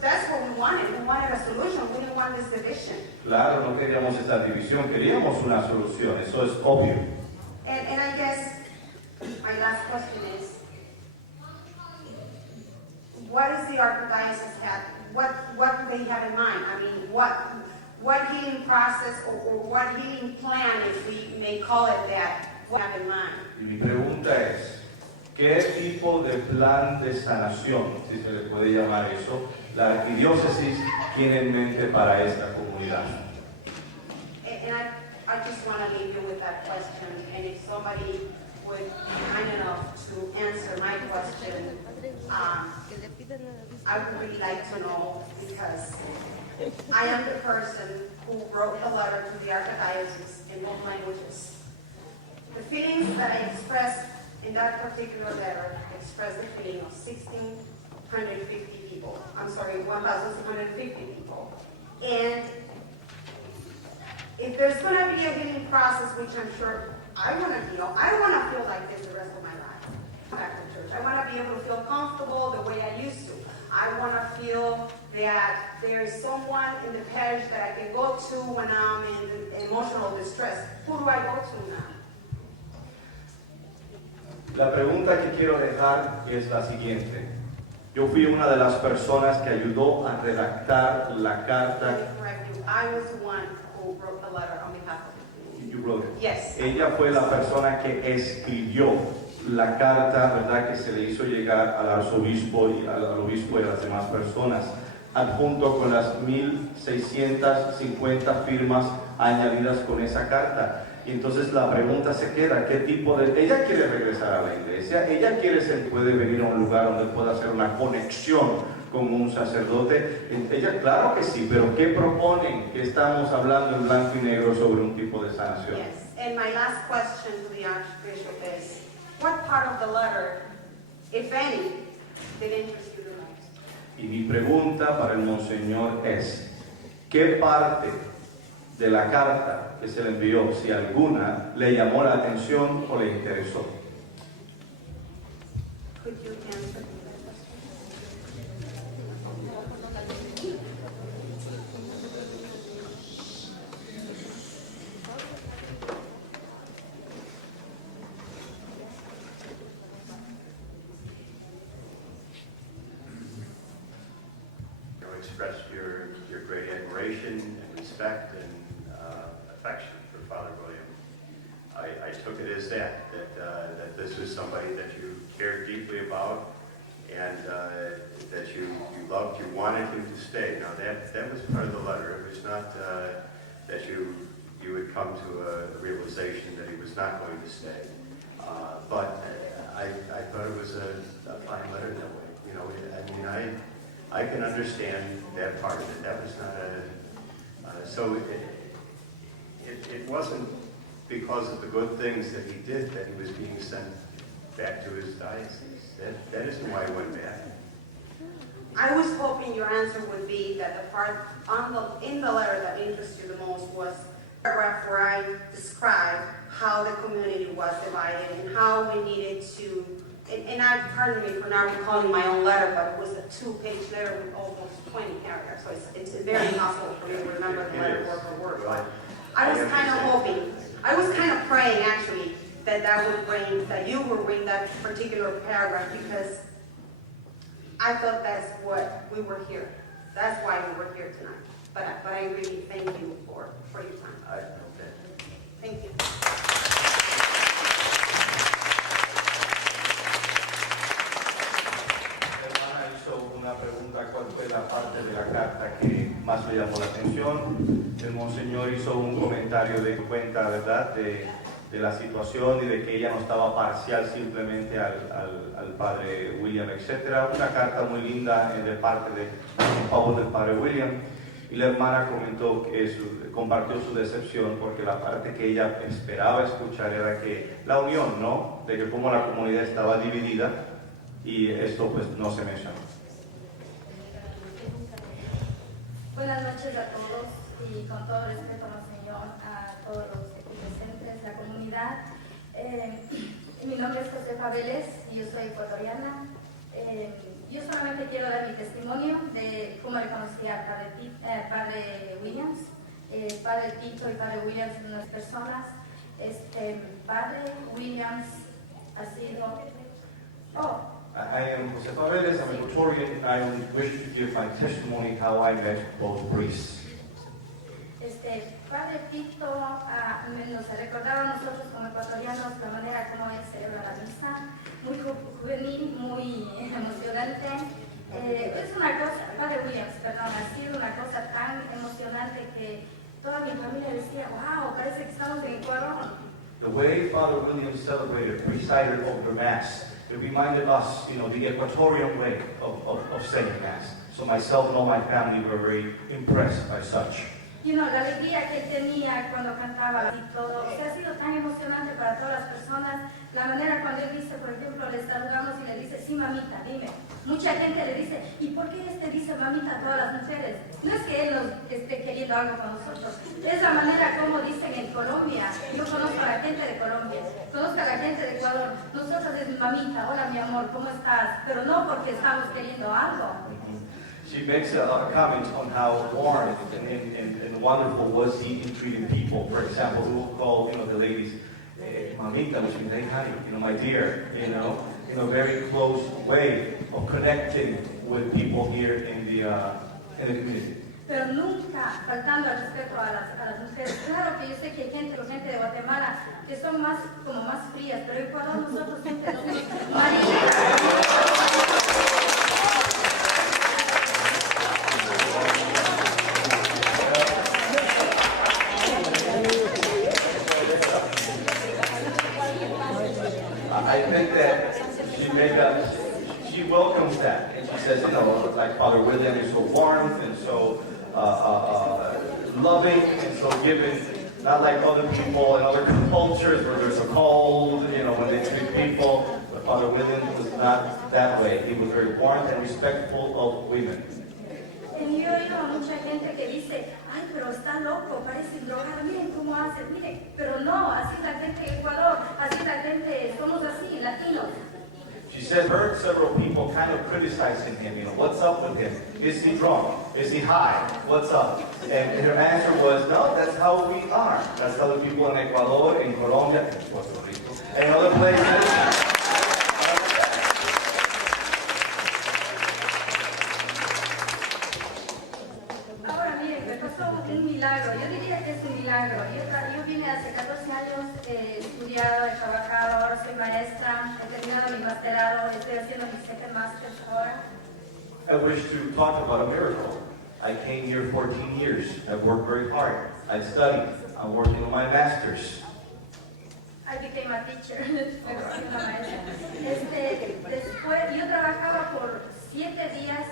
that's what we wanted. We wanted a solution. We didn't want this division. Claro, no queríamos esta división, queríamos una solución, eso es obvio. And I guess my last question is, what is the Archdiocese have? What do they have in mind? I mean, what healing process or what healing plan, if we may call it that, what have in mind? Y mi pregunta es, ¿qué tipo de plan de sanación, si se le puede llamar eso, la arquidiócesis tiene en mente para esta comunidad? And I just want to leave you with that question, and if somebody would be kind enough to answer my question, I would really like to know, because I am the person who wrote the letter to the Archdiocese in both languages. The feelings that I expressed in that particular letter expressed the feeling of 1,650 people. I'm sorry, 1,650 people. And if there's going to be a healing process, which I'm sure I want to feel like this the rest of my life. Back to church. I want to be able to feel comfortable the way I used to. I want to feel that there is someone in the parish that I can go to when I'm in emotional distress. Who do I go to now? La pregunta que quiero dejar es la siguiente. Yo fui una de las personas que ayudó a redactar la carta. I was the one who wrote the letter on behalf of You wrote it. Yes. Ella fue la persona que escribió la carta, ¿verdad?, que se le hizo llegar al arzobispo y al obispo y a las demás personas, adjunto con las 1,650 firmas añadidas con esa carta. Y entonces la pregunta se queda, ¿qué tipo de...? Ella quiere regresar a la iglesia, ella puede venir a un lugar donde pueda hacer una conexión con un sacerdote. Ella, claro que sí, pero ¿qué proponen? ¿Qué estamos hablando en blanco y negro sobre un tipo de sanación? Yes, and my last question to the Archbishop is, what part of the letter, if any, did interest you the most? Y mi pregunta para el monseñor es, ¿qué parte de la carta que se le envió, si alguna, le llamó la atención o le interesó? Could you answer that question? express your great admiration and respect and affection for Father William. I took it as that this was somebody that you cared deeply about and that you loved, you wanted him to stay. Now that was part of the letter. It was not that you would come to a realization that he was not going to stay. But I thought it was a fine letter that way. You know, I mean, I can understand that part of it. That was not so it wasn't because of the good things that he did that he was being sent back to his diocese. That isn't why he went back. I was hoping your answer would be that the part in the letter that interested you the most was the paragraph where I described how the community was divided and how we needed to, and pardon me for not recalling my own letter, but it was a 2-page letter with almost 20 paragraphs, so it's very impossible for me to remember the letter word for word. But I was kind of hoping, I was kind of praying actually that you would bring that particular paragraph, because I thought that's what we were here. That's why we were here tonight. But I really thank you for your time. Thank you. La hermana hizo una pregunta: ¿cuál fue la parte de la carta que más le llamó la atención? El monseñor hizo un comentario de cuenta, ¿verdad?, de la situación y de que ella no estaba parcial simplemente al padre William, etc. Una carta muy linda de parte en favor del padre William. Y la hermana comentó compartió su decepción porque la parte que ella esperaba escuchar era que la unión, ¿no?, de que como la comunidad estaba dividida, y esto pues no se mencionó. Buenas noches a todos y con todo respeto, Monseñor, a todos los aquí presentes, la comunidad. Mi nombre es Josefa Vélez y yo soy ecuatoriana. Yo solamente quiero dar mi testimonio de cómo le conocí al padre Williams. Padre Tito y Padre Williams son unas personas. Padre Williams ha sido... I am Josefa Vélez, I'm a Ecuadorian. I wish to give my testimony how I met both priests. Padre Tito nos recordaba a nosotros como ecuatorianos la manera como él celebra la misa, muy juvenil, muy emocionante. Es una cosa, Padre Williams, perdón, ha sido una cosa tan emocionante que toda mi familia decía, wow, parece que estamos en Ecuador. The way Father Williams presided over the Mass, it reminded us, the Ecuadorian way of saying Mass. So myself and all my family were very impressed by such. La alegría que él tenía cuando cantaba y todo, ha sido tan emocionante para todas las personas. La manera cuando él dice, por ejemplo, le saludamos y le dice, sí, mamita, dime. Mucha gente le dice, ¿y por qué dice mamita a todas las mujeres? No es que él nos esté queriendo algo con nosotros, es la manera como dicen en Colombia. Yo conozco a la gente de Colombia, conozco a la gente de Ecuador. Nosotros es mamita, hola mi amor, ¿cómo estás? Pero no porque estamos queriendo algo. She makes a comment on how warm and wonderful was he in treating people. For example, we will call the ladies mamita, which means hey honey, my dear, in a very close way of connecting with people here in the community. Pero nunca faltando al respeto a las mujeres. Claro que yo sé que hay gente de Guatemala que son más frías, pero en Ecuador nosotros siempre nos I think that she welcomes that, and she says, like Father William is so warm and so loving and so giving, not like other people in other cultures where there's a cold, when they treat people. But Father William was not that way. He was very warm and respectful of women. Yo he oído a mucha gente que dice, ay, pero está loco, parece drogado, miren cómo hace, miren, pero no, así la gente en Ecuador, así la gente, somos así, latinos. She said, heard several people kind of criticizing him, what's up with him? Is he drunk? Is he high? What's up? And her answer was, no, that's how we are. That's how the people in Ecuador, in Colombia, in Puerto Rico, and other places. maestra, he terminado mi masterado, estoy haciendo mi second master's ahora. I wish to talk about a miracle. I came here 14 years. I've worked very hard. I studied. I'm working on my master's. I became a teacher. Me convertí en una maestra. Después, yo trabajaba por 7 días,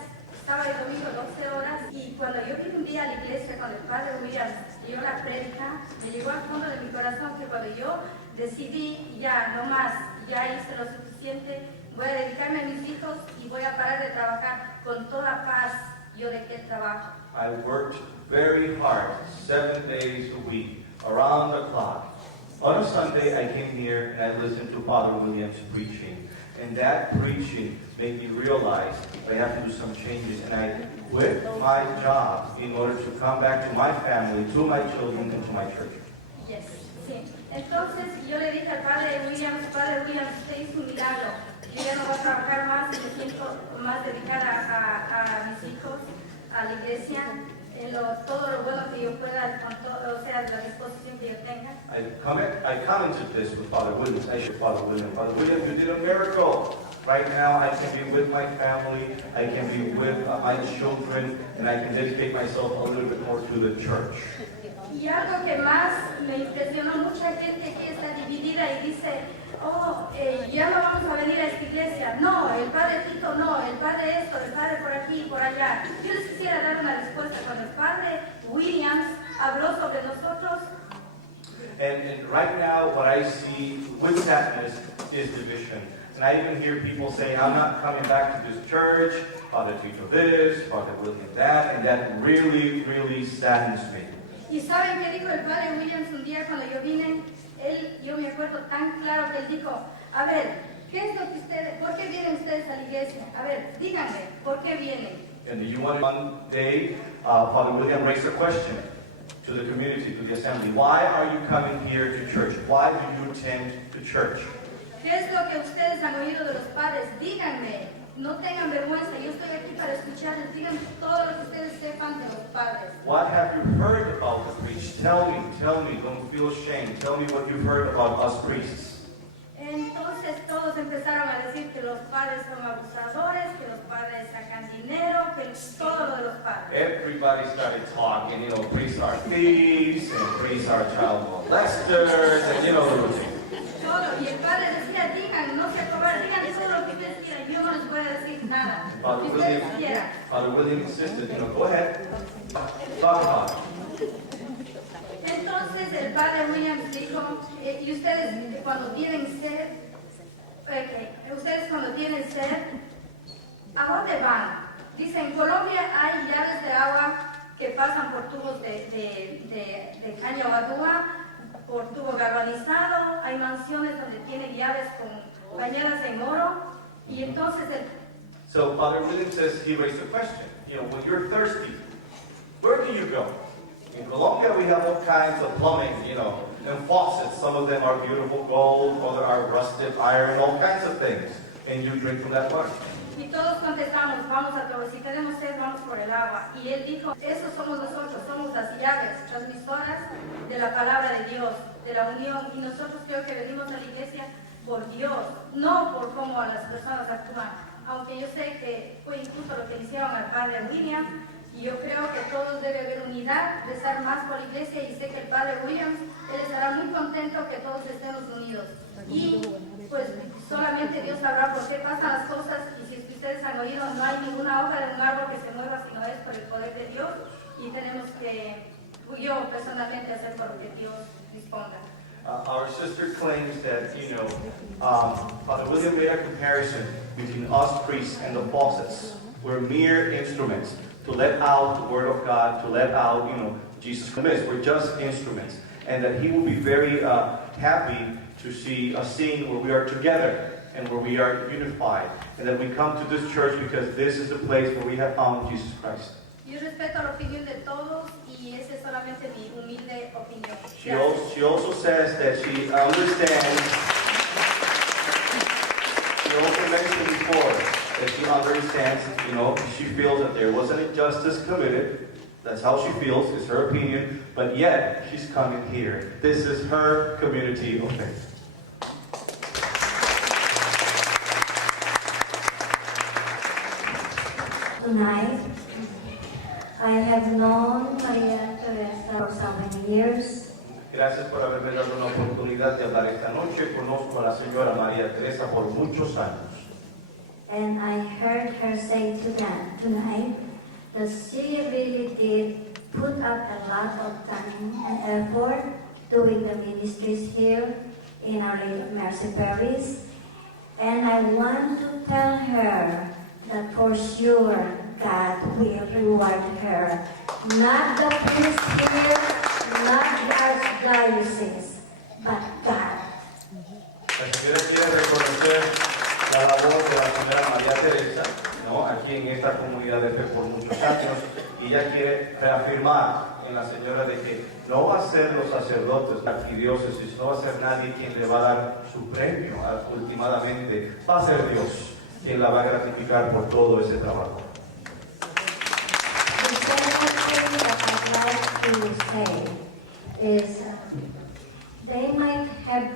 sábado y domingo, 12 horas, y cuando yo vine un día a la iglesia con el Padre Williams dio la prédica, me llegó al fondo de mi corazón que cuando yo decidí ya no más, ya hice lo suficiente, voy a dedicarme a mis hijos y voy a parar de trabajar con toda paz. Yo de qué trabajo. I worked very hard, 7 days a week, around the clock. On a Sunday, I came here and I listened to Father Williams preaching. And that preaching made me realize I have to do some changes. And I quit my job in order to come back to my family, to my children, and to my church. Yes, sí. Entonces yo le dije al Padre Williams, usted hizo un milagro. Yo ya no voy a trabajar más y me siento más dedicada a mis hijos, a la iglesia, en todo lo bueno que yo pueda, con todo, o sea, la disposición que yo tenga. I commented this with Father Williams. I said, Father Williams, you did a miracle. Right now, I can be with my family, I can be with my children, and I can dedicate myself a little bit more to the church. Y algo que más me impresionó, mucha gente aquí está dividida y dice, ya no vamos a venir a esta iglesia. No, el Padre Tito no, el Padre esto, el Padre por aquí y por allá. Yo les quisiera dar una respuesta. Cuando el Padre Williams habló sobre nosotros, And right now, what I see with sadness is division. And I even hear people saying, I'm not coming back to this church, Father Tito this, Father William that, and that really, really saddens me. ¿y saben qué dijo el Padre Williams un día cuando yo vine? Yo me acuerdo tan claro que él dijo, a ver, ¿qué es lo que ustedes, por qué vienen ustedes a la iglesia? A ver, díganme, ¿por qué vienen? And one day, Father William raised a question to the community, to the assembly. Why are you coming here to church? Why do you attend to church? ¿Qué es lo que ustedes han oído de los padres? Díganme, no tengan vergüenza, yo estoy aquí para escucharles, díganme todo lo que ustedes sepan de los padres. What have you heard about the priests? Tell me, don't feel ashamed. Tell me what you've heard about us priests. Entonces todos empezaron a decir que los padres son abusadores, que los padres sacan dinero, que todo lo de los padres. Everybody started talking, priests are thieves, and priests are child molesters, and the routine. Todo, y el padre decía, digan, no se cobarden, digan todo lo que ustedes quieran, yo no les voy a decir nada. Father William insisted, go ahead, talk about it. Entonces el Padre Williams dijo, y ustedes cuando tienen sed, ¿a dónde van? Dice, en Colombia hay llaves de agua que pasan por tubos de caña o adúa, por tubo galvanizado, hay mansiones donde tienen llaves bañadas en oro, y entonces So Father William says, he raised a question, when you're thirsty, where do you go? In Colombia, we have all kinds of plumbing, and faucets. Some of them are beautiful gold, other are rusted iron, all kinds of things. And you drink from that water. Y todos contestamos, vamos a todo, si tenemos sed, vamos por el agua. Y él dijo, esos somos nosotros, somos las llaves transmisoras de la palabra de Dios, de la unión. Y nosotros creo que venimos a la iglesia por Dios, no por cómo las personas actúan. Aunque yo sé que fue incluso lo que le hicieron al Padre William, y yo creo que todos debe haber unidad, de estar más por la iglesia, y sé que el Padre Williams, él estará muy contento que todos estemos unidos. Y pues solamente Dios sabrá por qué pasan las cosas, y si ustedes han oído, no hay ninguna hoja de un árbol que se mueva, sino es por el poder de Dios, y tenemos que, yo personalmente, hacer por lo que Dios disponga. Our sister claims that, Father William made a comparison between us priests and the faucets. We're mere instruments to let out the Word of God, to let out, Jesus Christ. We're just instruments. And that he will be very happy to see a scene where we are together and where we are unified. And that we come to this church because this is the place where we have found Jesus Christ. Yo respeto la opinión de todos y esa es solamente mi humilde opinión. She also says that she understands, she also mentioned before that she understands, she feels that there was an injustice committed. That's how she feels, it's her opinion, but yet she's coming here. This is her community of faith. tonight. I have known Maria Teresa for so many years. Gracias por haberme dado una oportunidad de hablar esta noche. Conozco a la señora María Teresa por muchos años. And I heard her say tonight that she really did put up a lot of time and effort doing the ministries here in Our Lady of Mercy Parish. And I want to tell her that for sure God will reward her. Not the priest here, not the archdiocese, but God. La señora quiere reconocer la labor de la señora María Teresa, ¿no? Aquí en esta comunidad de fe por muchos años, y ella quiere reafirmar en la señora de que no va a ser los sacerdotes, la arquidiócesis, no va a ser nadie quien le va a dar su premio, últimamente va a ser Dios quien la va a gratificar por todo ese trabajo. The second thing that I'd like to say is they might have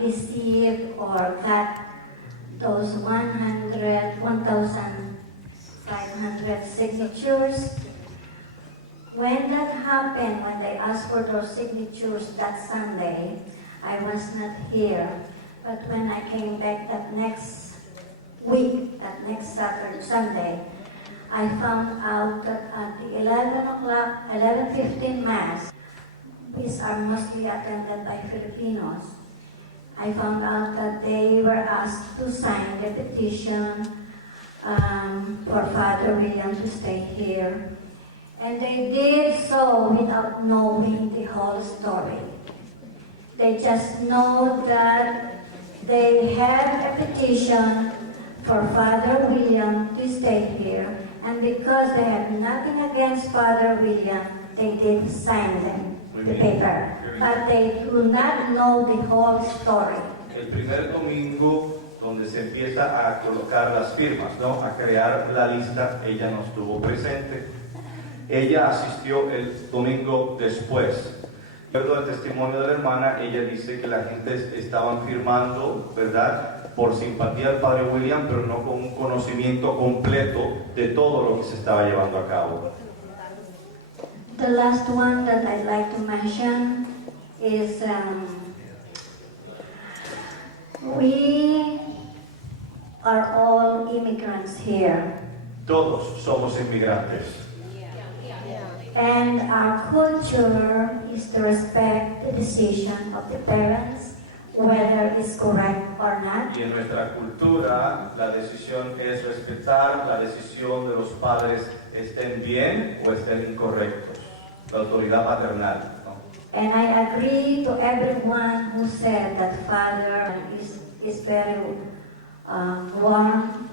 received or got those 1,500 signatures. When that happened, when they asked for those signatures that Sunday, I was not here. But when I came back that next week, that next Sunday, I found out that at the 11:15 Mass, which are mostly attended by Filipinos, I found out that they were asked to sign the petition for Father William to stay here. And they did so without knowing the whole story. They just know that they had a petition for Father William to stay here. And because they had nothing against Father William, they did sign the paper. But they do not know the whole story. El primer domingo donde se empieza a colocar las firmas, ¿no? A crear la lista, ella no estuvo presente. Ella asistió el domingo después. Pero el testimonio de la hermana, ella dice que la gente estaban firmando, ¿verdad?, por simpatía al Padre William, pero no con un conocimiento completo de todo lo que se estaba llevando a cabo. The last one that I'd like to mention is we are all immigrants here. Todos somos inmigrantes. And our culture is to respect the decision of the parents, whether it's correct or not. Y en nuestra cultura, la decisión es respetar la decisión de los padres, estén bien o estén incorrectos. La autoridad paternal, ¿no? And I agree to everyone who said that Father is very warm,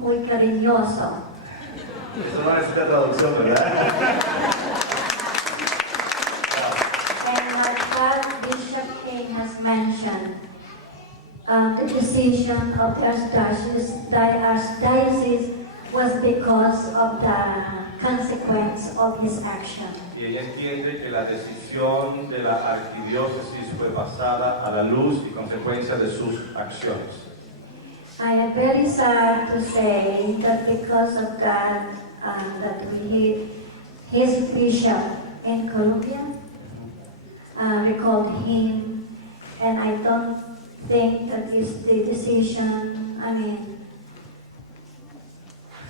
muy cariñoso. Eso no necesita traducción, ¿verdad? And like what Bishop King has mentioned, the decision of the archdiocese was because of the consequence of his action. Y ella entiende que la decisión de la arquidiócesis fue basada a la luz y consecuencia de sus acciones. I am very sad to say that because of that, his bishop in Colombia recalled him, and I don't think that is the decision. I mean,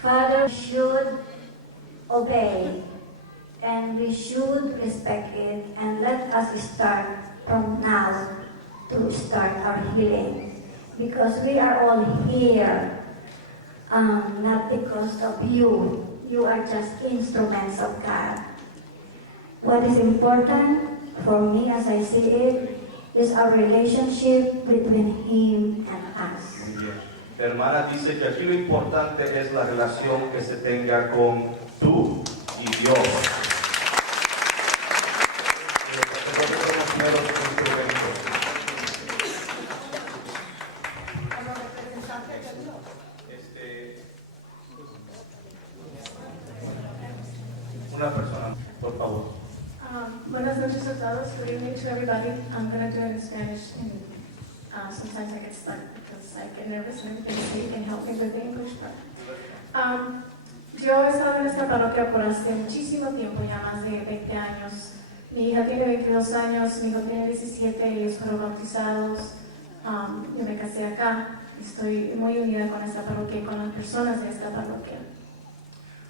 Father should obey, and we should respect it, and let us start from now to start our healing. Because we are all here, not because of you. You are just instruments of God. What is important for me, as I see it, is our relationship between Him and us. Muy bien. La hermana dice que aquí lo importante es la relación que se tenga con tú y Dios. Una persona, por favor. Buenas noches a todos. Good evening to everybody. I'm going to do it in Spanish, and sometimes I get stuck because I get nervous and everything. So you can help me with the English part. Yo he estado en esta parroquia por hace muchísimo tiempo, ya más de 20 años. Mi hija tiene 22 años, mi hijo tiene 17, ellos fueron bautizados. Yo me casé acá. Estoy muy unida con esta parroquia y con las personas de esta parroquia.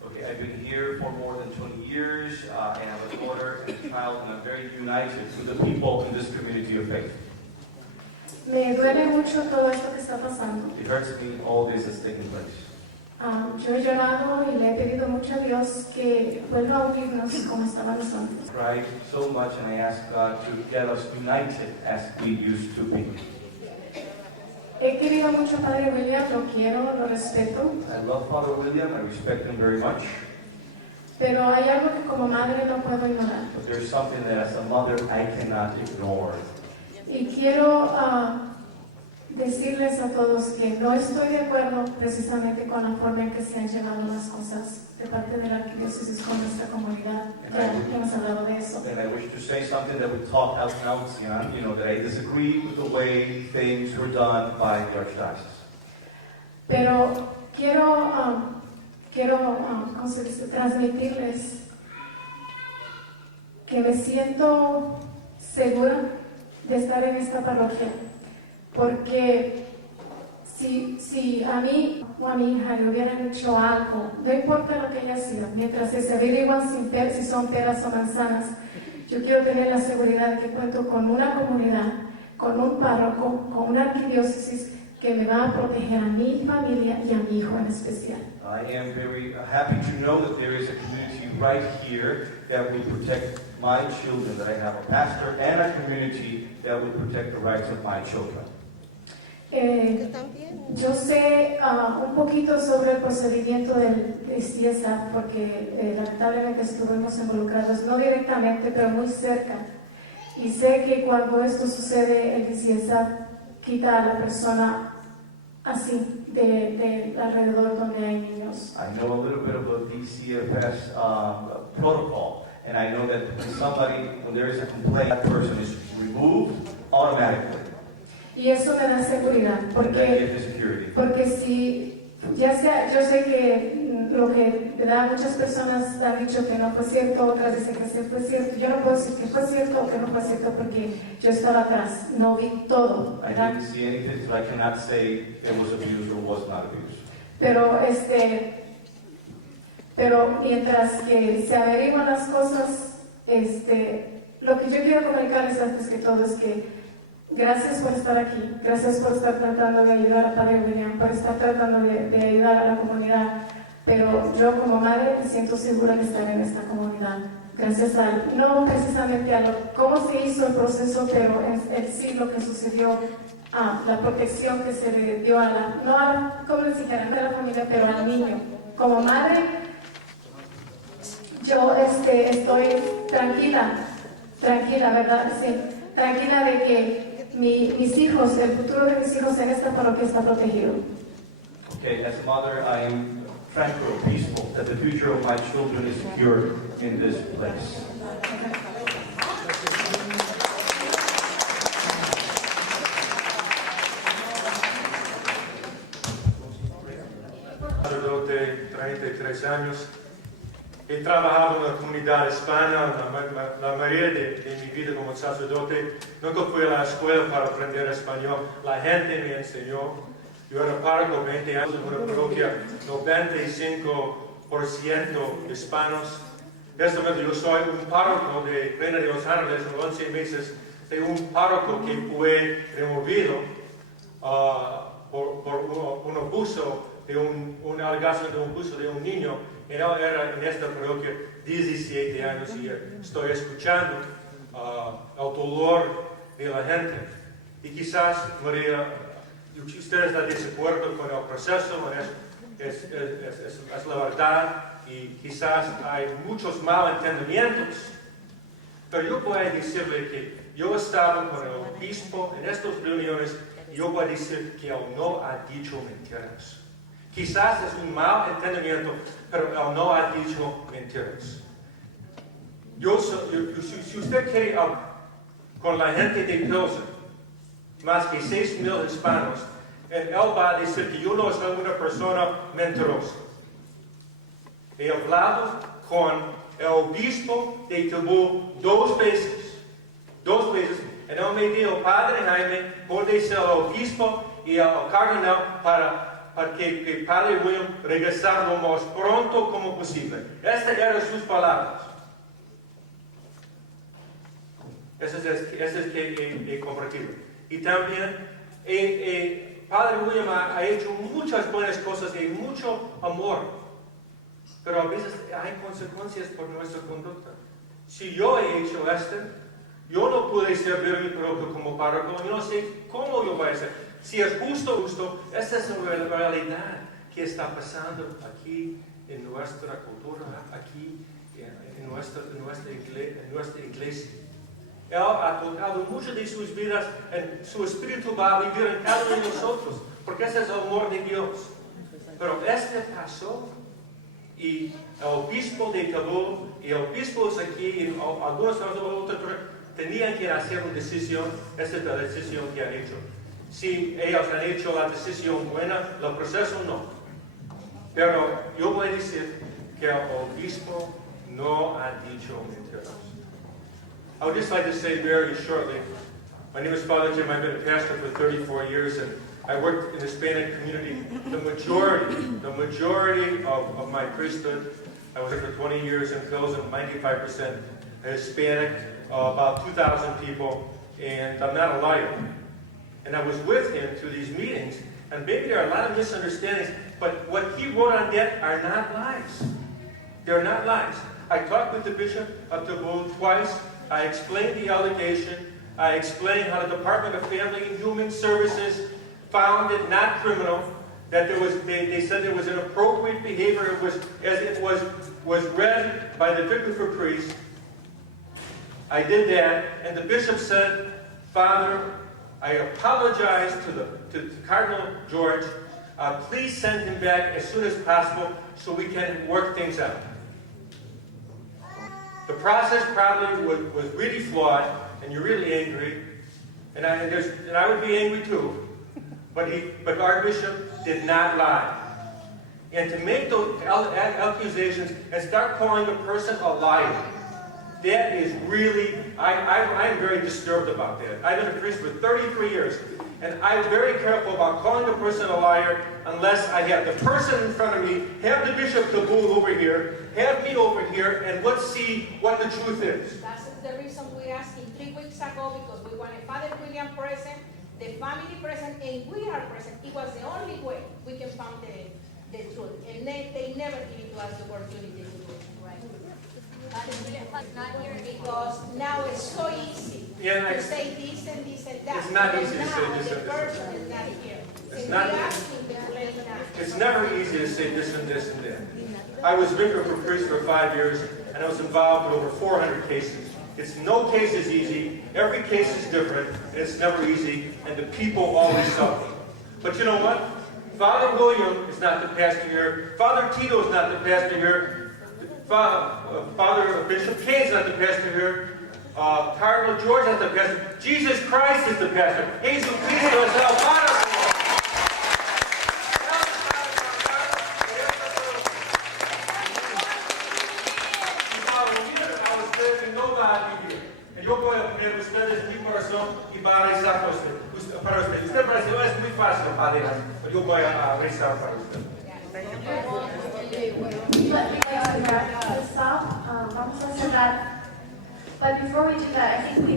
Okay, I've been here for more than 20 years, and I have a daughter and a child, and I'm very united with the people in this community of faith. Me duele mucho todo esto que está pasando. It hurts me all this that's taking place. Yo he llorado y le he pedido mucho a Dios que vuelva a unirnos como estábamos antes. I cried so much, and I asked God to get us united as we used to be. He querido mucho a Padre William, lo quiero, lo respeto, I love Father William, I respect him very much, pero hay algo que como madre no puedo ignorar. but there's something that as a mother I cannot ignore. Y quiero decirles a todos que no estoy de acuerdo precisamente con la forma en que se han llevado las cosas de parte de la arquidiócesis con nuestra comunidad. Ya hemos hablado de eso. And I wish to say something that we talk out now, that I disagree with the way things were done by the Archdiocese. Pero quiero ¿cómo se dice? Transmitirles que me siento segura de estar en esta parroquia, porque si a mí o a mi hija le hubieran hecho algo, no importa lo que ella hacía, mientras se averiguan si son peras o manzanas, yo quiero tener la seguridad de que cuento con una comunidad, con un párroco, con una arquidiócesis que me va a proteger a mi familia y a mi hijo en especial. I am very happy to know that there is a community right here that will protect my children, that I have a pastor and a community that will protect the rights of my children. Yo sé un poquito sobre el procedimiento del CSAP porque lamentablemente estuvimos involucrados, no directamente, pero muy cerca. Y sé que cuando esto sucede, el CSAP quita a la persona así, de alrededor donde hay niños. I know a little bit of a DCFS protocol, and I know that when there is a complaint, that person is removed automatically. Y eso me da seguridad, porque si, ya sea, yo sé que lo que muchas personas han dicho que no fue cierto, otras dicen que sí fue cierto. Yo no puedo decir que fue cierto o que no fue cierto porque yo estaba atrás, no vi todo, ¿verdad? I didn't see anything, so I cannot say it was abuse or was not abuse. Pero mientras que se averiguan las cosas, lo que yo quiero comunicarles antes que todo es que gracias por estar aquí, gracias por estar tratando de ayudar a Padre William, por estar tratando de ayudar a la comunidad, pero yo como madre me siento segura de estar en esta comunidad, gracias no precisamente a cómo se hizo el proceso, pero en sí lo que sucedió, la protección que se le dio como les dijera, no a la familia, pero al niño. Como madre, yo estoy tranquila, ¿verdad? Sí, tranquila de que mis hijos, el futuro de mis hijos en esta parroquia está protegido. Okay, as a mother, I am tranquil, peaceful, that the future of my children is secure in this place. Sacerdote, 33 años. He trabajado en la comunidad hispana la mayoría de mi vida como sacerdote. Nunca fui a la escuela para aprender español. La gente me enseñó. Yo era párroco 20 años en una parroquia, 95% hispanos. Esta vez yo soy un párroco de Reina de los Ángeles en 11 meses de un párroco que fue removido por un abuso, una alegación de un abuso de un niño. Él era en esta parroquia 17 años y estoy escuchando el dolor de la gente. Y quizás, María, usted está de acuerdo con el proceso, es la verdad, y quizás hay muchos malentendimientos. Pero yo voy a decirle que yo estaba con el obispo en estas reuniones y yo voy a decir que él no ha dicho mentiras. Quizás es un mal entendimiento, pero él no ha dicho mentiras. Si usted quiere hablar con la gente de Pilsen, más que 6,000 hispanos, él va a decir que yo no soy una persona mentirosa. He hablado con el obispo de Tabú 2 veces. 2 veces. Y él me dijo, Padre Jaime, puede ser el obispo y el cardenal para que Padre William regresar lo más pronto como posible. Estas eran sus palabras. Eso es que he compartido. Y también, Padre William ha hecho muchas buenas cosas y mucho amor. Pero a veces hay consecuencias por nuestra conducta. Si yo he hecho esto, yo no pude servir mi propio como párroco. Yo no sé cómo yo voy a hacer. Si es justo, esta es la realidad que está pasando aquí en nuestra cultura, aquí en nuestra iglesia. Él ha tocado mucho de sus vidas, su espíritu va a vivir en cada uno de nosotros, porque ese es el amor de Dios. Pero pasó, y el obispo de Tabú, y obispos aquí, y algunos otros, tenían que hacer una decisión. Esta es la decisión que han hecho. Si ellos han hecho la decisión buena, el proceso no. Pero yo voy a decir que el obispo no ha dicho mentiras. I would just like to say very shortly, my name is Father Jim. I've been a pastor for 34 years, and I worked in the Hispanic community. The majority of my priesthood, I was there for 20 years, and close at 95% Hispanic, about 2,000 people, and I'm not a liar. And I was with him to these meetings, and maybe there are a lot of misunderstandings, but what he wrote on that are not lies. They're not lies. I talked with the Bishop of Tabú twice. I explained the allegation. I explained how the Department of Family and Human Services found it not criminal, that they said there was inappropriate behavior. It was as it was read by the vicar for priests. I did that, and the bishop said, Father, I apologize to Cardinal George. Please send him back as soon as possible so we can work things out. The process probably was really flawed, and you're really angry, and I would be angry too. But our bishop did not lie. And to make those accusations and start calling a person a liar, that is really, I'm very disturbed about that. I've been a priest for 33 years, and I'm very careful about calling a person a liar unless I have the person in front of me, have the Bishop Tabú over here, have me over here, and let's see what the truth is. That's the reason we're asking 3 weeks ago, because we wanted Father William present, the family present, and we are present. It was the only way we can find the truth. And they never give it to us the opportunity to do it, right? Because now it's so easy to say this and this and that. It's not easy to say this and the this. person is not here. It's never easy to say this and this and that. I was vicar for priests for 5 years, and I was involved in over 400 cases. No case is easy. Every case is different. And it's never easy, and the people always suffer. But you know what? Father William is not the pastor here. Father Tito is not the pastor here. Father Bishop Kane is not the pastor here. Cardinal George is not the pastor. Jesus Christ is the pastor. Jesus Cristo es el Padre. Yo voy a poner ustedes mi corazón y para rezar para ustedes. Usted parece, es muy fácil, Padre, pero yo voy a rezar para ustedes. Vamos a cerrar. But before we do that, I think we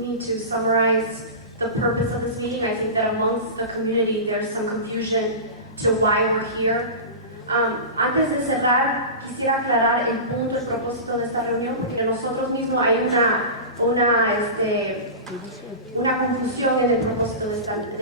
need to summarize the purpose of this meeting. I think that amongst the community there's some confusion to why we're here. Antes de cerrar, quisiera aclarar el punto, el propósito de esta reunión, porque nosotros mismos hay una confusión en el propósito de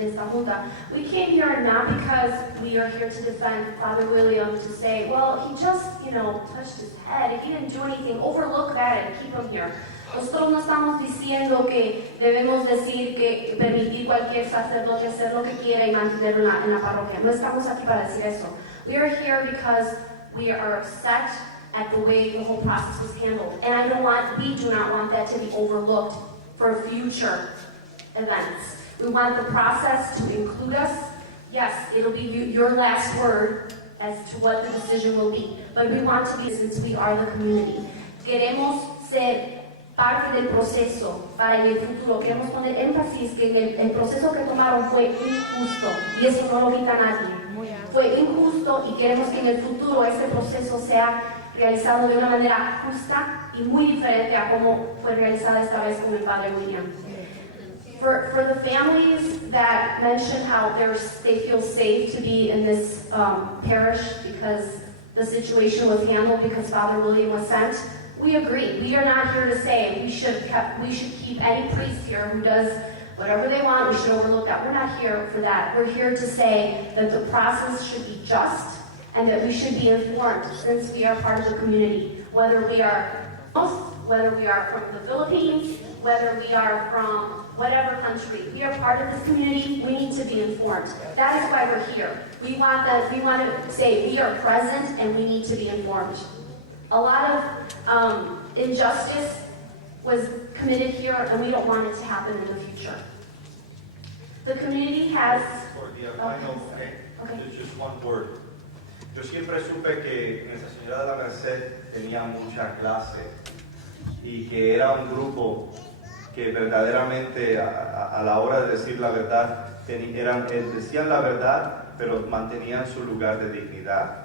esta junta. We came here not because we are here to defend Father William, to say, well, he just, touched his head. He didn't do anything. Overlook that and keep him here. Nosotros no estamos diciendo que debemos decir que permitir cualquier sacerdote hacer lo que quiera y mantenerlo en la parroquia. No estamos aquí para decir eso. We are here because we are upset at the way the whole process was handled. And we do not want that to be overlooked for future events. We want the process to include us. Yes, it'll be your last word, as to what the decision will be. But we want to be, since we are the community. Queremos ser parte del proceso para en el futuro. Queremos poner énfasis que el proceso que tomaron fue injusto y eso no lo quita nadie. Fue injusto y queremos que en el futuro este proceso sea realizado de una manera justa y muy diferente a como fue realizada esta vez con el Padre William. For the families that mention how they feel safe to be in this parish because the situation was handled because Father William was sent, we agree. We are not here to say we should keep any priest here who does whatever they want. We should overlook that. We're not here for that. We're here to say that the process should be just and that we should be informed since we are part of the community. Whether we are from the Philippines, whether we are from whatever country, we are part of this community, we need to be informed. That is why we're here. We want to say we are present and we need to be informed. A lot of injustice was committed here and we don't want it to happen in the future. The community has... Okay. Just one word. Yo siempre supe que Nuestra Señora de la Merced tenía mucha clase y que era un grupo que verdaderamente a la hora de decir la verdad, decían la verdad, pero mantenían su lugar de dignidad.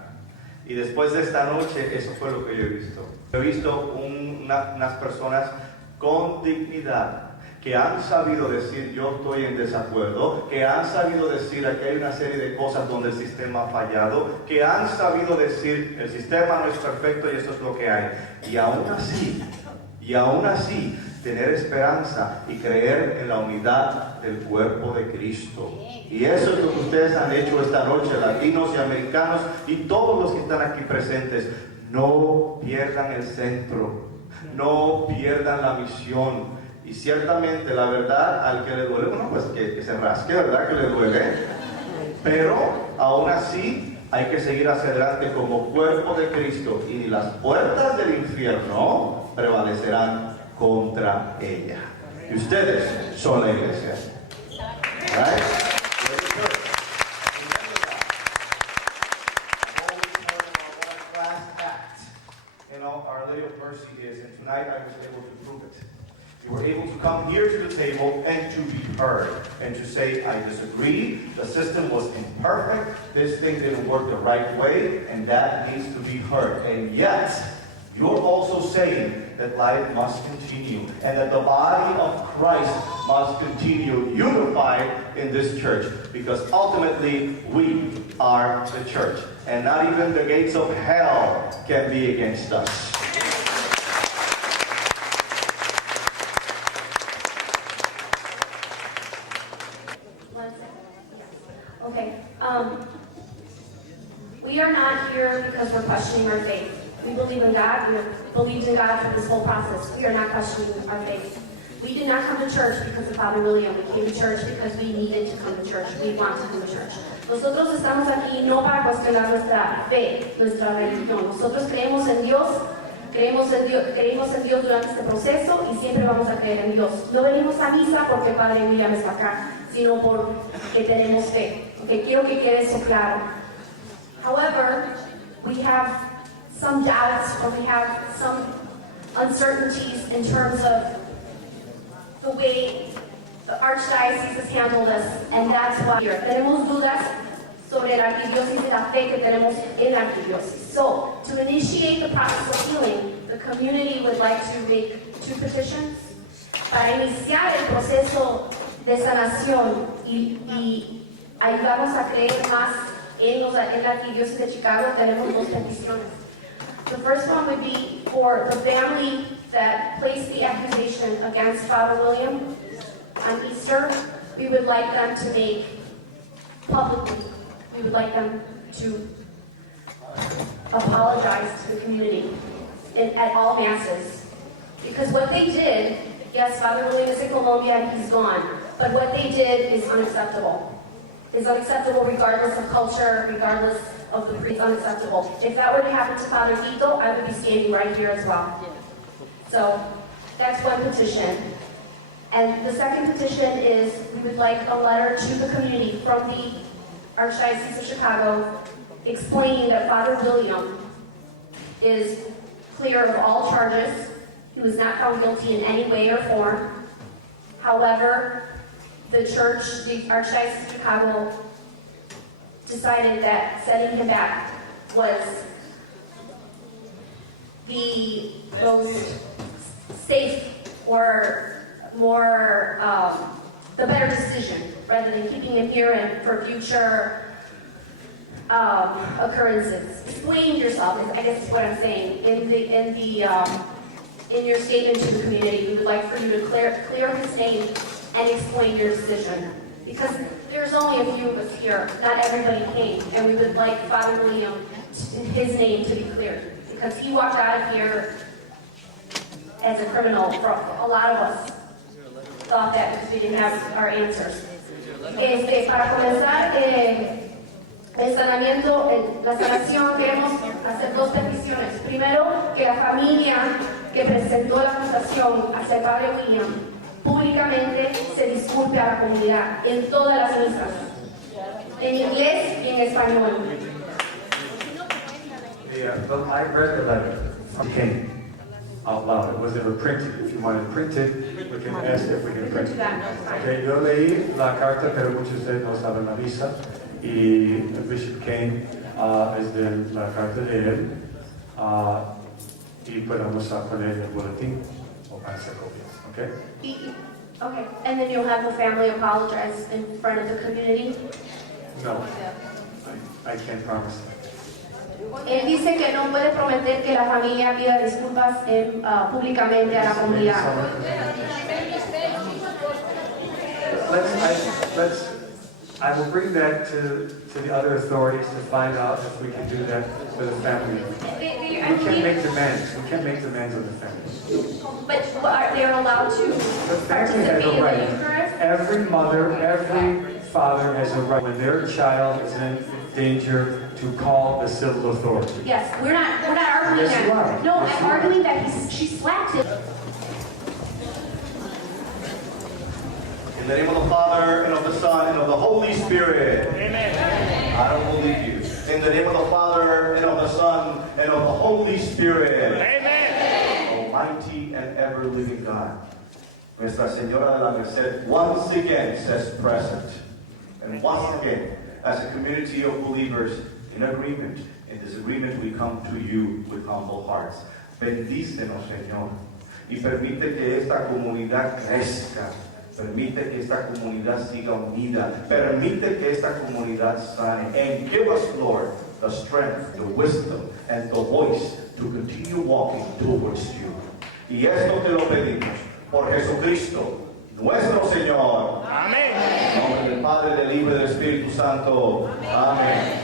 Y después de esta noche, eso fue lo que yo he visto. He visto unas personas con dignidad, que han sabido decir yo estoy en desacuerdo, que han sabido decir aquí hay una serie de cosas donde el sistema ha fallado, que han sabido decir el sistema no es perfecto y esto es lo que hay. Y aún así, tener esperanza y creer en la unidad del cuerpo de Cristo. Y eso es lo que ustedes han hecho esta noche, latinos y americanos y todos los que están aquí presentes. No pierdan el centro, no pierdan la misión. Y ciertamente la verdad al que le duele, bueno, pues que se rasque, ¿verdad? Que le duele. Pero aún así hay que seguir hacia adelante como cuerpo de Cristo y las puertas del infierno prevalecerán contra ella. Y ustedes son la iglesia. Right? Our Lady of Mercy is, and tonight I was able to prove it. You were able to come here to the table and to be heard and to say, I disagree, the system was imperfect, this thing didn't work the right way, and that needs to be heard. And yet, you're also saying that life must continue and that the body of Christ must continue unified in this church because ultimately we are the church and not even the gates of hell can be against us. Okay. We are not here because we're questioning our faith. We believe in God. We have believed in God through this whole process. We are not questioning our faith. We did not come to church because of Father William. We came to church because we needed to come to church. We want to come to church. Nosotros estamos aquí no para cuestionar nuestra fe, nuestra religión. Nosotros creemos en Dios. Creemos en Dios durante este proceso y siempre vamos a creer en Dios. No venimos a misa porque el Padre William está acá, sino porque tenemos fe. Okay, quiero que quede eso claro. However, we have some doubts or we have some uncertainties in terms of the way the Archdiocese has handled us, and that's why here. Tenemos dudas sobre la arquidiócesis y la fe que tenemos en la arquidiócesis. So, to initiate the process of healing, the community would like to make 2 petitions. Para iniciar el proceso de sanación y ayudarnos a creer más en la arquidiócesis de Chicago, tenemos 2 peticiones. The first one would be for the family that placed the accusation against Father William on Easter. We would like them to make publicly, we would like them to apologize to the community at all masses. Because what they did, yes, Father William is in Colombia and he's gone, but what they did is unacceptable. It's unacceptable regardless of culture, regardless of the priest, unacceptable. If that were to happen to Father Vito, I would be standing right here as well. So that's one petition. And the second petition is we would like a letter to the community from the Archdiocese of Chicago explaining that Father William is clear of all charges. He was not found guilty in any way or form. However, the church, the Archdiocese of Chicago, decided that sending him back was the most safe or more, the better decision, rather than keeping him here and for future occurrences. Explain yourself, I guess is what I'm saying. In your statement to the community, we would like for you to clear his name and explain your decision. Because there's only a few of us here, not everybody came, and we would like Father William, his name to be cleared. Because he walked out of here as a criminal. For a lot of us thought that because we didn't have our answers. Para comenzar el sanamiento, la sanación, queremos hacer dos peticiones. Primero, que la familia que presentó la acusación hacia el Padre William públicamente se disculpe a la comunidad en todas las misas, en inglés y en español. I read the letter from King out loud. It was never printed. If you want to print it, we can ask if we can print it. Okay, yo leí la carta, pero muchos de ustedes no saben la visa. Y Bishop Kane es de la carta de él. Y podemos poner en el boletín o hacer copias. Okay? Okay, and then you'll have the family apologize in front of the community? No, I can't promise that. Él dice que no puede prometer que la familia pida disculpas públicamente a la comunidad. I will bring that to the other authorities to find out if we can do that for the family. We can't make demands. We can't make demands on the family. But are they allowed to participate in the Eucharist? Every mother, every father has a right when their child is in danger to call the civil authority. Yes, we're not arguing Yes, that. you are. No, Yes, I'm you are. arguing that she slapped him. In the name of the Father, and of the Son, and of the Holy Spirit. Amen. I don't believe you. In the name of the Father, and of the Son, and of the Holy Spirit. Amen. Almighty and ever-living God, Nuestra Señora de la Merced once again says present. And once again, as a community of believers in agreement, in this agreement we come to you with humble hearts. Bendícenos, Señor, y permite que esta comunidad crezca. Permite que esta comunidad siga unida. Permite que esta comunidad sane. And give us, Lord, the strength, the wisdom, and the voice to continue walking towards you. Y esto te lo pedimos por Jesucristo, nuestro Señor. Amén. En nombre del Padre, del Hijo y del Espíritu Santo. Amén.